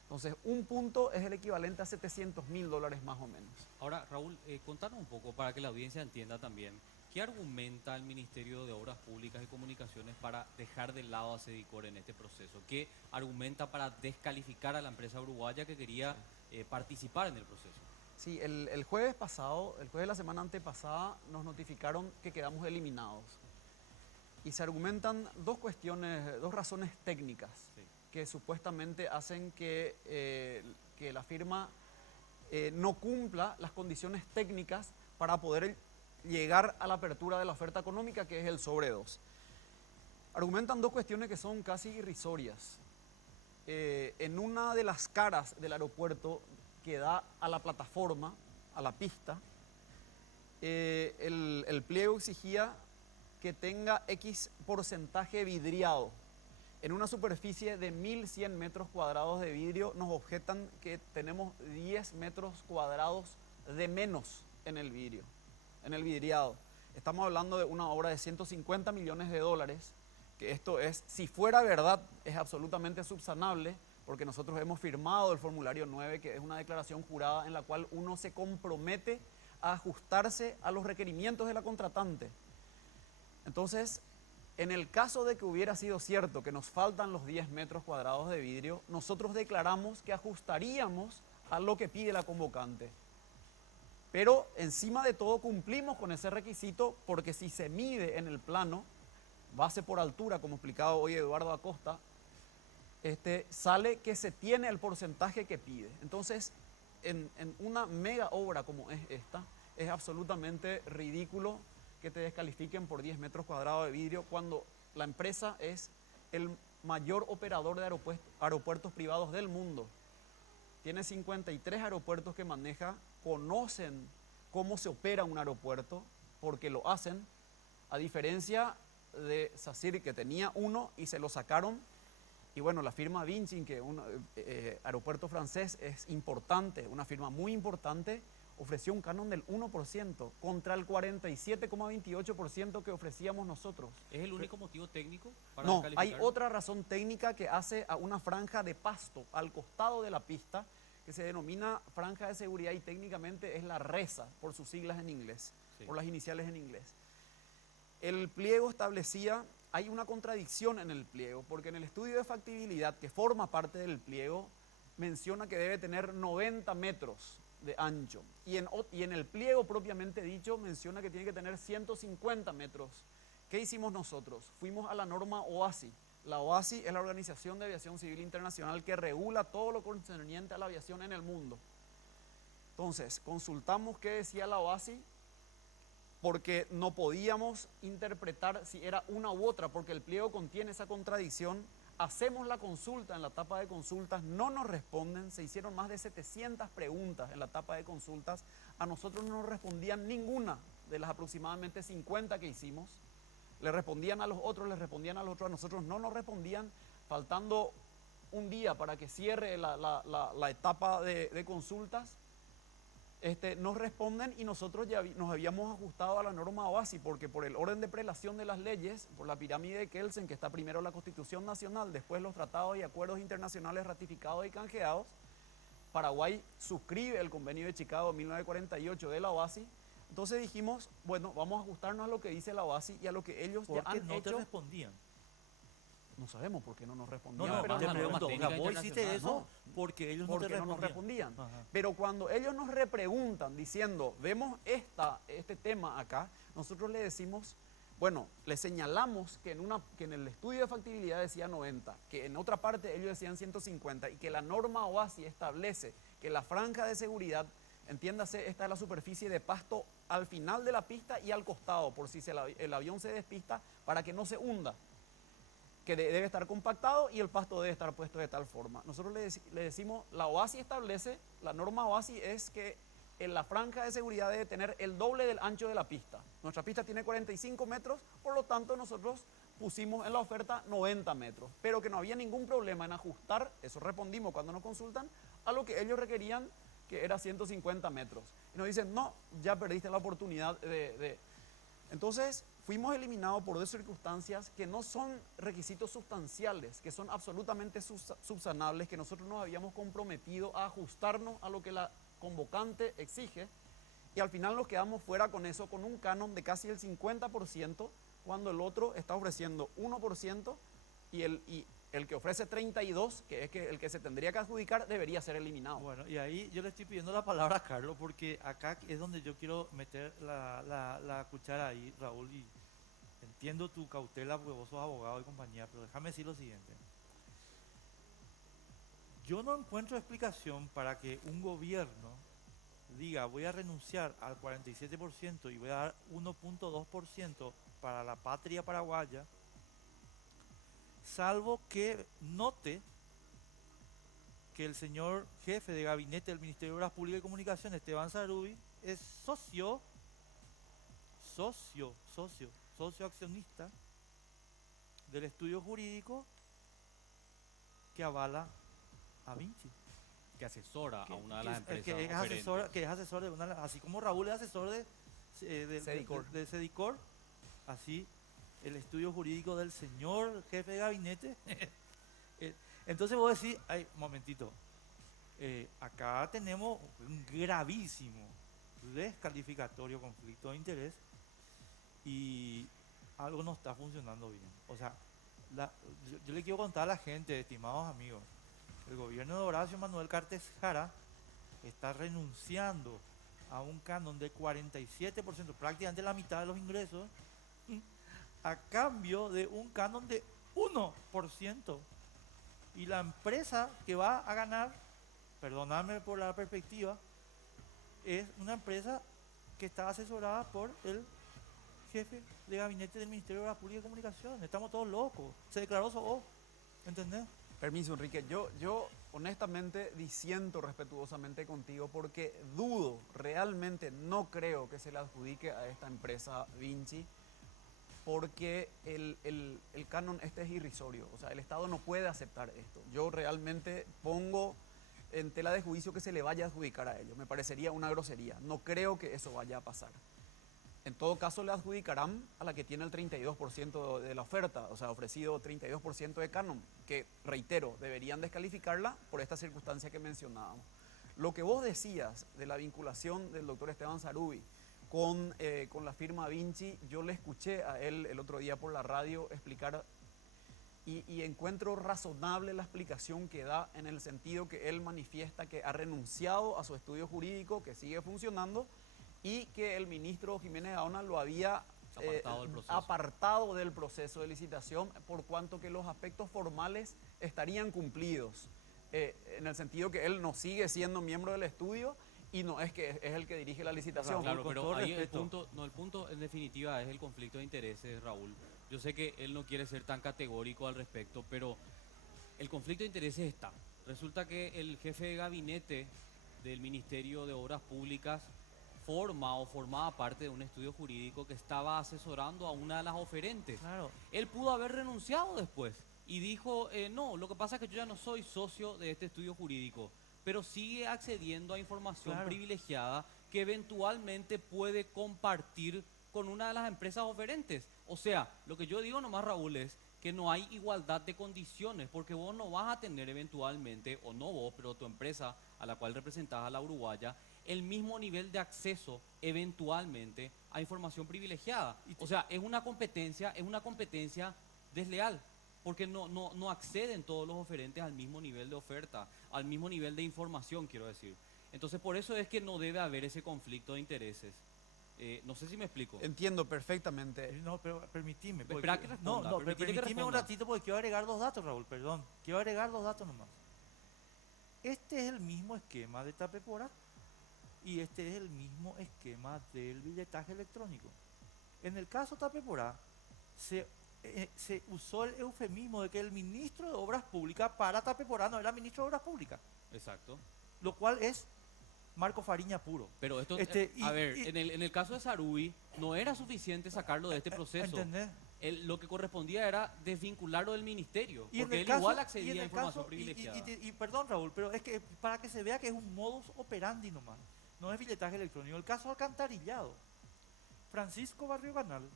Entonces, un punto es el equivalente a $700.000 más o menos. Ahora, Raúl, contanos un poco para que la audiencia entienda también. ¿Qué argumenta el Ministerio de Obras Públicas y Comunicaciones para dejar de lado a Cedicor en este proceso? ¿Qué argumenta para descalificar a la empresa uruguaya que quería participar en el proceso? Sí, el jueves pasado, el jueves de la semana antepasada, nos notificaron que quedamos eliminados. Y se argumentan dos razones técnicas, sí, que supuestamente hacen que la firma no cumpla las condiciones técnicas para poder llegar a la apertura de la oferta económica, que es el sobre 2. Argumentan dos cuestiones que son casi irrisorias. En una de las caras del aeropuerto que da a la plataforma, a la pista, el pliego exigía que tenga X porcentaje vidriado. En una superficie de 1.100 metros cuadrados de vidrio nos objetan que tenemos 10 metros cuadrados de menos en el vidrio, en el vidriado. Estamos hablando de una obra de $150 millones, que esto es, si fuera verdad, es absolutamente subsanable, porque nosotros hemos firmado el formulario 9, que es una declaración jurada en la cual uno se compromete a ajustarse a los requerimientos de la contratante. Entonces, en el caso de que hubiera sido cierto que nos faltan los 10 metros cuadrados de vidrio, nosotros declaramos que ajustaríamos a lo que pide la convocante. Pero encima de todo cumplimos con ese requisito, porque si se mide en el plano, base por altura, como explicaba hoy Eduardo Acosta, sale que se tiene el porcentaje que pide. Entonces, en una mega obra como es esta, es absolutamente ridículo que te descalifiquen por 10 metros cuadrados de vidrio cuando la empresa es el mayor operador de aeropuertos privados del mundo. Tiene 53 aeropuertos que maneja, conocen cómo se opera un aeropuerto porque lo hacen, a diferencia de SACIR, que tenía uno y se lo sacaron. Y bueno, la firma Vinci, que es un aeropuerto francés, es importante, una firma muy importante, ofreció un canon del 1% contra el 47,28% que ofrecíamos nosotros. ¿Es el único motivo técnico para No, descalificar? hay otra razón técnica que hace a una franja de pasto al costado de la pista que se denomina franja de seguridad y técnicamente es la RESA, por sus siglas en inglés, por las iniciales en inglés. El pliego establecía, hay una contradicción en el pliego, porque en el estudio de factibilidad que forma parte del pliego menciona que debe tener 90 metros de ancho y en el pliego propiamente dicho menciona que tiene que tener 150 metros. ¿Qué hicimos nosotros? Fuimos a la norma OASI. La OASI es la Organización de Aviación Civil Internacional que regula todo lo concerniente a la aviación en el mundo. Entonces, consultamos qué decía la OASI porque no podíamos interpretar si era una u otra, porque el pliego contiene esa contradicción. Hacemos la consulta en la etapa de consultas, no nos responden, se hicieron más de 700 preguntas en la etapa de consultas, a nosotros no nos respondían ninguna de las aproximadamente 50 que hicimos, le respondían a los otros, a nosotros no nos respondían, faltando un día para que cierre la etapa de consultas, nos responden y nosotros ya nos habíamos ajustado a la norma OASI porque por el orden de prelación de las leyes, por la pirámide de Kelsen, que está primero la Constitución Nacional, después los tratados y acuerdos internacionales ratificados y canjeados, Paraguay suscribe el Convenio de Chicago de 1948 de la OASI. Entonces dijimos, bueno, vamos a ajustarnos a lo que dice la OASI y a lo que ellos ya han hecho. ¿Por qué no te respondían? No sabemos por qué no nos respondían. No, pero te pregunto, vos hiciste eso porque ellos no te respondían. Nos respondían. Pero cuando ellos nos repreguntan diciendo, vemos este tema acá, nosotros le decimos, bueno, le señalamos que en el estudio de factibilidad decía 90, que en otra parte ellos decían 150 y que la norma OASI establece que la franja de seguridad, entiéndase, esta es la superficie de pasto al final de la pista y al costado, por si el avión se despista, para que no se hunda, que debe estar compactado y el pasto debe estar puesto de tal forma. Nosotros le decimos, la OASI establece, la norma OASI es que en la franja de seguridad debe tener el doble del ancho de la pista. Nuestra pista tiene 45 metros, por lo tanto nosotros pusimos en la oferta 90 metros, pero que no había ningún problema en ajustar, eso respondimos cuando nos consultan, a lo que ellos requerían, que era 150 metros. Y nos dicen, no, ya perdiste la oportunidad de... Entonces, fuimos eliminados por dos circunstancias que no son requisitos sustanciales, que son absolutamente subsanables, que nosotros nos habíamos comprometido a ajustarnos a lo que la convocante exige, y al final nos quedamos fuera con eso, con un canon de casi el 50%, cuando el otro está ofreciendo 1%, y el que ofrece 32%, que es el que se tendría que adjudicar, debería ser eliminado. Bueno, y ahí yo le estoy pidiendo la palabra a Carlos, porque acá es donde yo quiero meter la cuchara ahí, Raúl, y entiendo tu cautela porque vos sos abogado y compañía, pero déjame decir lo siguiente. Yo no encuentro explicación para que un gobierno diga voy a renunciar al 47% y voy a dar 1.2% para la patria paraguaya, salvo que note que el señor jefe de gabinete del Ministerio de Obras Públicas y Comunicaciones, Esteban Sarubi, es socio accionista del estudio jurídico que avala a Vinci. Que asesora a una de las empresas que es asesor de una, así como Raúl es asesor de Sedicor, así el estudio jurídico del señor jefe de gabinete. Entonces vos decís, ay, momentito, acá tenemos un gravísimo descalificatorio conflicto de interés y algo no está funcionando bien. O sea, yo le quiero contar a la gente, estimados amigos, el gobierno de Horacio Manuel Cartes Jara está renunciando a un canon de 47%, prácticamente la mitad de los ingresos, a cambio de un canon de 1%. Y la empresa que va a ganar, perdóname por la perspectiva, es una empresa que está asesorada por el jefe de gabinete del Ministerio de Obras Públicas y Comunicaciones. Estamos todos locos. Se declaró SOO. ¿Entendés? Permiso, Enrique. Yo honestamente disiento respetuosamente contigo porque dudo, realmente no creo que se le adjudique a esta empresa Vinci, porque el canon es irrisorio. O sea, el Estado no puede aceptar esto. Yo realmente pongo en tela de juicio que se le vaya a adjudicar a ellos. Me parecería una grosería. No creo que eso vaya a pasar. En todo caso, le adjudicarán a la que tiene el 32% de la oferta, o sea, ofrecido 32% de canon, que, reitero, deberían descalificarla por esta circunstancia que mencionábamos. Lo que vos decías de la vinculación del doctor Esteban Sarubi con la firma Vinci, yo le escuché a él el otro día por la radio explicar y encuentro razonable la explicación que da en el sentido que él manifiesta que ha renunciado a su estudio jurídico, que sigue funcionando, y que el ministro Jiménez Gaona lo había apartado del proceso de licitación por cuanto que los aspectos formales estarían cumplidos, en el sentido que él no sigue siendo miembro del estudio y no es que es el que dirige la licitación. Claro, pero ahí el punto en definitiva es el conflicto de intereses, Raúl. Yo sé que él no quiere ser tan categórico al respecto, pero el conflicto de intereses está. Resulta que el jefe de gabinete del Ministerio de Obras Públicas formaba parte de un estudio jurídico que estaba asesorando a una de las oferentes. Claro. Él pudo haber renunciado después y dijo, no, lo que pasa es que yo ya no soy socio de este estudio jurídico, pero sigue accediendo a información privilegiada que eventualmente puede compartir con una de las empresas oferentes. O sea, lo que yo digo nomás, Raúl, es que no hay igualdad de condiciones, porque vos no vas a tener eventualmente, o no vos, pero tu empresa a la cual representás a la uruguaya, el mismo nivel de acceso eventualmente a información privilegiada. O sea, es una competencia desleal, porque no acceden todos los oferentes al mismo nivel de oferta, al mismo nivel de información, quiero decir. Entonces, por eso es que no debe haber ese conflicto de intereses. No sé si me explico. Entiendo perfectamente. No, pero permitime. Espera que responda. Permitime un ratito porque quiero agregar 2 datos, Raúl, perdón. Quiero agregar 2 datos nomás. Este es el mismo esquema de Tapepora y este es el mismo esquema del billetaje electrónico. En el caso Tapepora se usó el eufemismo de que el ministro de Obras Públicas para Tapepora no era ministro de Obras Públicas. Exacto. Lo cual es Marco Fariña puro. Pero esto, en el caso de Sarubi, no era suficiente sacarlo de este proceso. ¿Entendés? Lo que correspondía era desvincularlo del ministerio, y porque él igual accedía a información privilegiada. Y perdón, Raúl, pero es que para que se vea que es un modus operandi nomás, no es billetaje electrónico. El caso alcantarillado. Francisco Barrio Banal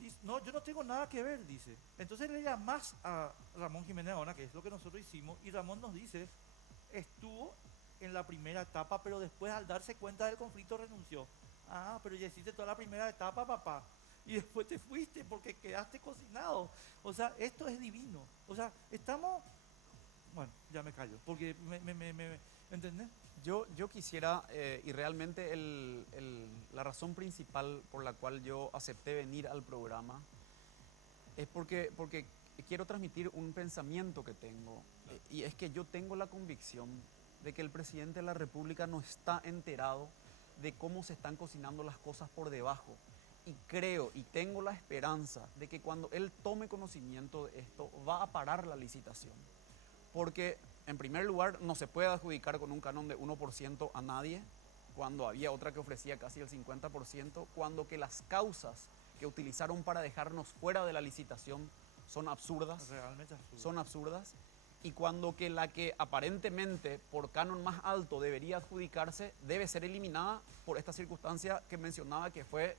dice, no, yo no tengo nada que ver, dice. Entonces le llamas a Ramón Jiménez Gaona, que es lo que nosotros hicimos, y Ramón nos dice, estuvo en la primera etapa, pero después al darse cuenta del conflicto renunció. Ah, pero ya hiciste toda la primera etapa, papá. Y después te fuiste porque quedaste cocinado. O sea, esto es divino. O sea, estamos... Bueno, ya me callo, porque ¿entendés? Yo quisiera, y realmente la razón principal por la cual yo acepté venir al programa es porque quiero transmitir un pensamiento que tengo, y es que yo tengo la convicción de que el presidente de la República no está enterado de cómo se están cocinando las cosas por debajo. Y creo y tengo la esperanza de que cuando él tome conocimiento de esto va a parar la licitación. Porque, en primer lugar, no se puede adjudicar con un canon de 1% a nadie, cuando había otra que ofrecía casi el 50%, cuando que las causas que utilizaron para dejarnos fuera de la licitación son absurdas. Realmente absurdas. Son absurdas. Y cuando que la que aparentemente por canon más alto debería adjudicarse debe ser eliminada por esta circunstancia que mencionaba, que fue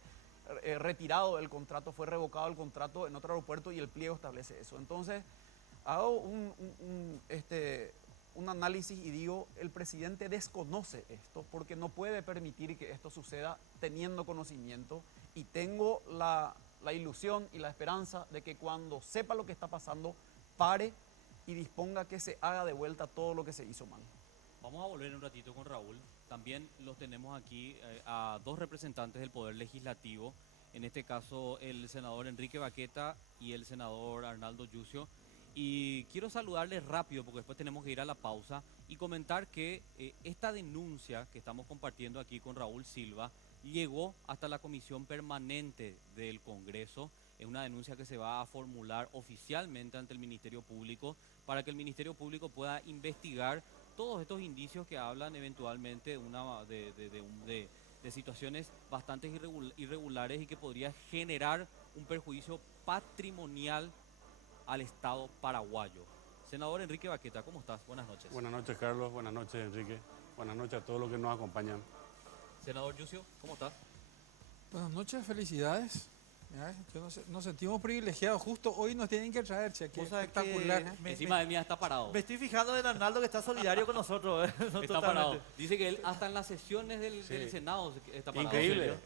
retirado el contrato, fue revocado el contrato en otro aeropuerto y el pliego establece eso. Entonces, hago un análisis y digo, el presidente desconoce esto porque no puede permitir que esto suceda teniendo conocimiento, y tengo la ilusión y la esperanza de que cuando sepa lo que está pasando, pare y disponga que se haga de vuelta todo lo que se hizo mal. Vamos a volver un ratito con Raúl. También los tenemos aquí a 2 representantes del Poder Legislativo, en este caso el senador Enrique Baqueta y el senador Arnaldo Yucio. Y quiero saludarles rápido porque después tenemos que ir a la pausa y comentar que esta denuncia que estamos compartiendo aquí con Raúl Silva llegó hasta la Comisión Permanente del Congreso. Es una denuncia que se va a formular oficialmente ante el Ministerio Público para que el Ministerio Público pueda investigar todos estos indicios que hablan eventualmente de situaciones bastante irregulares y que podría generar un perjuicio patrimonial al Estado paraguayo. Senador Enrique Baqueta, ¿cómo estás? Buenas noches. Buenas noches, Carlos. Buenas noches, Enrique. Buenas noches a todos los que nos acompañan. Senador Yucio, ¿cómo estás? Buenas noches, felicidades. Nos sentimos privilegiados. Justo hoy nos tienen que traer cheque. Espectacular. Encima de mí está parado. Me estoy fijando en Arnaldo que está solidario con nosotros. Está parado. Dice que él hasta en las sesiones del Senado está parado. Increíble.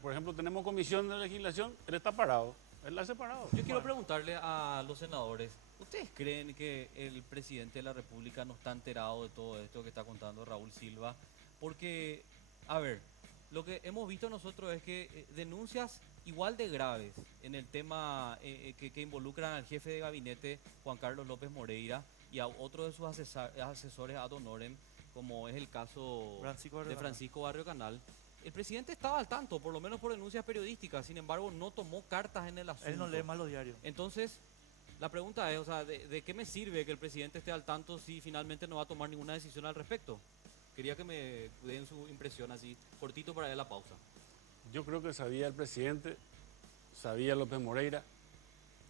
Por ejemplo, tenemos comisión de legislación, él está parado. Él la hace parado. Yo quiero preguntarle a los senadores, ¿ustedes creen que el presidente de la República no está enterado de todo esto que está contando Raúl Silva? Porque, a ver, lo que hemos visto nosotros es que denuncias igual de graves en el tema que involucran al jefe de gabinete, Juan Carlos López Moreira, y a otro de sus asesores ad honorem, como es el caso de Francisco Barrio Canal. El presidente estaba al tanto, por lo menos por denuncias periodísticas, sin embargo no tomó cartas en el asunto. Él no lee más los diarios. Entonces, la pregunta es, o sea, ¿de qué me sirve que el presidente esté al tanto si finalmente no va a tomar ninguna decisión al respecto? Quería que me den su impresión así, cortito para ir a la pausa. Yo creo que sabía el presidente, sabía López Moreira,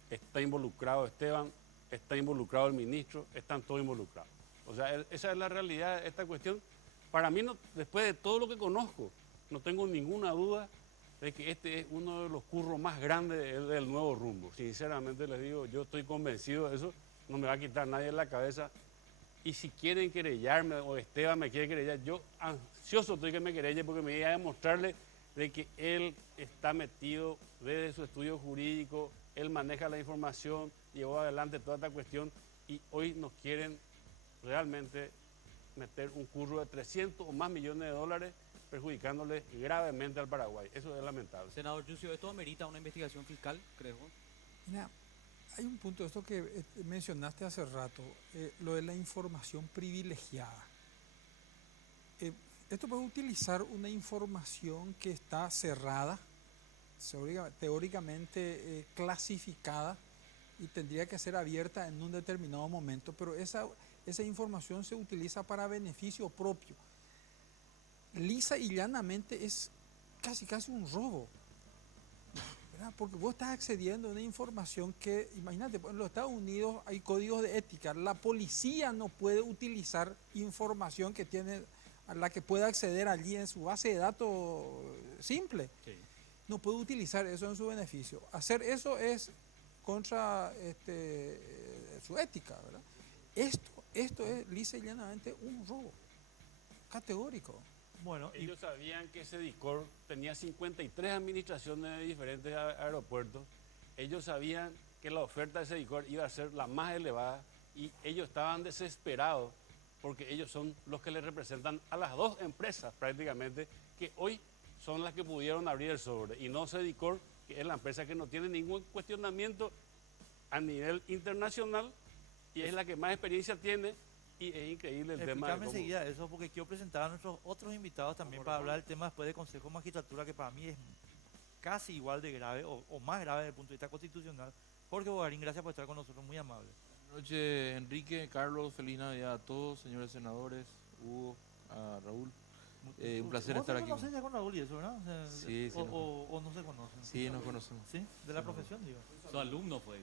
está involucrado Esteban, está involucrado el ministro, están todos involucrados. O sea, esa es la realidad de esta cuestión. Para mí, no, después de todo lo que conozco, no tengo ninguna duda de que este es uno de los curros más grandes del nuevo rumbo. Sinceramente les digo, yo estoy convencido de eso, no me va a quitar nadie de la cabeza. Y si quieren querellarme o Esteban me quiere querellar, yo ansioso estoy que me querelle porque me voy a demostrarle de que él está metido desde su estudio jurídico, él maneja la información, llevó adelante toda esta cuestión y hoy nos quieren realmente meter un curro de 300 o más millones de dólares perjudicándole gravemente al Paraguay. Eso es lamentable. Senador Yucio, ¿esto amerita una investigación fiscal, creo? Mira, hay un punto, esto que mencionaste hace rato, lo de la información privilegiada. Esto puede utilizar una información que está cerrada, teóricamente clasificada, y tendría que ser abierta en un determinado momento, pero esa información se utiliza para beneficio propio. Lisa y llanamente es casi un robo, ¿verdad? Porque vos estás accediendo a una información que, imagínate, en los Estados Unidos hay códigos de ética, la policía no puede utilizar información que tiene, a la que pueda acceder allí en su base de datos simple. Sí. No puede utilizar eso en su beneficio. Hacer eso es contra su ética, ¿verdad? Esto es lisa y llanamente un robo categórico. Bueno, ellos sabían que Sedicor tenía 53 administraciones de diferentes aeropuertos. Ellos sabían que la oferta de Sedicor iba a ser la más elevada y ellos estaban desesperados porque ellos son los que le representan a las dos empresas prácticamente que hoy son las que pudieron abrir el sobre y no Sedicor, que es la empresa que no tiene ningún cuestionamiento a nivel internacional y es la que más experiencia tiene. Y es increíble el tema. Explícame enseguida eso porque quiero presentar a nuestros otros invitados también para hablar del tema después de Consejo de Magistratura, que para mí es casi igual de grave o más grave desde el punto de vista constitucional. Jorge Bogarín, gracias por estar con nosotros, muy amable. Buenas noches, Enrique, Carlos, feliz Navidad a todos, señores senadores, Hugo, a Raúl. Un placer estar aquí. ¿Vos se conocen ya con Raúl y eso, verdad? O sea, sí, sí. O no se conocen. Sí, nos conocemos. ¿Sí? ¿De la profesión, digo? Su alumno fue.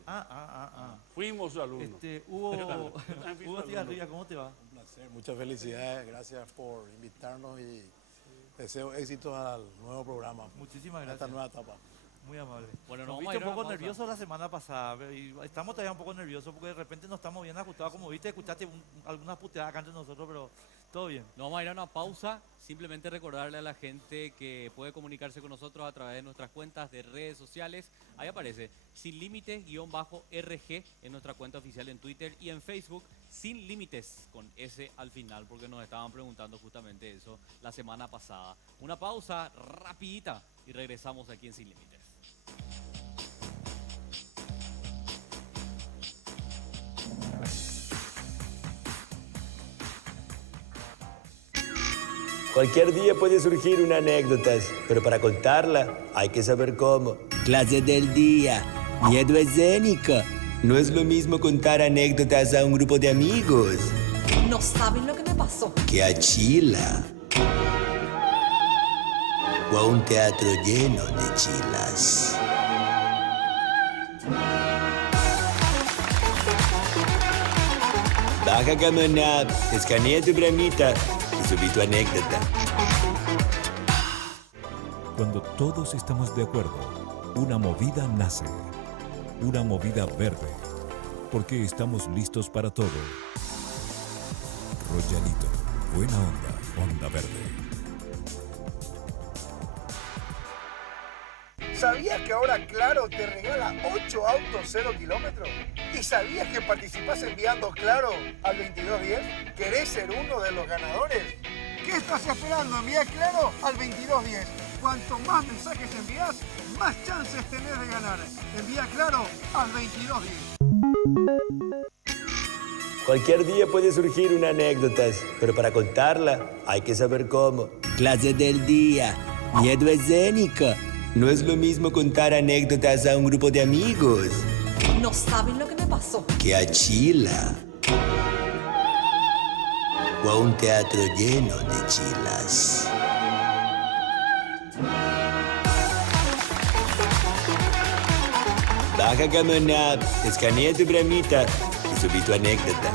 Fuimos su alumno. Hugo Tigarribia, ¿cómo te va? Un placer, muchas felicidades, gracias por invitarnos y deseo éxitos al nuevo programa. Muchísimas gracias. A esta nueva etapa. Muy amable. Bueno, nos viste un poco nerviosos la semana pasada y estamos todavía un poco nerviosos porque de repente no estamos bien ajustados. Como viste, escuchaste algunas puteadas acá entre nosotros, pero todo bien. Nos vamos a ir a una pausa. Simplemente recordarle a la gente que puede comunicarse con nosotros a través de nuestras cuentas de redes sociales. Ahí aparece Sin Límites_RG en nuestra cuenta oficial en Twitter y en Facebook Sin Límites con S al final, porque nos estaban preguntando justamente eso la semana pasada. Una pausa rapidita y regresamos aquí en Sin Límites. Cualquier día puede surgir una anécdota, pero para contarla hay que saber cómo. Clase del día. Miedo escénico. No es lo mismo contar anécdotas a un grupo de amigos. No saben lo que me pasó. Que a Chila. O a un teatro lleno de chilas. Baja Camonap, escanea tu bramita y subí tu anécdota. Cuando todos estamos de acuerdo, una movida nace. Una movida verde. Porque estamos listos para todo. Royalito, buena onda, onda verde. ¿Sabías que ahora Claro te regala 8 autos 0 kilómetros? ¿Y sabías que participás enviando Claro al 2210? ¿Querés ser uno de los ganadores? ¿Qué estás esperando? Envía Claro al 2210. Cuanto más mensajes envías, más chances tenés de ganar. Envía Claro al 2210. Cualquier día puede surgir una anécdota, pero para contarla hay que saber cómo. Clase del día. Miedo escénico. No es lo mismo contar anécdotas a un grupo de amigos No saben lo que me pasó. que a Chila. O a un teatro lleno de chilas. Baja Camonap, escanea tu bramita y subí tu anécdota.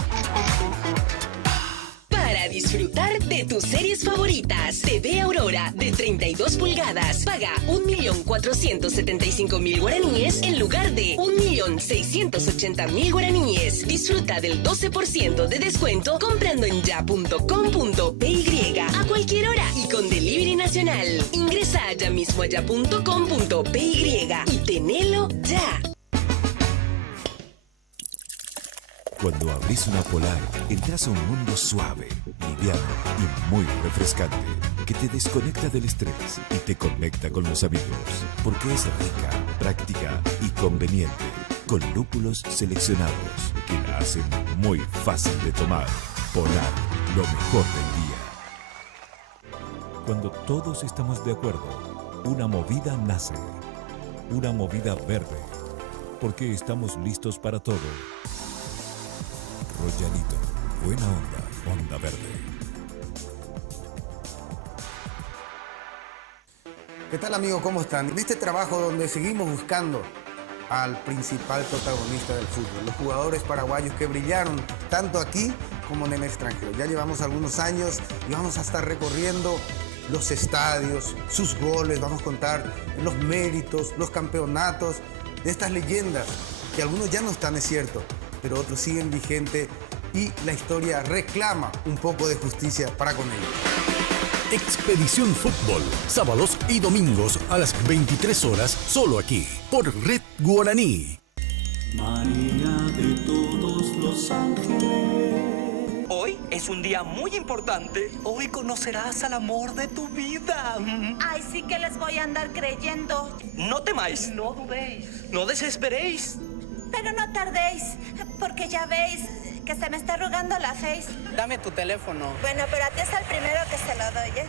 Para disfrutar de tus series favoritas, TV Aurora de 32 pulgadas. Paga 1.475.000 guaraníes en lugar de 1.680.000 guaraníes. Disfruta del 12% de descuento comprando en ya.com.py a cualquier hora y con delivery nacional. Ingresa ya mismo a ya.com.py y tenelo ya. Cuando abrís una Polar, entras a un mundo suave, liviano y muy refrescante, que te desconecta del estrés y te conecta con los amigos, porque es rica, práctica y conveniente, con lúpulos seleccionados que la hacen muy fácil de tomar. Polar, lo mejor del día. Cuando todos estamos de acuerdo, una movida nace. Una movida verde, porque estamos listos para todo. Royalito, buena onda, onda verde. ¿Qué tal, amigos? ¿Cómo están? En este trabajo donde seguimos buscando al principal protagonista del fútbol, los jugadores paraguayos que brillaron tanto aquí como en el extranjero. Ya llevamos algunos años y vamos a estar recorriendo los estadios, sus goles, vamos a contar los méritos, los campeonatos de estas leyendas, que algunos ya no están, es cierto, pero otros siguen vigentes y la historia reclama un poco de justicia para con ellos. Expedición Fútbol, sábados y domingos a las 23 horas, solo aquí, por Red Guaraní. María de todos los ángeles. Hoy es un día muy importante. Hoy conocerás al amor de tu vida. Ay, sí que les voy a andar creyendo. No temáis. No dudéis. No desesperéis. Pero no tardéis, porque ya veis que se me está arrugando la face. Dame tu teléfono. Bueno, pero a ti es el primero que se lo doy, ¿eh?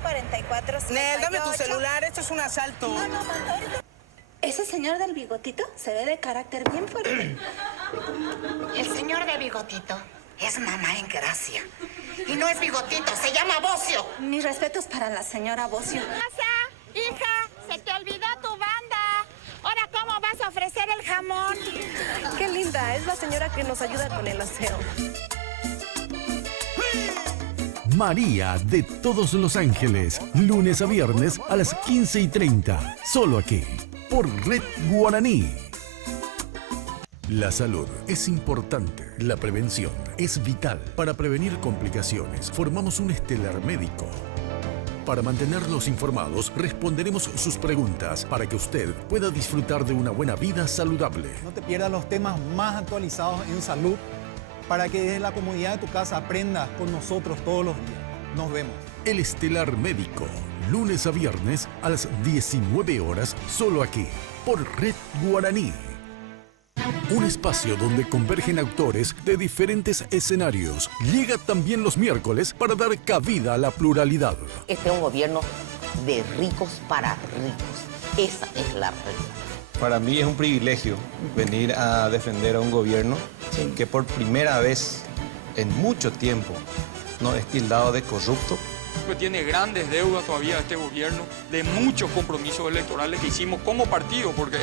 044 Nel, dame tu celular, esto es un asalto. No, ese señor del bigotito se ve de carácter bien fuerte. El señor de bigotito es mamá en gracia. Y no es bigotito, se llama Bocio. Mis respetos para la señora Bocio. Hija, se te olvidó tu banda. Ahora, ¿cómo vas a ofrecer el jamón? Qué linda, es la señora que nos ayuda con el aseo. María de todos los ángeles, lunes a viernes a las 15:30, solo aquí, por Red Guaraní. La salud es importante, la prevención es vital. Para prevenir complicaciones, formamos un estelar médico. Para mantenerlos informados, responderemos sus preguntas para que usted pueda disfrutar de una buena vida saludable. No te pierdas los temas más actualizados en salud para que desde la comodidad de tu casa aprendas con nosotros todos los días. Nos vemos. El Estelar Médico, lunes a viernes a las 19 horas, solo aquí, por Red Guaraní. Un espacio donde convergen actores de diferentes escenarios. Llega también los miércoles para dar cabida a la pluralidad. Este es un gobierno de ricos para ricos. Esa es la realidad. Para mí es un privilegio venir a defender a un gobierno que por primera vez en mucho tiempo no es tildado de corrupto. Tiene grandes deudas todavía este gobierno, de muchos compromisos electorales que hicimos como partido, porque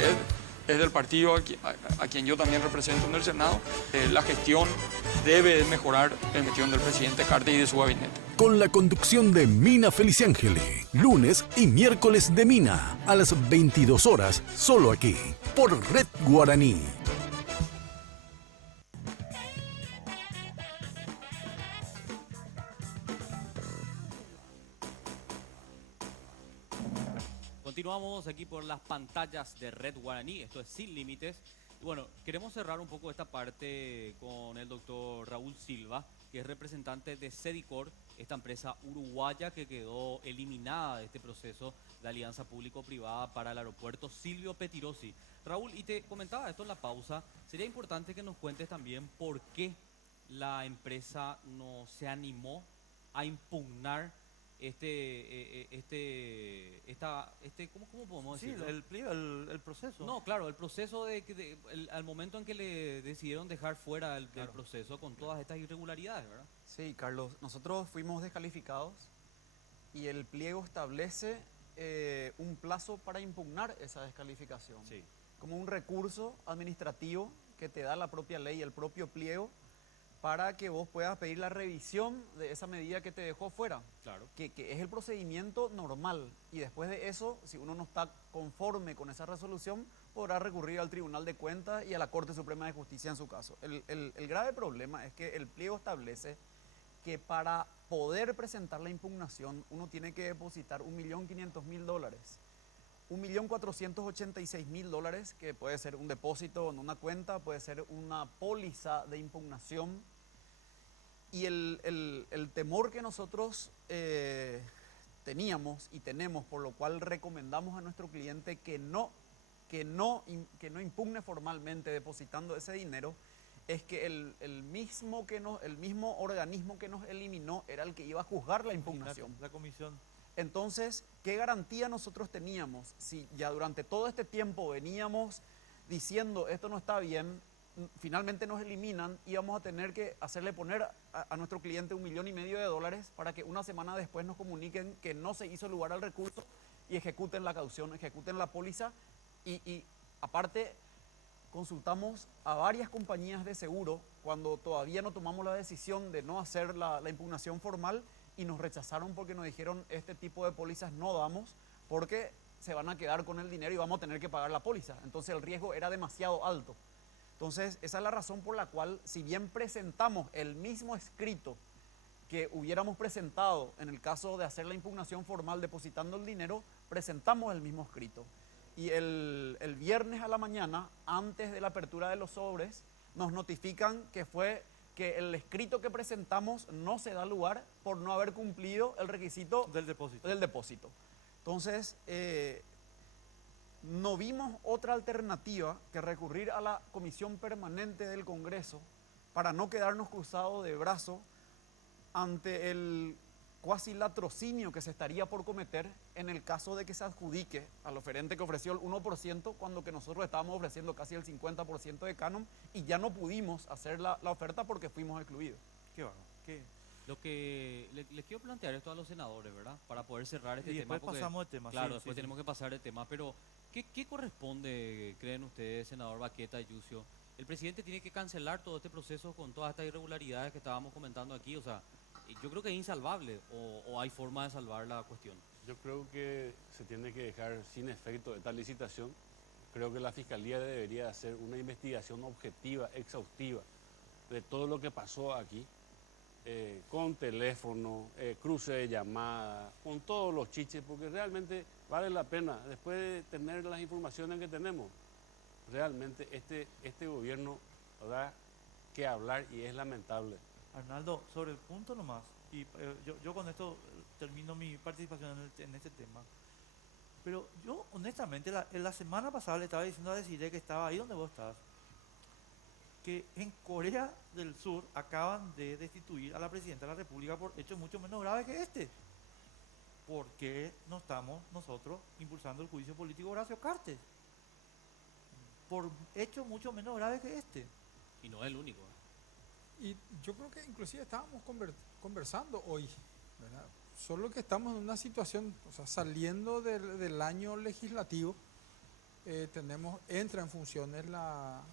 es del partido a quien yo también represento en el Senado. La gestión debe mejorar en gestión del presidente Cartes y de su gabinete. Con la conducción de Mina Feliciángeli, lunes y miércoles de Mina, a las 22 horas, solo aquí, por Red Guaraní. Continuamos aquí por las pantallas de Red Guaraní, esto es Sin Límites. Y bueno, queremos cerrar un poco esta parte con el doctor Raúl Silva, que es representante de Cedicor, esta empresa uruguaya que quedó eliminada de este proceso de alianza público-privada para el aeropuerto Silvio Pettirossi. Raúl, y te comentaba esto en la pausa, sería importante que nos cuentes también por qué la empresa no se animó a impugnar ¿cómo podemos decirlo? Sí, el proceso. No, claro, el proceso al momento en que le decidieron dejar fuera del proceso con todas estas irregularidades, ¿verdad? Sí, Carlos, nosotros fuimos descalificados y el pliego establece un plazo para impugnar esa descalificación. Sí. Como un recurso administrativo que te da la propia ley, el propio pliego, para que vos puedas pedir la revisión de esa medida que te dejó fuera. Claro. Que es el procedimiento normal. Y después de eso, si uno no está conforme con esa resolución, podrá recurrir al Tribunal de Cuentas y a la Corte Suprema de Justicia en su caso. El grave problema es que el pliego establece que para poder presentar la impugnación, uno tiene que depositar $1.500.000. $1.486.000, que puede ser un depósito en una cuenta, puede ser una póliza de impugnación. Y el temor que nosotros teníamos y tenemos, por lo cual recomendamos a nuestro cliente que no impugne formalmente depositando ese dinero, es que el mismo organismo que nos eliminó era el que iba a juzgar la impugnación. La comisión. Entonces, ¿qué garantía nosotros teníamos? Si ya durante todo este tiempo veníamos diciendo esto no está bien, finalmente nos eliminan y vamos a tener que hacerle poner a nuestro cliente $1,5 millones para que una semana después nos comuniquen que no se hizo lugar al recurso y ejecuten la caución, ejecuten la póliza y aparte consultamos a varias compañías de seguro cuando todavía no tomamos la decisión de no hacer la impugnación formal y nos rechazaron porque nos dijeron este tipo de pólizas no damos porque se van a quedar con el dinero y vamos a tener que pagar la póliza. Entonces el riesgo era demasiado alto. Entonces esa es la razón por la cual, si bien presentamos el mismo escrito que hubiéramos presentado en el caso de hacer la impugnación formal depositando el dinero, presentamos el mismo escrito. Y el viernes a la mañana, antes de la apertura de los sobres, nos notifican que el escrito que presentamos no se da lugar por no haber cumplido el requisito del depósito. Entonces, no vimos otra alternativa que recurrir a la Comisión Permanente del Congreso para no quedarnos cruzados de brazos ante el cuasi latrocinio que se estaría por cometer en el caso de que se adjudique al oferente que ofreció el 1% cuando que nosotros estábamos ofreciendo casi el 50% de canon y ya no pudimos hacer la oferta porque fuimos excluidos. Qué bueno. Lo que les quiero plantear esto a los senadores, ¿verdad? Para poder cerrar este y tema. Después pasamos de tema. Claro, después tenemos que pasar de tema, pero ¿qué corresponde, creen ustedes, senador Baqueta y Yucio? El presidente tiene que cancelar todo este proceso con todas estas irregularidades que estábamos comentando aquí, o sea, yo creo que es insalvable o hay forma de salvar la cuestión. Yo creo que se tiene que dejar sin efecto esta licitación. Creo que la Fiscalía debería hacer una investigación objetiva, exhaustiva, de todo lo que pasó aquí, con teléfono, cruce de llamada, con todos los chiches, porque realmente vale la pena, después de tener las informaciones que tenemos, realmente este gobierno da que hablar y es lamentable. Arnaldo, sobre el punto nomás, y yo con esto termino mi participación en este tema, pero yo honestamente la semana pasada le estaba diciendo a Desiree que estaba ahí donde vos estás, que en Corea del Sur acaban de destituir a la Presidenta de la República por hechos mucho menos graves que este. ¿Por qué no estamos nosotros impulsando el juicio político de Horacio Cartes? Por hechos mucho menos graves que este. Y no es el único. Y yo creo que inclusive estábamos conversando hoy, ¿verdad? Solo que estamos en una situación, o sea, saliendo del año legislativo, entra en funciones la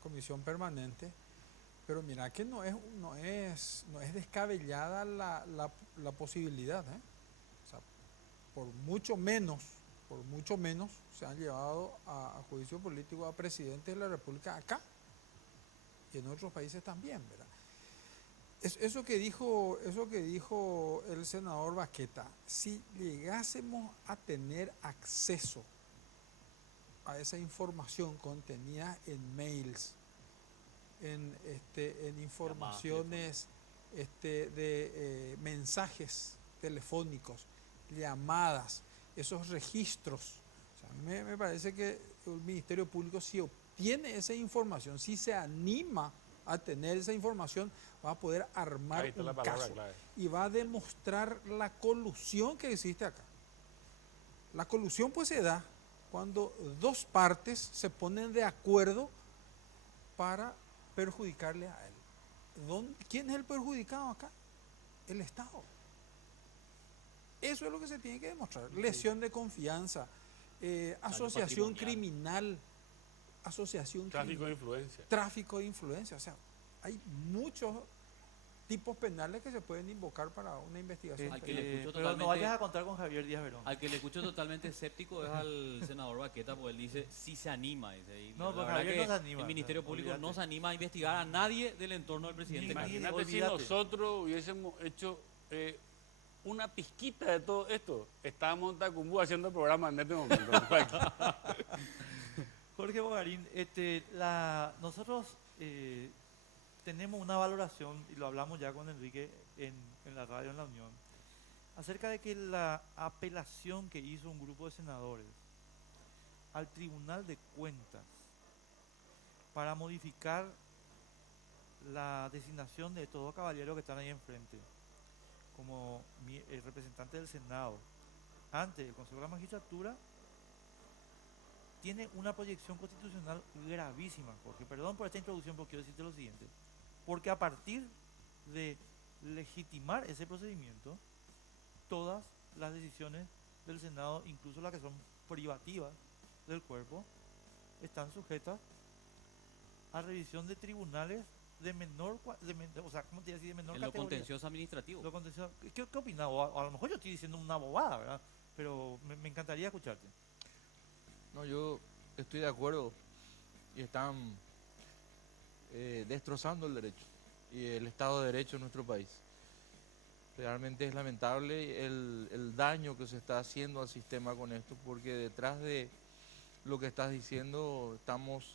comisión permanente, pero mira que no es descabellada la posibilidad, ¿eh? O sea, por mucho menos se han llevado a juicio político a presidentes de la República acá y en otros países también, ¿verdad? Eso que dijo el senador Baqueta, si llegásemos a tener acceso a esa información contenida en mails, en informaciones de mensajes telefónicos, llamadas, esos registros. O sea, a mí me parece que el Ministerio Público, si obtiene esa información, si se anima a tener esa información, va a poder armar un caso y va a demostrar la colusión que existe acá. La colusión pues se da cuando dos partes se ponen de acuerdo para perjudicarle a él. ¿Quién es el perjudicado acá? El Estado. Eso es lo que se tiene que demostrar. Lesión de confianza, asociación criminal, tráfico de influencia. Tráfico de influencia. O sea, hay muchos tipos penales que se pueden invocar para una investigación. Pero no vayas a contar con Javier Díaz Verón. Al que le escucho totalmente escéptico es al senador Baqueta, porque él dice, sí se anima. Dice, y no, la Javier verdad no que se anima. El Ministerio Público no se anima a investigar a nadie del entorno del presidente. Imagínate si nosotros hubiésemos hecho una pizquita de todo esto. Estábamos en Tacumbú haciendo el programa en este momento. Jorge Bogarín, nosotros tenemos una valoración, y lo hablamos ya con Enrique en la radio en La Unión, acerca de que la apelación que hizo un grupo de senadores al Tribunal de Cuentas para modificar la designación de estos dos caballeros que están ahí enfrente como el representante del Senado ante el Consejo de la Magistratura, tiene una proyección constitucional gravísima, Jorge. Perdón por esta introducción, pero quiero decirte lo siguiente. Porque a partir de legitimar ese procedimiento, todas las decisiones del Senado, incluso las que son privativas del cuerpo, están sujetas a revisión de tribunales de menor, o sea, ¿cómo te decía? De menor en categoría. Lo contencioso administrativo. ¿Qué opinas? O a lo mejor yo estoy diciendo una bobada, ¿verdad? Pero me encantaría escucharte. No, yo estoy de acuerdo y están destrozando el derecho y el Estado de Derecho en nuestro país. Realmente es lamentable el daño que se está haciendo al sistema con esto, porque detrás de lo que estás diciendo estamos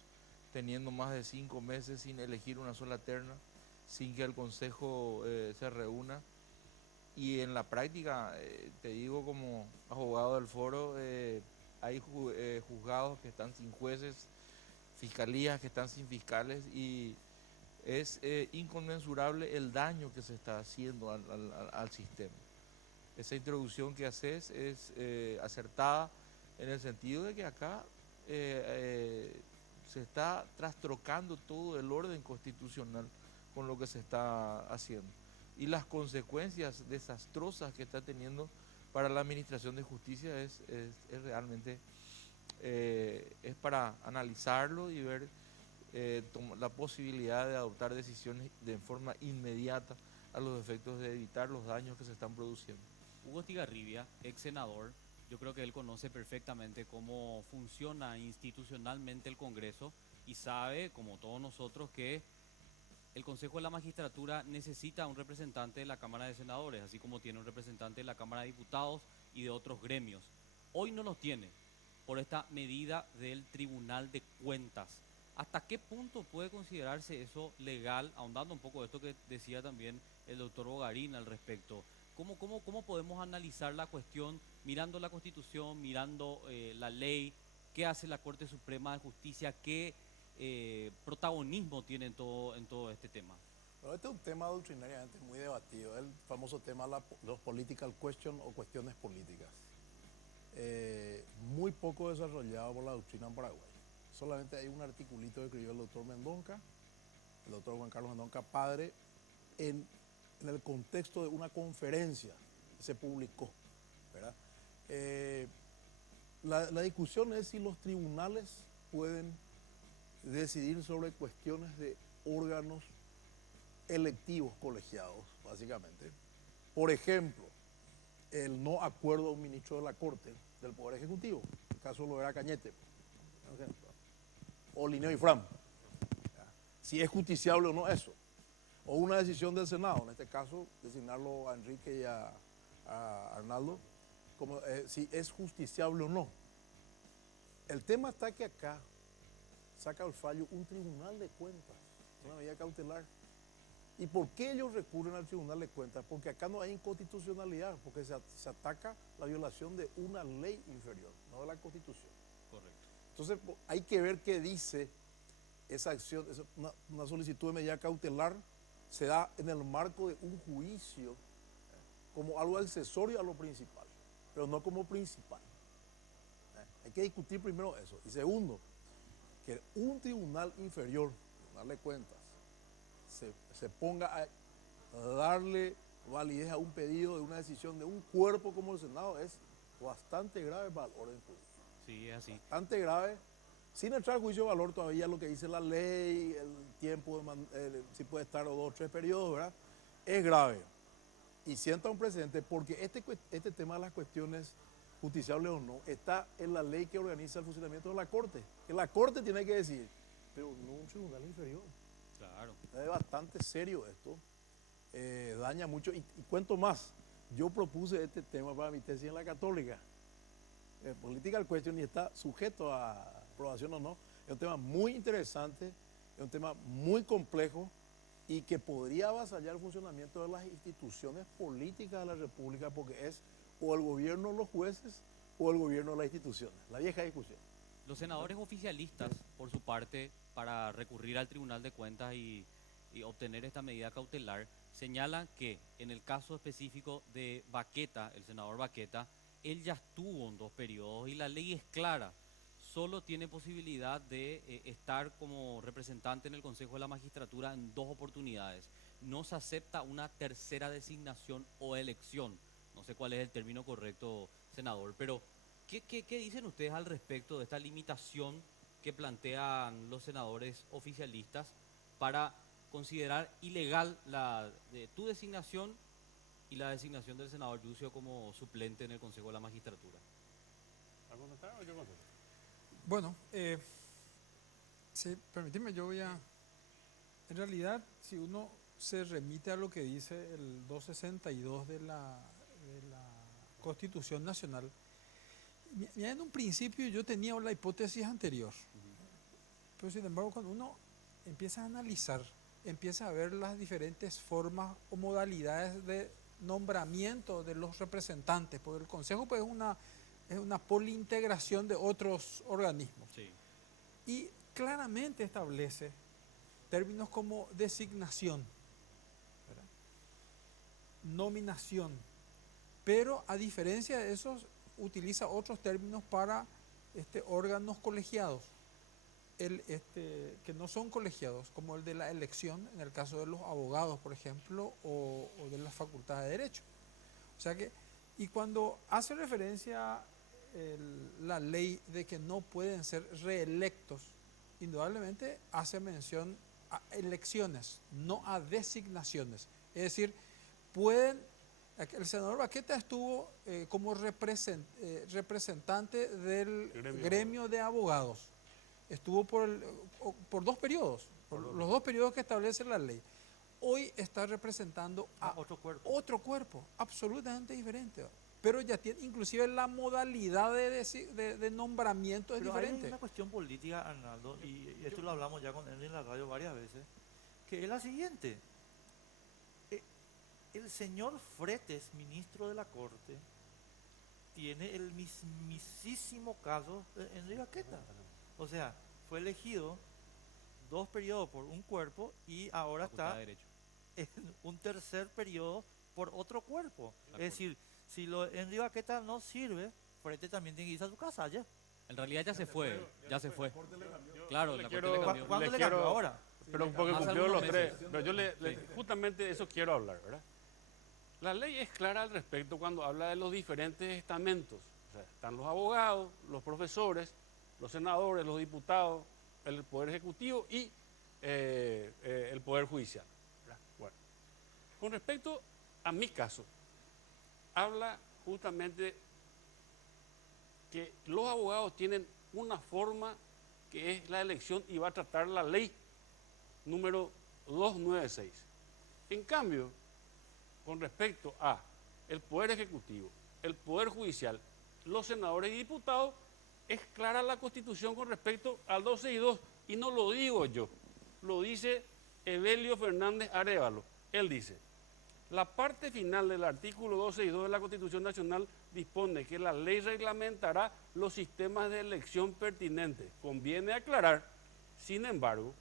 teniendo más de 5 meses sin elegir una sola terna, sin que el Consejo se reúna. Y en la práctica, te digo como abogado del foro, hay juzgados que están sin jueces, fiscalías que están sin fiscales, y es inconmensurable el daño que se está haciendo al sistema. Esa introducción que haces es acertada en el sentido de que acá se está trastrocando todo el orden constitucional con lo que se está haciendo. Y las consecuencias desastrosas que está teniendo para la administración de justicia es realmente es para analizarlo y ver la posibilidad de adoptar decisiones de forma inmediata a los efectos de evitar los daños que se están produciendo. Hugo Estigarribia, ex senador, yo creo que él conoce perfectamente cómo funciona institucionalmente el Congreso y sabe, como todos nosotros, que el Consejo de la Magistratura necesita un representante de la Cámara de Senadores, así como tiene un representante de la Cámara de Diputados y de otros gremios. Hoy no los tiene por esta medida del Tribunal de Cuentas. ¿Hasta qué punto puede considerarse eso legal? Ahondando un poco de esto que decía también el doctor Bogarín al respecto. ¿Cómo podemos analizar la cuestión mirando la Constitución, mirando la ley? ¿Qué hace la Corte Suprema de Justicia? ¿Qué protagonismo tiene en todo este tema? Bueno, este es un tema doctrinariamente muy debatido, el famoso tema de los political questions o cuestiones políticas. Muy poco desarrollado por la doctrina en Paraguay. Solamente hay un articulito que escribió el doctor Mendonca, el doctor Juan Carlos Mendonca, padre, en el contexto de una conferencia que se publicó, ¿verdad? la discusión es si los tribunales pueden decidir sobre cuestiones de órganos electivos colegiados, básicamente. Por ejemplo, el no acuerdo a un ministro de la Corte del Poder Ejecutivo, en el caso lo era Cañete, por ejemplo, o Linneo y Fram, si es justiciable o no eso, o una decisión del Senado, en este caso designarlo a Enrique y a Arnaldo, como, si es justiciable o no. El tema está que acá saca el fallo un tribunal de cuentas, una medida cautelar. ¿Y por qué ellos recurren al tribunal de cuentas? Porque acá no hay inconstitucionalidad, porque se ataca la violación de una ley inferior, no de la Constitución. Correcto. Entonces hay que ver qué dice esa acción, una solicitud de medida cautelar se da en el marco de un juicio como algo accesorio a lo principal, pero no como principal. Hay que discutir primero eso. Y segundo, que un tribunal inferior, darle cuentas, se ponga a darle validez a un pedido de una decisión de un cuerpo como el Senado es bastante grave para el orden público. Sí, es así. Bastante grave, sin entrar al juicio de valor todavía lo que dice la ley, el tiempo, si puede estar o 2 o 3 periodos, ¿verdad? Es grave. Y sienta un precedente porque este tema de las cuestiones justiciables o no está en la ley que organiza el funcionamiento de la Corte. Que la Corte tiene que decir, pero no un tribunal inferior. Claro. Es bastante serio esto, daña mucho. Y cuento más, yo propuse este tema para mi tesis en la Católica. Political question, y está sujeto a aprobación o no. Es un tema muy interesante, es un tema muy complejo y que podría avasallar el funcionamiento de las instituciones políticas de la República, porque es o el gobierno de los jueces o el gobierno de las instituciones. La vieja discusión. Los senadores oficialistas, por su parte, para recurrir al Tribunal de Cuentas y obtener esta medida cautelar, señalan que en el caso específico de Baqueta, el senador Baqueta, él ya estuvo en 2 periodos y la ley es clara. Solo tiene posibilidad de estar como representante en el Consejo de la Magistratura en 2 oportunidades. No se acepta una tercera designación o elección. No sé cuál es el término correcto, senador, pero ¿qué dicen ustedes al respecto de esta limitación que plantean los senadores oficialistas para considerar ilegal tu designación y la designación del senador Yucio como suplente en el Consejo de la Magistratura? ¿Va a contestar o yo contesto? Bueno, sí, permíteme, yo voy a... En realidad, si uno se remite a lo que dice el 262 de la Constitución Nacional, ya en un principio yo tenía la hipótesis anterior, pero sin embargo cuando uno empieza a analizar, empieza a ver las diferentes formas o modalidades de nombramiento de los representantes, porque el Consejo pues, es una polintegración de otros organismos. Sí. Y claramente establece términos como designación, ¿verdad? Nominación, pero a diferencia de esos utiliza otros términos para órganos colegiados, que no son colegiados, como el de la elección, en el caso de los abogados, por ejemplo, o de las facultades de Derecho. O sea que, y cuando hace referencia la ley de que no pueden ser reelectos, indudablemente hace mención a elecciones, no a designaciones. Es decir, el senador Baqueta estuvo como representante del gremio de abogados. Estuvo por 2 periodos, por los 2 periodos que establece la ley. Hoy está representando a otro cuerpo, absolutamente diferente. Pero ya tiene, inclusive la modalidad de nombramiento es Pero diferente. hay una cuestión política, Arnaldo, y esto lo hablamos ya con él en la radio varias veces, que es la siguiente. El señor Fretes, ministro de la Corte, tiene el mismísimo caso de Enrique Baqueta. O sea, fue elegido 2 periodos por un cuerpo y ahora está en un tercer periodo por otro cuerpo. Es decir, si Enrique Baqueta no sirve, Fretes también tiene que irse a su casa ya. En realidad ya se fue, ya se fue. Claro, la Corte le cambió. ¿Cuándo le cambió? Ahora. Pero porque cumplió los 3. Pero yo justamente eso quiero hablar, ¿verdad? La ley es clara al respecto cuando habla de los diferentes estamentos. O sea, están los abogados, los profesores, los senadores, los diputados, el Poder Ejecutivo y el Poder Judicial. ¿Verdad? Bueno, con respecto a mi caso, habla justamente que los abogados tienen una forma que es la elección y va a tratar la ley número 296. En cambio, con respecto a el Poder Ejecutivo, el Poder Judicial, los senadores y diputados, es clara la Constitución con respecto al 262, y no lo digo yo, lo dice Evelio Fernández Arévalo. Él dice: la parte final del artículo 262 de la Constitución Nacional dispone que la ley reglamentará los sistemas de elección pertinentes. Conviene aclarar, sin embargo,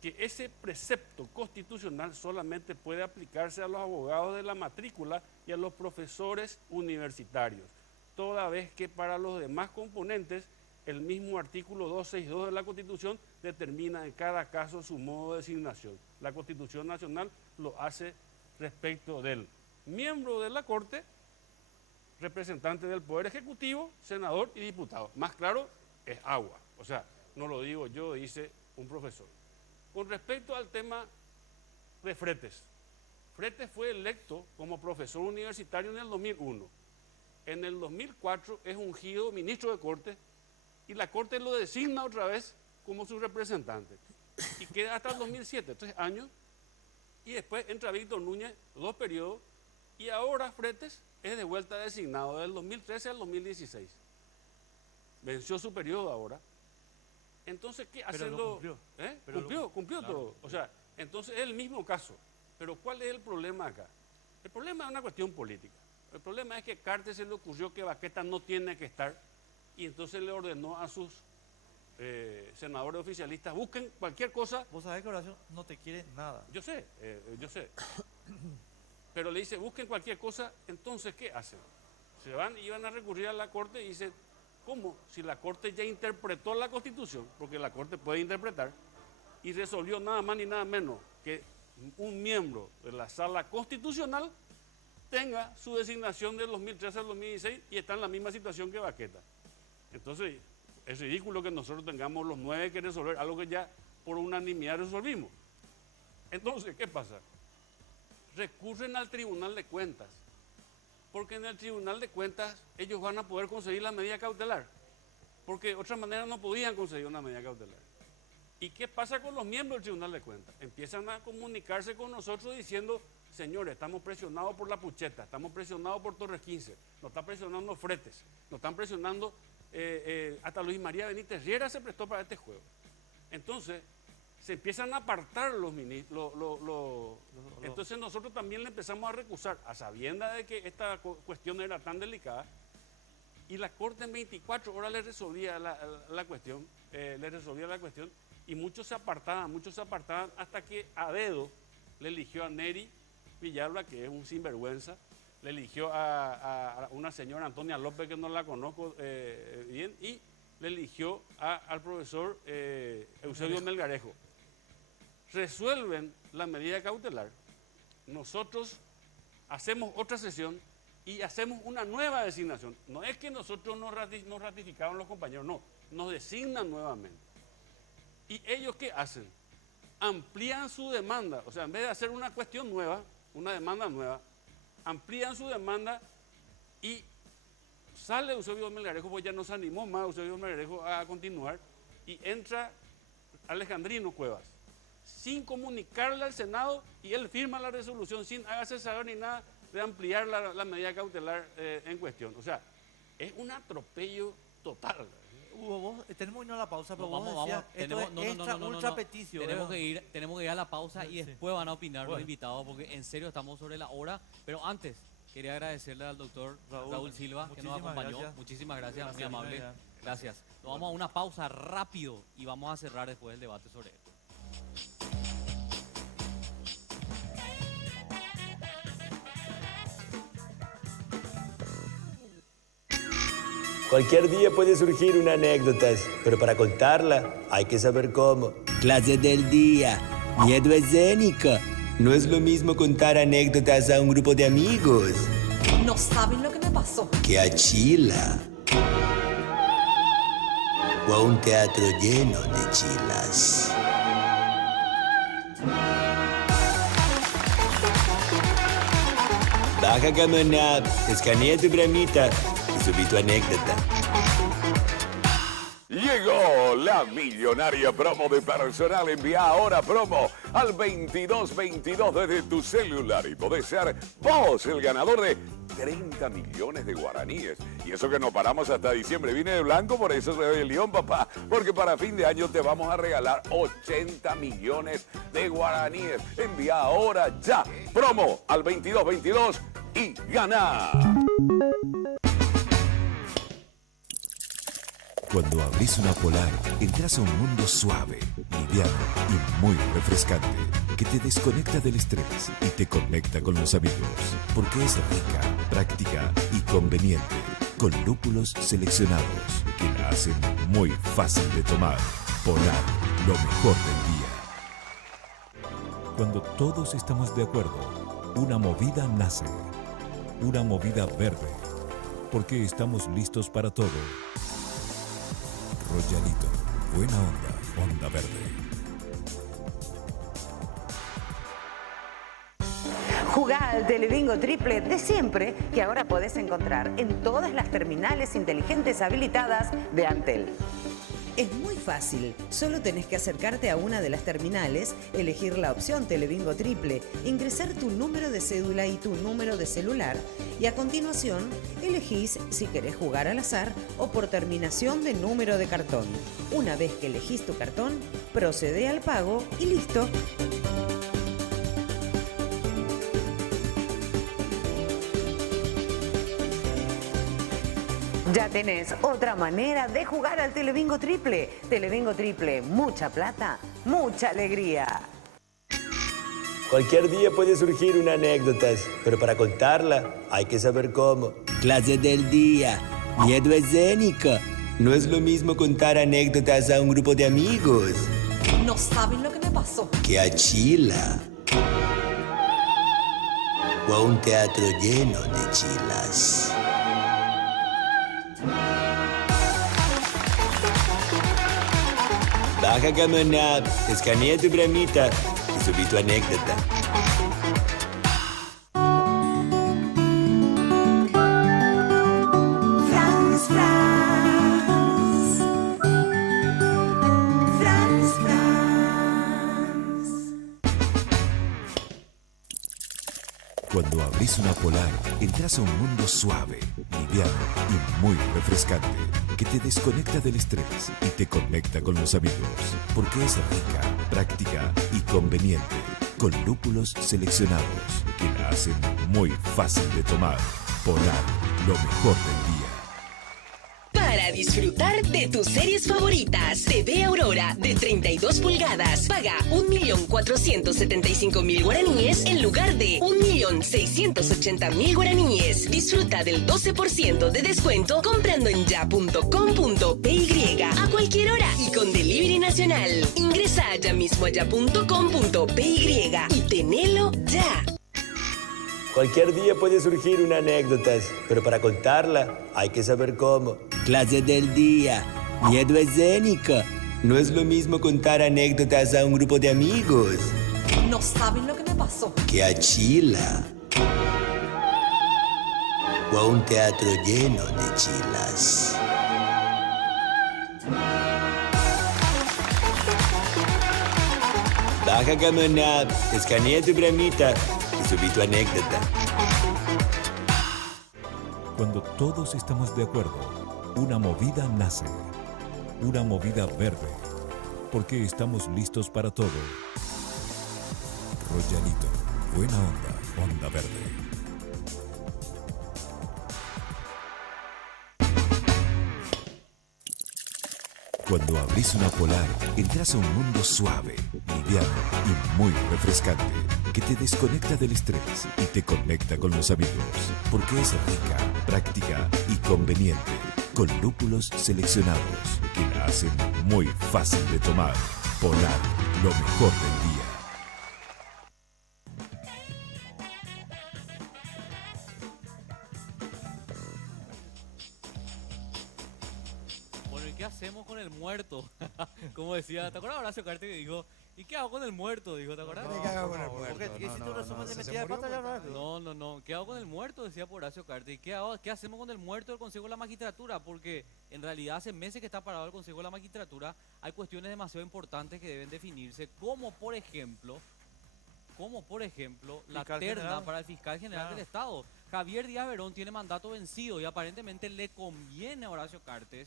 que ese precepto constitucional solamente puede aplicarse a los abogados de la matrícula y a los profesores universitarios, toda vez que para los demás componentes el mismo artículo 262 de la Constitución determina en cada caso su modo de designación. La Constitución Nacional lo hace respecto del miembro de la Corte, representante del Poder Ejecutivo, senador y diputado. Más claro, es agua. O sea, no lo digo yo, dice un profesor. Con respecto al tema de Fretes, Fretes fue electo como profesor universitario en el 2001. En el 2004 es ungido ministro de Corte y la Corte lo designa otra vez como su representante. Y queda hasta el 2007, 3 años. Y después entra Víctor Núñez, 2 periodos, y ahora Fretes es de vuelta designado del 2013 al 2016. Venció su periodo ahora. Entonces, ¿qué hace? Cumplió claro, todo. O sea, entonces es el mismo caso. Pero ¿cuál es el problema acá? El problema es una cuestión política. El problema es que Cartes se le ocurrió que Baqueta no tiene que estar y entonces le ordenó a sus senadores oficialistas: busquen cualquier cosa. Vos sabés que Horacio no te quiere nada. Yo sé. Pero le dice: busquen cualquier cosa. Entonces, ¿qué hacen? Se van y van a recurrir a la Corte y dicen: ¿cómo? Si la Corte ya interpretó la Constitución, porque la Corte puede interpretar, y resolvió nada más ni nada menos que un miembro de la Sala Constitucional tenga su designación del 2013 al 2016 y está en la misma situación que Baqueta. Entonces, es ridículo que nosotros tengamos los 9 que resolver algo que ya por unanimidad resolvimos. Entonces, ¿qué pasa? Recurren al Tribunal de Cuentas, porque en el Tribunal de Cuentas ellos van a poder conseguir la medida cautelar, porque de otra manera no podían conseguir una medida cautelar. ¿Y qué pasa con los miembros del Tribunal de Cuentas? Empiezan a comunicarse con nosotros diciendo: señores, estamos presionados por la Pucheta, estamos presionados por Torres 15, nos están presionando Fretes, nos están presionando, hasta Luis María Benítez Riera se prestó para este juego. Entonces, se empiezan a apartar los ministros, entonces nosotros también le empezamos a recusar, a sabienda de que esta cuestión era tan delicada, y la Corte en 24 horas le resolvía la cuestión, y muchos se apartaban hasta que a dedo le eligió a Neri Villalba, que es un sinvergüenza, le eligió a una señora Antonia López, que no la conozco bien, y le eligió al profesor Eusebio Melgarejo. Resuelven la medida cautelar, nosotros hacemos otra sesión y hacemos una nueva designación. No es que nosotros nos ratificaron los compañeros, no, nos designan nuevamente. ¿Y ellos qué hacen? Amplían su demanda, o sea, en vez de hacer una cuestión nueva, una demanda nueva, amplían su demanda y sale Eusebio Melgarejo, pues ya no se animó más Eusebio Melgarejo a continuar, y entra Alejandrino Cuevas, sin comunicarle al Senado, y él firma la resolución sin hágase saber ni nada de ampliar la medida cautelar en cuestión. O sea, es un atropello total. Hugo, tenemos que ir a la pausa, pero No, vos decías, esto es ultra peticio. Tenemos que ir a la pausa y Sí. después van a opinar los Bueno. invitados, porque en serio estamos sobre la hora. Pero antes, quería agradecerle al doctor Raúl Silva, que nos muchísimas acompañó. gracias. Muchísimas gracias, muy Gracias, amable. María. Gracias. Nos vamos a una pausa rápido y vamos a cerrar después el debate sobre esto. Cualquier día puede surgir una anécdota, pero para contarla hay que saber cómo. Clase del día. Miedo escénico. No es lo mismo contar anécdotas a un grupo de amigos No saben lo que me pasó. que a Chila. o a un teatro lleno de chilas. Baja Camona, escanea tu bramita y subí tu anécdota. Llegó la millonaria promo de Personal. Envía ahora promo al 2222 desde tu celular y podés ser vos el ganador de 30 millones de guaraníes. Y eso que no paramos hasta diciembre. Vine de blanco, por eso soy el león, papá. Porque para fin de año te vamos a regalar 80 millones de guaraníes. Envía ahora ya promo al 2222 y gana. Cuando abrís una Polar, entras a un mundo suave, liviano y muy refrescante, que te desconecta del estrés y te conecta con los amigos, porque es rica, práctica y conveniente, con lúpulos seleccionados que la hacen muy fácil de tomar. Polar, lo mejor del día. Cuando todos estamos de acuerdo, una movida nace, una movida verde, porque estamos listos para todo. Royalito, buena onda, onda verde. Jugá al Telebingo Triple de siempre, que ahora podés encontrar en todas las terminales inteligentes habilitadas de Antel. Es muy fácil, solo tenés que acercarte a una de las terminales, elegir la opción Telebingo Triple, ingresar tu número de cédula y tu número de celular y a continuación elegís si querés jugar al azar o por terminación de número de cartón. Una vez que elegís tu cartón, procede al pago y listo. Ya tenés otra manera de jugar al Telebingo Triple. Telebingo Triple, mucha plata, mucha alegría. Cualquier día puede surgir una anécdota, pero para contarla hay que saber cómo. Clase del día, miedo escénico. No es lo mismo contar anécdotas a un grupo de amigos No saben lo que me pasó. que a Chila o a un teatro lleno de chilas. Baja Camona, escanea tu bramita y subí tu anécdota. Franz, Franz. Franz, Franz. Cuando abrís una Polar, entras a un mundo suave, liviano y muy refrescante, que te desconecta del estrés y te conecta con los amigos, porque es rica, práctica y conveniente, con lúpulos seleccionados que la hacen muy fácil de tomar. Polar, lo mejor del día. Para disfrutar de tus series favoritas, TV Aurora de 32 pulgadas. Paga 1.475.000 guaraníes en lugar de 1.680.000 guaraníes. Disfruta del 12% de descuento comprando en ya.com.py a cualquier hora y con delivery nacional. Ingresa ya mismo a ya.com.py y tenelo ya. Cualquier día puede surgir una anécdota, pero para contarla hay que saber cómo. Clase del día, miedo escénico. No es lo mismo contar anécdotas a un grupo de amigos No saben lo que me pasó. que a Chila o a un teatro lleno de chilas. Baja Camona, escanea tu bramita y subí tu anécdota. Cuando todos estamos de acuerdo, una movida nace, una movida verde, porque estamos listos para todo. Royalito, buena onda, onda verde. Cuando abrís una Polar, entras a un mundo suave, liviano y muy refrescante, que te desconecta del estrés y te conecta con los amigos, porque es rica, práctica y conveniente, con lúpulos seleccionados que la hacen muy fácil de tomar. Polar, lo mejor del día. ¿qué hacemos con el muerto? Como decía, ¿te acuerdas Horacio Cartes que dijo, ¿y qué hago con el muerto? Dijo, ¿te acuerdas? ¿Qué hago con el muerto? ¿Por qué hiciste un resumen de metida de pata ya rápido? No, ¿qué hago con el muerto? Decía por Horacio Cartes. ¿Y qué hacemos con el muerto del Consejo de la Magistratura? Porque en realidad hace meses que está parado el Consejo de la Magistratura, hay cuestiones demasiado importantes que deben definirse, como por ejemplo la Fiscal terna general. para el fiscal general Claro. del Estado. Javier Díaz Verón tiene mandato vencido y aparentemente le conviene a Horacio Cartes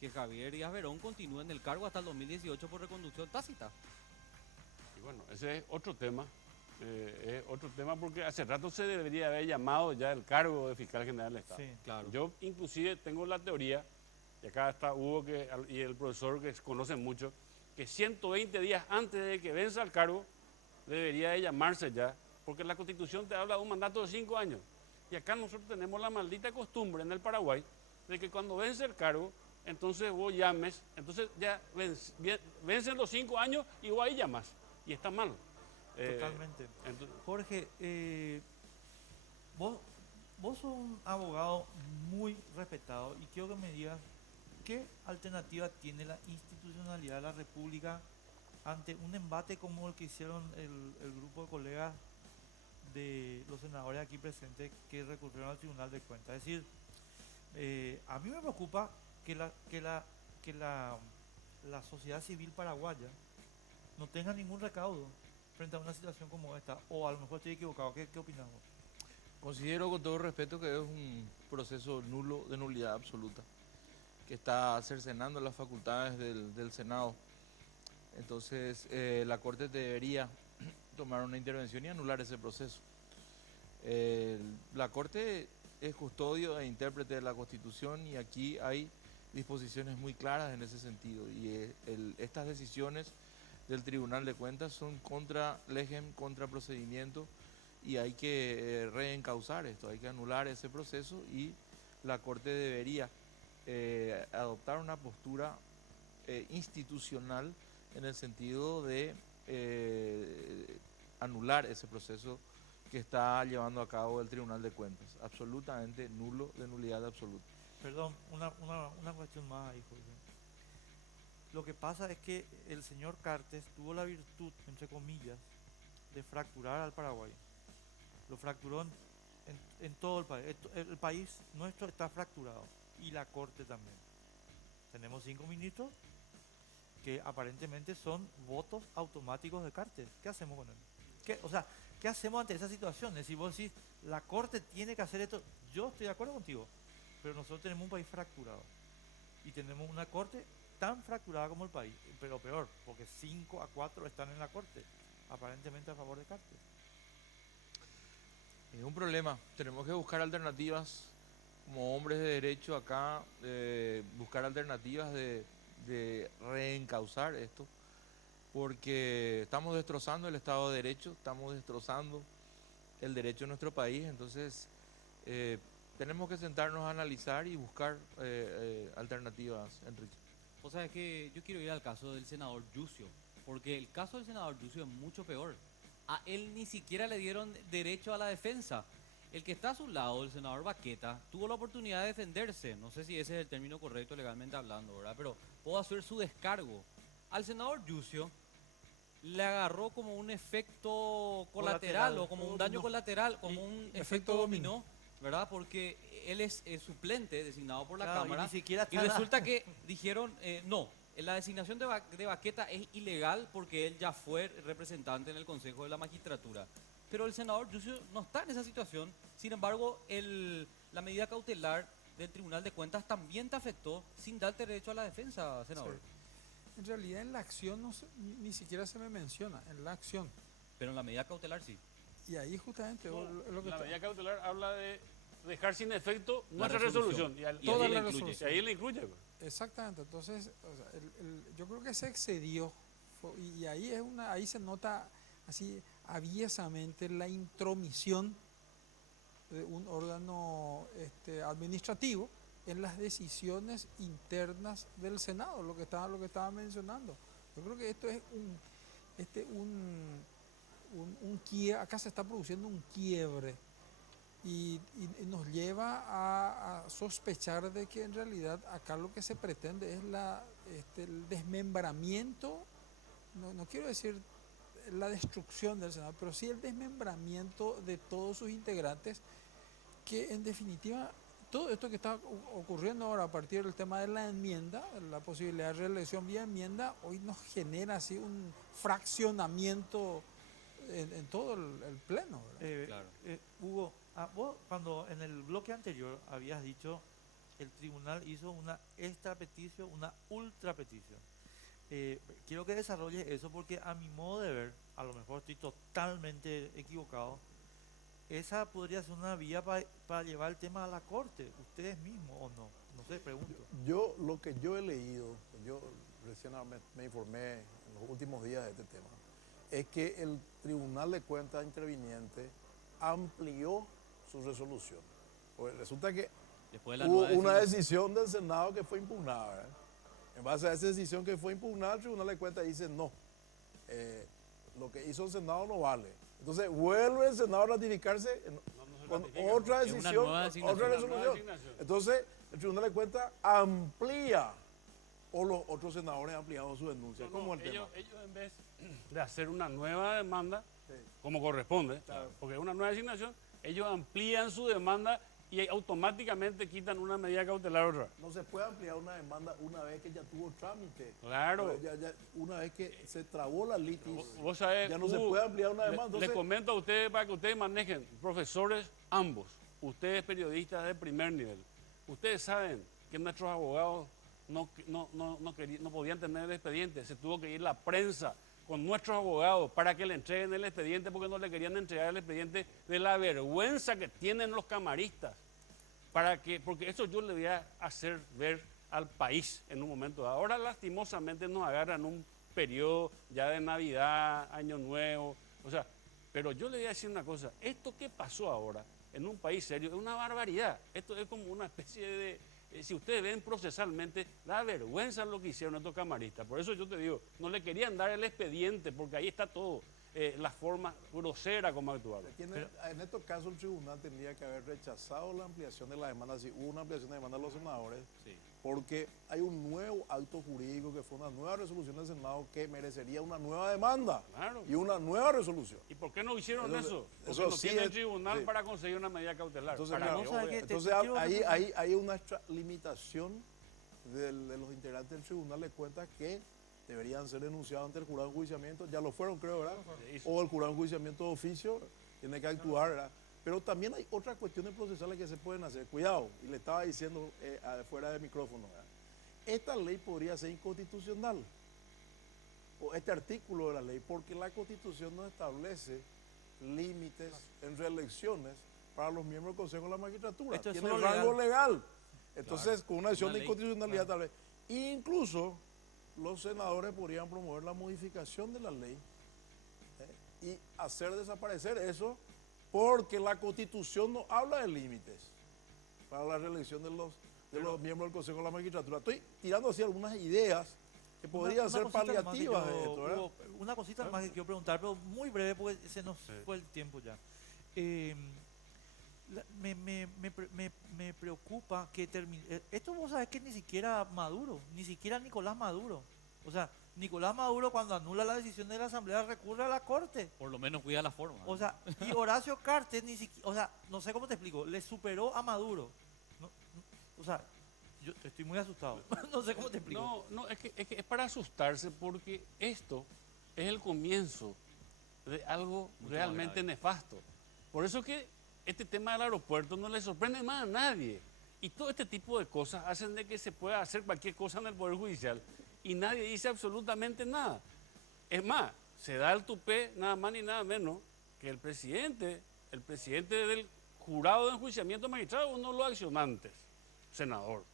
que Javier Díaz Verón continúe en el cargo hasta el 2018 por reconducción tácita. Y bueno, ese es otro tema porque hace rato se debería haber llamado ya el cargo de fiscal general del Estado. Sí, claro. Yo inclusive tengo la teoría, y acá está Hugo y el profesor que conocen mucho, que 120 días antes de que venza el cargo debería de llamarse ya, porque la Constitución te habla de un mandato de 5 años. Y acá nosotros tenemos la maldita costumbre en el Paraguay de que cuando vence el cargo, entonces vos llames, entonces ya vencen los 5 años y vos ahí llamas. Y está mal. Totalmente. Jorge, vos sos un abogado muy respetado y quiero que me digas qué alternativa tiene la institucionalidad de la República ante un embate como el que hicieron el grupo de colegas de los senadores aquí presentes que recurrieron al Tribunal de Cuentas. Es decir, a mí me preocupa que la sociedad civil paraguaya no tenga ningún recaudo frente a una situación como esta, o a lo mejor estoy equivocado. ¿Qué opinas vos? Considero con todo respeto que es un proceso nulo, de nulidad absoluta, que está cercenando las facultades del Senado. Entonces, la Corte debería tomar una intervención y anular ese proceso. La Corte es custodio e intérprete de la Constitución y aquí hay disposiciones muy claras en ese sentido. Y estas decisiones del Tribunal de Cuentas son contra legem, contra procedimiento, y hay que reencauzar esto, hay que anular ese proceso y la Corte debería adoptar una postura institucional en el sentido de anular ese proceso que está llevando a cabo el Tribunal de Cuentas. Absolutamente nulo, de nulidad absoluta. Perdón, una cuestión más ahí, Jorge. Lo que pasa es que el señor Cartes tuvo la virtud, entre comillas, de fracturar al Paraguay. Lo fracturó en todo el país. El país nuestro está fracturado y la Corte también. Tenemos 5 ministros que aparentemente son votos automáticos de Cartes. ¿Qué hacemos con él? ¿Qué hacemos ante esa situación? Es decir, vos decís, la Corte tiene que hacer esto. Yo estoy de acuerdo contigo, pero nosotros tenemos un país fracturado y tenemos una Corte tan fracturada como el país, pero peor, porque 5-4 están en la Corte, aparentemente a favor de Cartes. Es un problema, tenemos que buscar alternativas como hombres de derecho acá, buscar alternativas de reencauzar esto, porque estamos destrozando el Estado de Derecho, estamos destrozando el derecho en nuestro país, entonces tenemos que sentarnos a analizar y buscar alternativas, Enrique. O sea, es que yo quiero ir al caso del senador Yucio, porque el caso del senador Yucio es mucho peor. A él ni siquiera le dieron derecho a la defensa. El que está a su lado, el senador Baqueta, tuvo la oportunidad de defenderse. No sé si ese es el término correcto legalmente hablando, ¿verdad? Pero pudo hacer su descargo. Al senador Yucio le agarró como un efecto colateral o como un daño colateral, como un efecto dominó, ¿verdad? Porque él es suplente designado por la Cámara y resulta que dijeron, no, la designación de Baqueta es ilegal porque él ya fue representante en el Consejo de la Magistratura. Pero el senador Yucio no está en esa situación, sin embargo, la medida cautelar del Tribunal de Cuentas también te afectó sin darte derecho a la defensa, senador. Sí. En realidad en la acción ni siquiera se me menciona, en la acción. Pero en la medida cautelar sí. Y ahí justamente lo que la medida cautelar habla de dejar sin efecto La nuestra resolución. Toda la resolución. Y ahí le incluye. Exactamente, entonces yo creo que se excedió y ahí se nota así aviesamente la intromisión de un órgano administrativo en las decisiones internas del Senado, lo que estaba mencionando. Yo creo que esto es un quiebre, acá se está produciendo un quiebre y nos lleva a sospechar de que en realidad acá lo que se pretende es el desmembramiento, no quiero decir la destrucción del Senado, pero sí el desmembramiento de todos sus integrantes, que en definitiva todo esto que está ocurriendo ahora a partir del tema de la enmienda, la posibilidad de reelección vía enmienda, hoy nos genera así un fraccionamiento en todo el pleno. Claro. Hugo, vos cuando en el bloque anterior habías dicho el tribunal hizo una extra petición, una ultra petición. Quiero que desarrolle eso porque a mi modo de ver, a lo mejor estoy totalmente equivocado, esa podría ser una vía para llevar el tema a la corte, ustedes mismos o no, no sé, pregunto. Lo que yo he leído, yo recién me informé en los últimos días de este tema, es que el Tribunal de Cuentas interviniente amplió su resolución. Pues resulta que hubo una decisión del Senado que fue impugnada, ¿verdad? En base a esa decisión que fue impugnada, el Tribunal de Cuentas dice no, lo que hizo el Senado no vale. Entonces vuelve el Senado a ratificarse con otra decisión, otra resolución. Entonces el Tribunal de Cuentas amplía, o los otros senadores han ampliado su denuncia. ¿Cómo el tema? Ellos en vez de hacer una nueva demanda, como corresponde, porque es una nueva designación, ellos amplían su demanda y automáticamente quitan una medida cautelar otra. No se puede ampliar una demanda una vez que ya tuvo trámite. Claro. Una vez que se trabó la litis, vos sabés, ya no se puede ampliar una demanda. Les Entonces, comento a ustedes para que ustedes manejen, profesores ambos, ustedes periodistas de primer nivel, ustedes saben que nuestros abogados no podían tener el expediente, se tuvo que ir la prensa con nuestros abogados para que le entreguen el expediente porque no le querían entregar el expediente de la vergüenza que tienen los camaristas. Porque eso yo le voy a hacer ver al país en un momento. Ahora lastimosamente nos agarran un periodo ya de Navidad, Año Nuevo, pero yo le voy a decir una cosa, esto que pasó ahora en un país serio es una barbaridad. Esto es como una especie de... si ustedes ven procesalmente, da vergüenza lo que hicieron estos camaristas. Por eso yo te digo, no le querían dar el expediente, porque ahí está todo, la forma grosera como actuaron. En estos casos el tribunal tendría que haber rechazado la ampliación de la demanda, si hubo una ampliación de demanda de los senadores, porque hay un nuevo acto jurídico que fue una nueva resolución del Senado que merecería una nueva demanda y una nueva resolución. ¿Y por qué no hicieron eso? Porque no sí tiene el tribunal para conseguir una medida cautelar. Entonces hay una limitación de los integrantes del Tribunal de Cuentas que deberían ser denunciados ante el jurado de enjuiciamiento, ya lo fueron creo, ¿verdad? O el jurado de enjuiciamiento de oficio tiene que actuar, ¿verdad? Pero también hay otras cuestiones procesales que se pueden hacer. Cuidado, y le estaba diciendo fuera de micrófono, ¿verdad? Esta ley podría ser inconstitucional, o este artículo de la ley, porque la Constitución no establece límites en reelecciones para los miembros del Consejo de la Magistratura. Tiene rango legal. Entonces, con una acción de inconstitucionalidad tal vez. Incluso los senadores podrían promover la modificación de la ley y hacer desaparecer eso, porque la Constitución no habla de límites para la reelección de los miembros del Consejo de la Magistratura. Estoy tirando así algunas ideas que podrían ser paliativas de esto, ¿verdad? Una cosita más que quiero preguntar, pero muy breve porque se nos fue el tiempo ya. Me preocupa que termine. Esto vos sabés que ni siquiera Maduro, ni siquiera Nicolás Maduro. O sea, Nicolás Maduro cuando anula la decisión de la Asamblea recurre a la Corte. Por lo menos cuida la forma. O sea, y Horacio Cartes ni siquiera, o sea, no sé cómo te explico, le superó a Maduro. O sea, yo estoy muy asustado. No sé cómo te explico. No, es que es para asustarse porque esto es el comienzo de algo realmente nefasto. Por eso que este tema del aeropuerto no le sorprende más a nadie. Y todo este tipo de cosas hacen de que se pueda hacer cualquier cosa en el Poder Judicial y nadie dice absolutamente nada. Es más, se da el tupé nada más ni nada menos que el presidente del jurado de enjuiciamiento magistrado, uno de los accionantes, senador.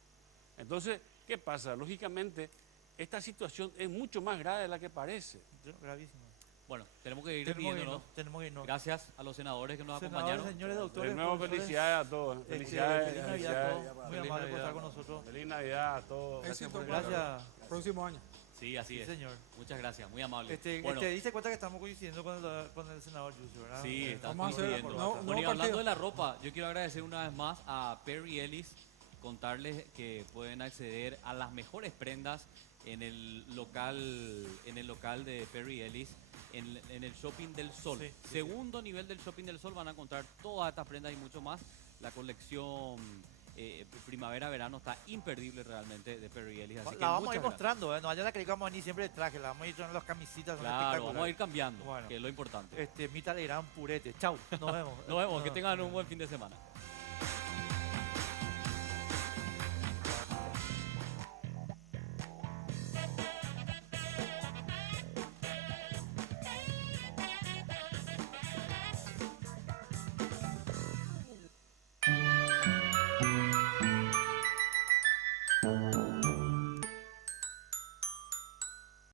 Entonces, ¿qué pasa? Lógicamente, esta situación es mucho más grave de la que parece. Gravísimo. Bueno, tenemos que ir despidiéndonos. Tenemos que irnos. Gracias a los senadores que nos acompañaron. Señores doctores, de nuevo, felicidades a todos. Felicidades. Feliz Navidad a todos. Muy amable por estar con nosotros. Feliz Navidad a todos. Éxito. Gracias. Próximo año. Sí, así es. Señor. Muchas gracias, muy amable. Te diste cuenta que estamos coincidiendo con el senador Yucio, ¿verdad? Sí, estamos Vamos a hacer- coincidiendo. no Bueno, y hablando partido. de la ropa, yo quiero agradecer una vez más a Perry Ellis, contarles que pueden acceder a las mejores prendas en el local de Perry Ellis, en el Shopping del Sol. Sí, Segundo nivel del Shopping del Sol van a encontrar todas estas prendas y mucho más. La colección primavera-verano está imperdible realmente de Perry Ellis. Así que La vamos a ir muchas mostrando, ¿eh? No vayan a creer que vamos a venir siempre de traje, la vamos a ir con las camisitas. son Claro, espectaculares. vamos a ir cambiando, Bueno. que es lo importante. Mita Legrand Purete. Chau, nos vemos. Nos vemos, que tengan un buen fin de semana.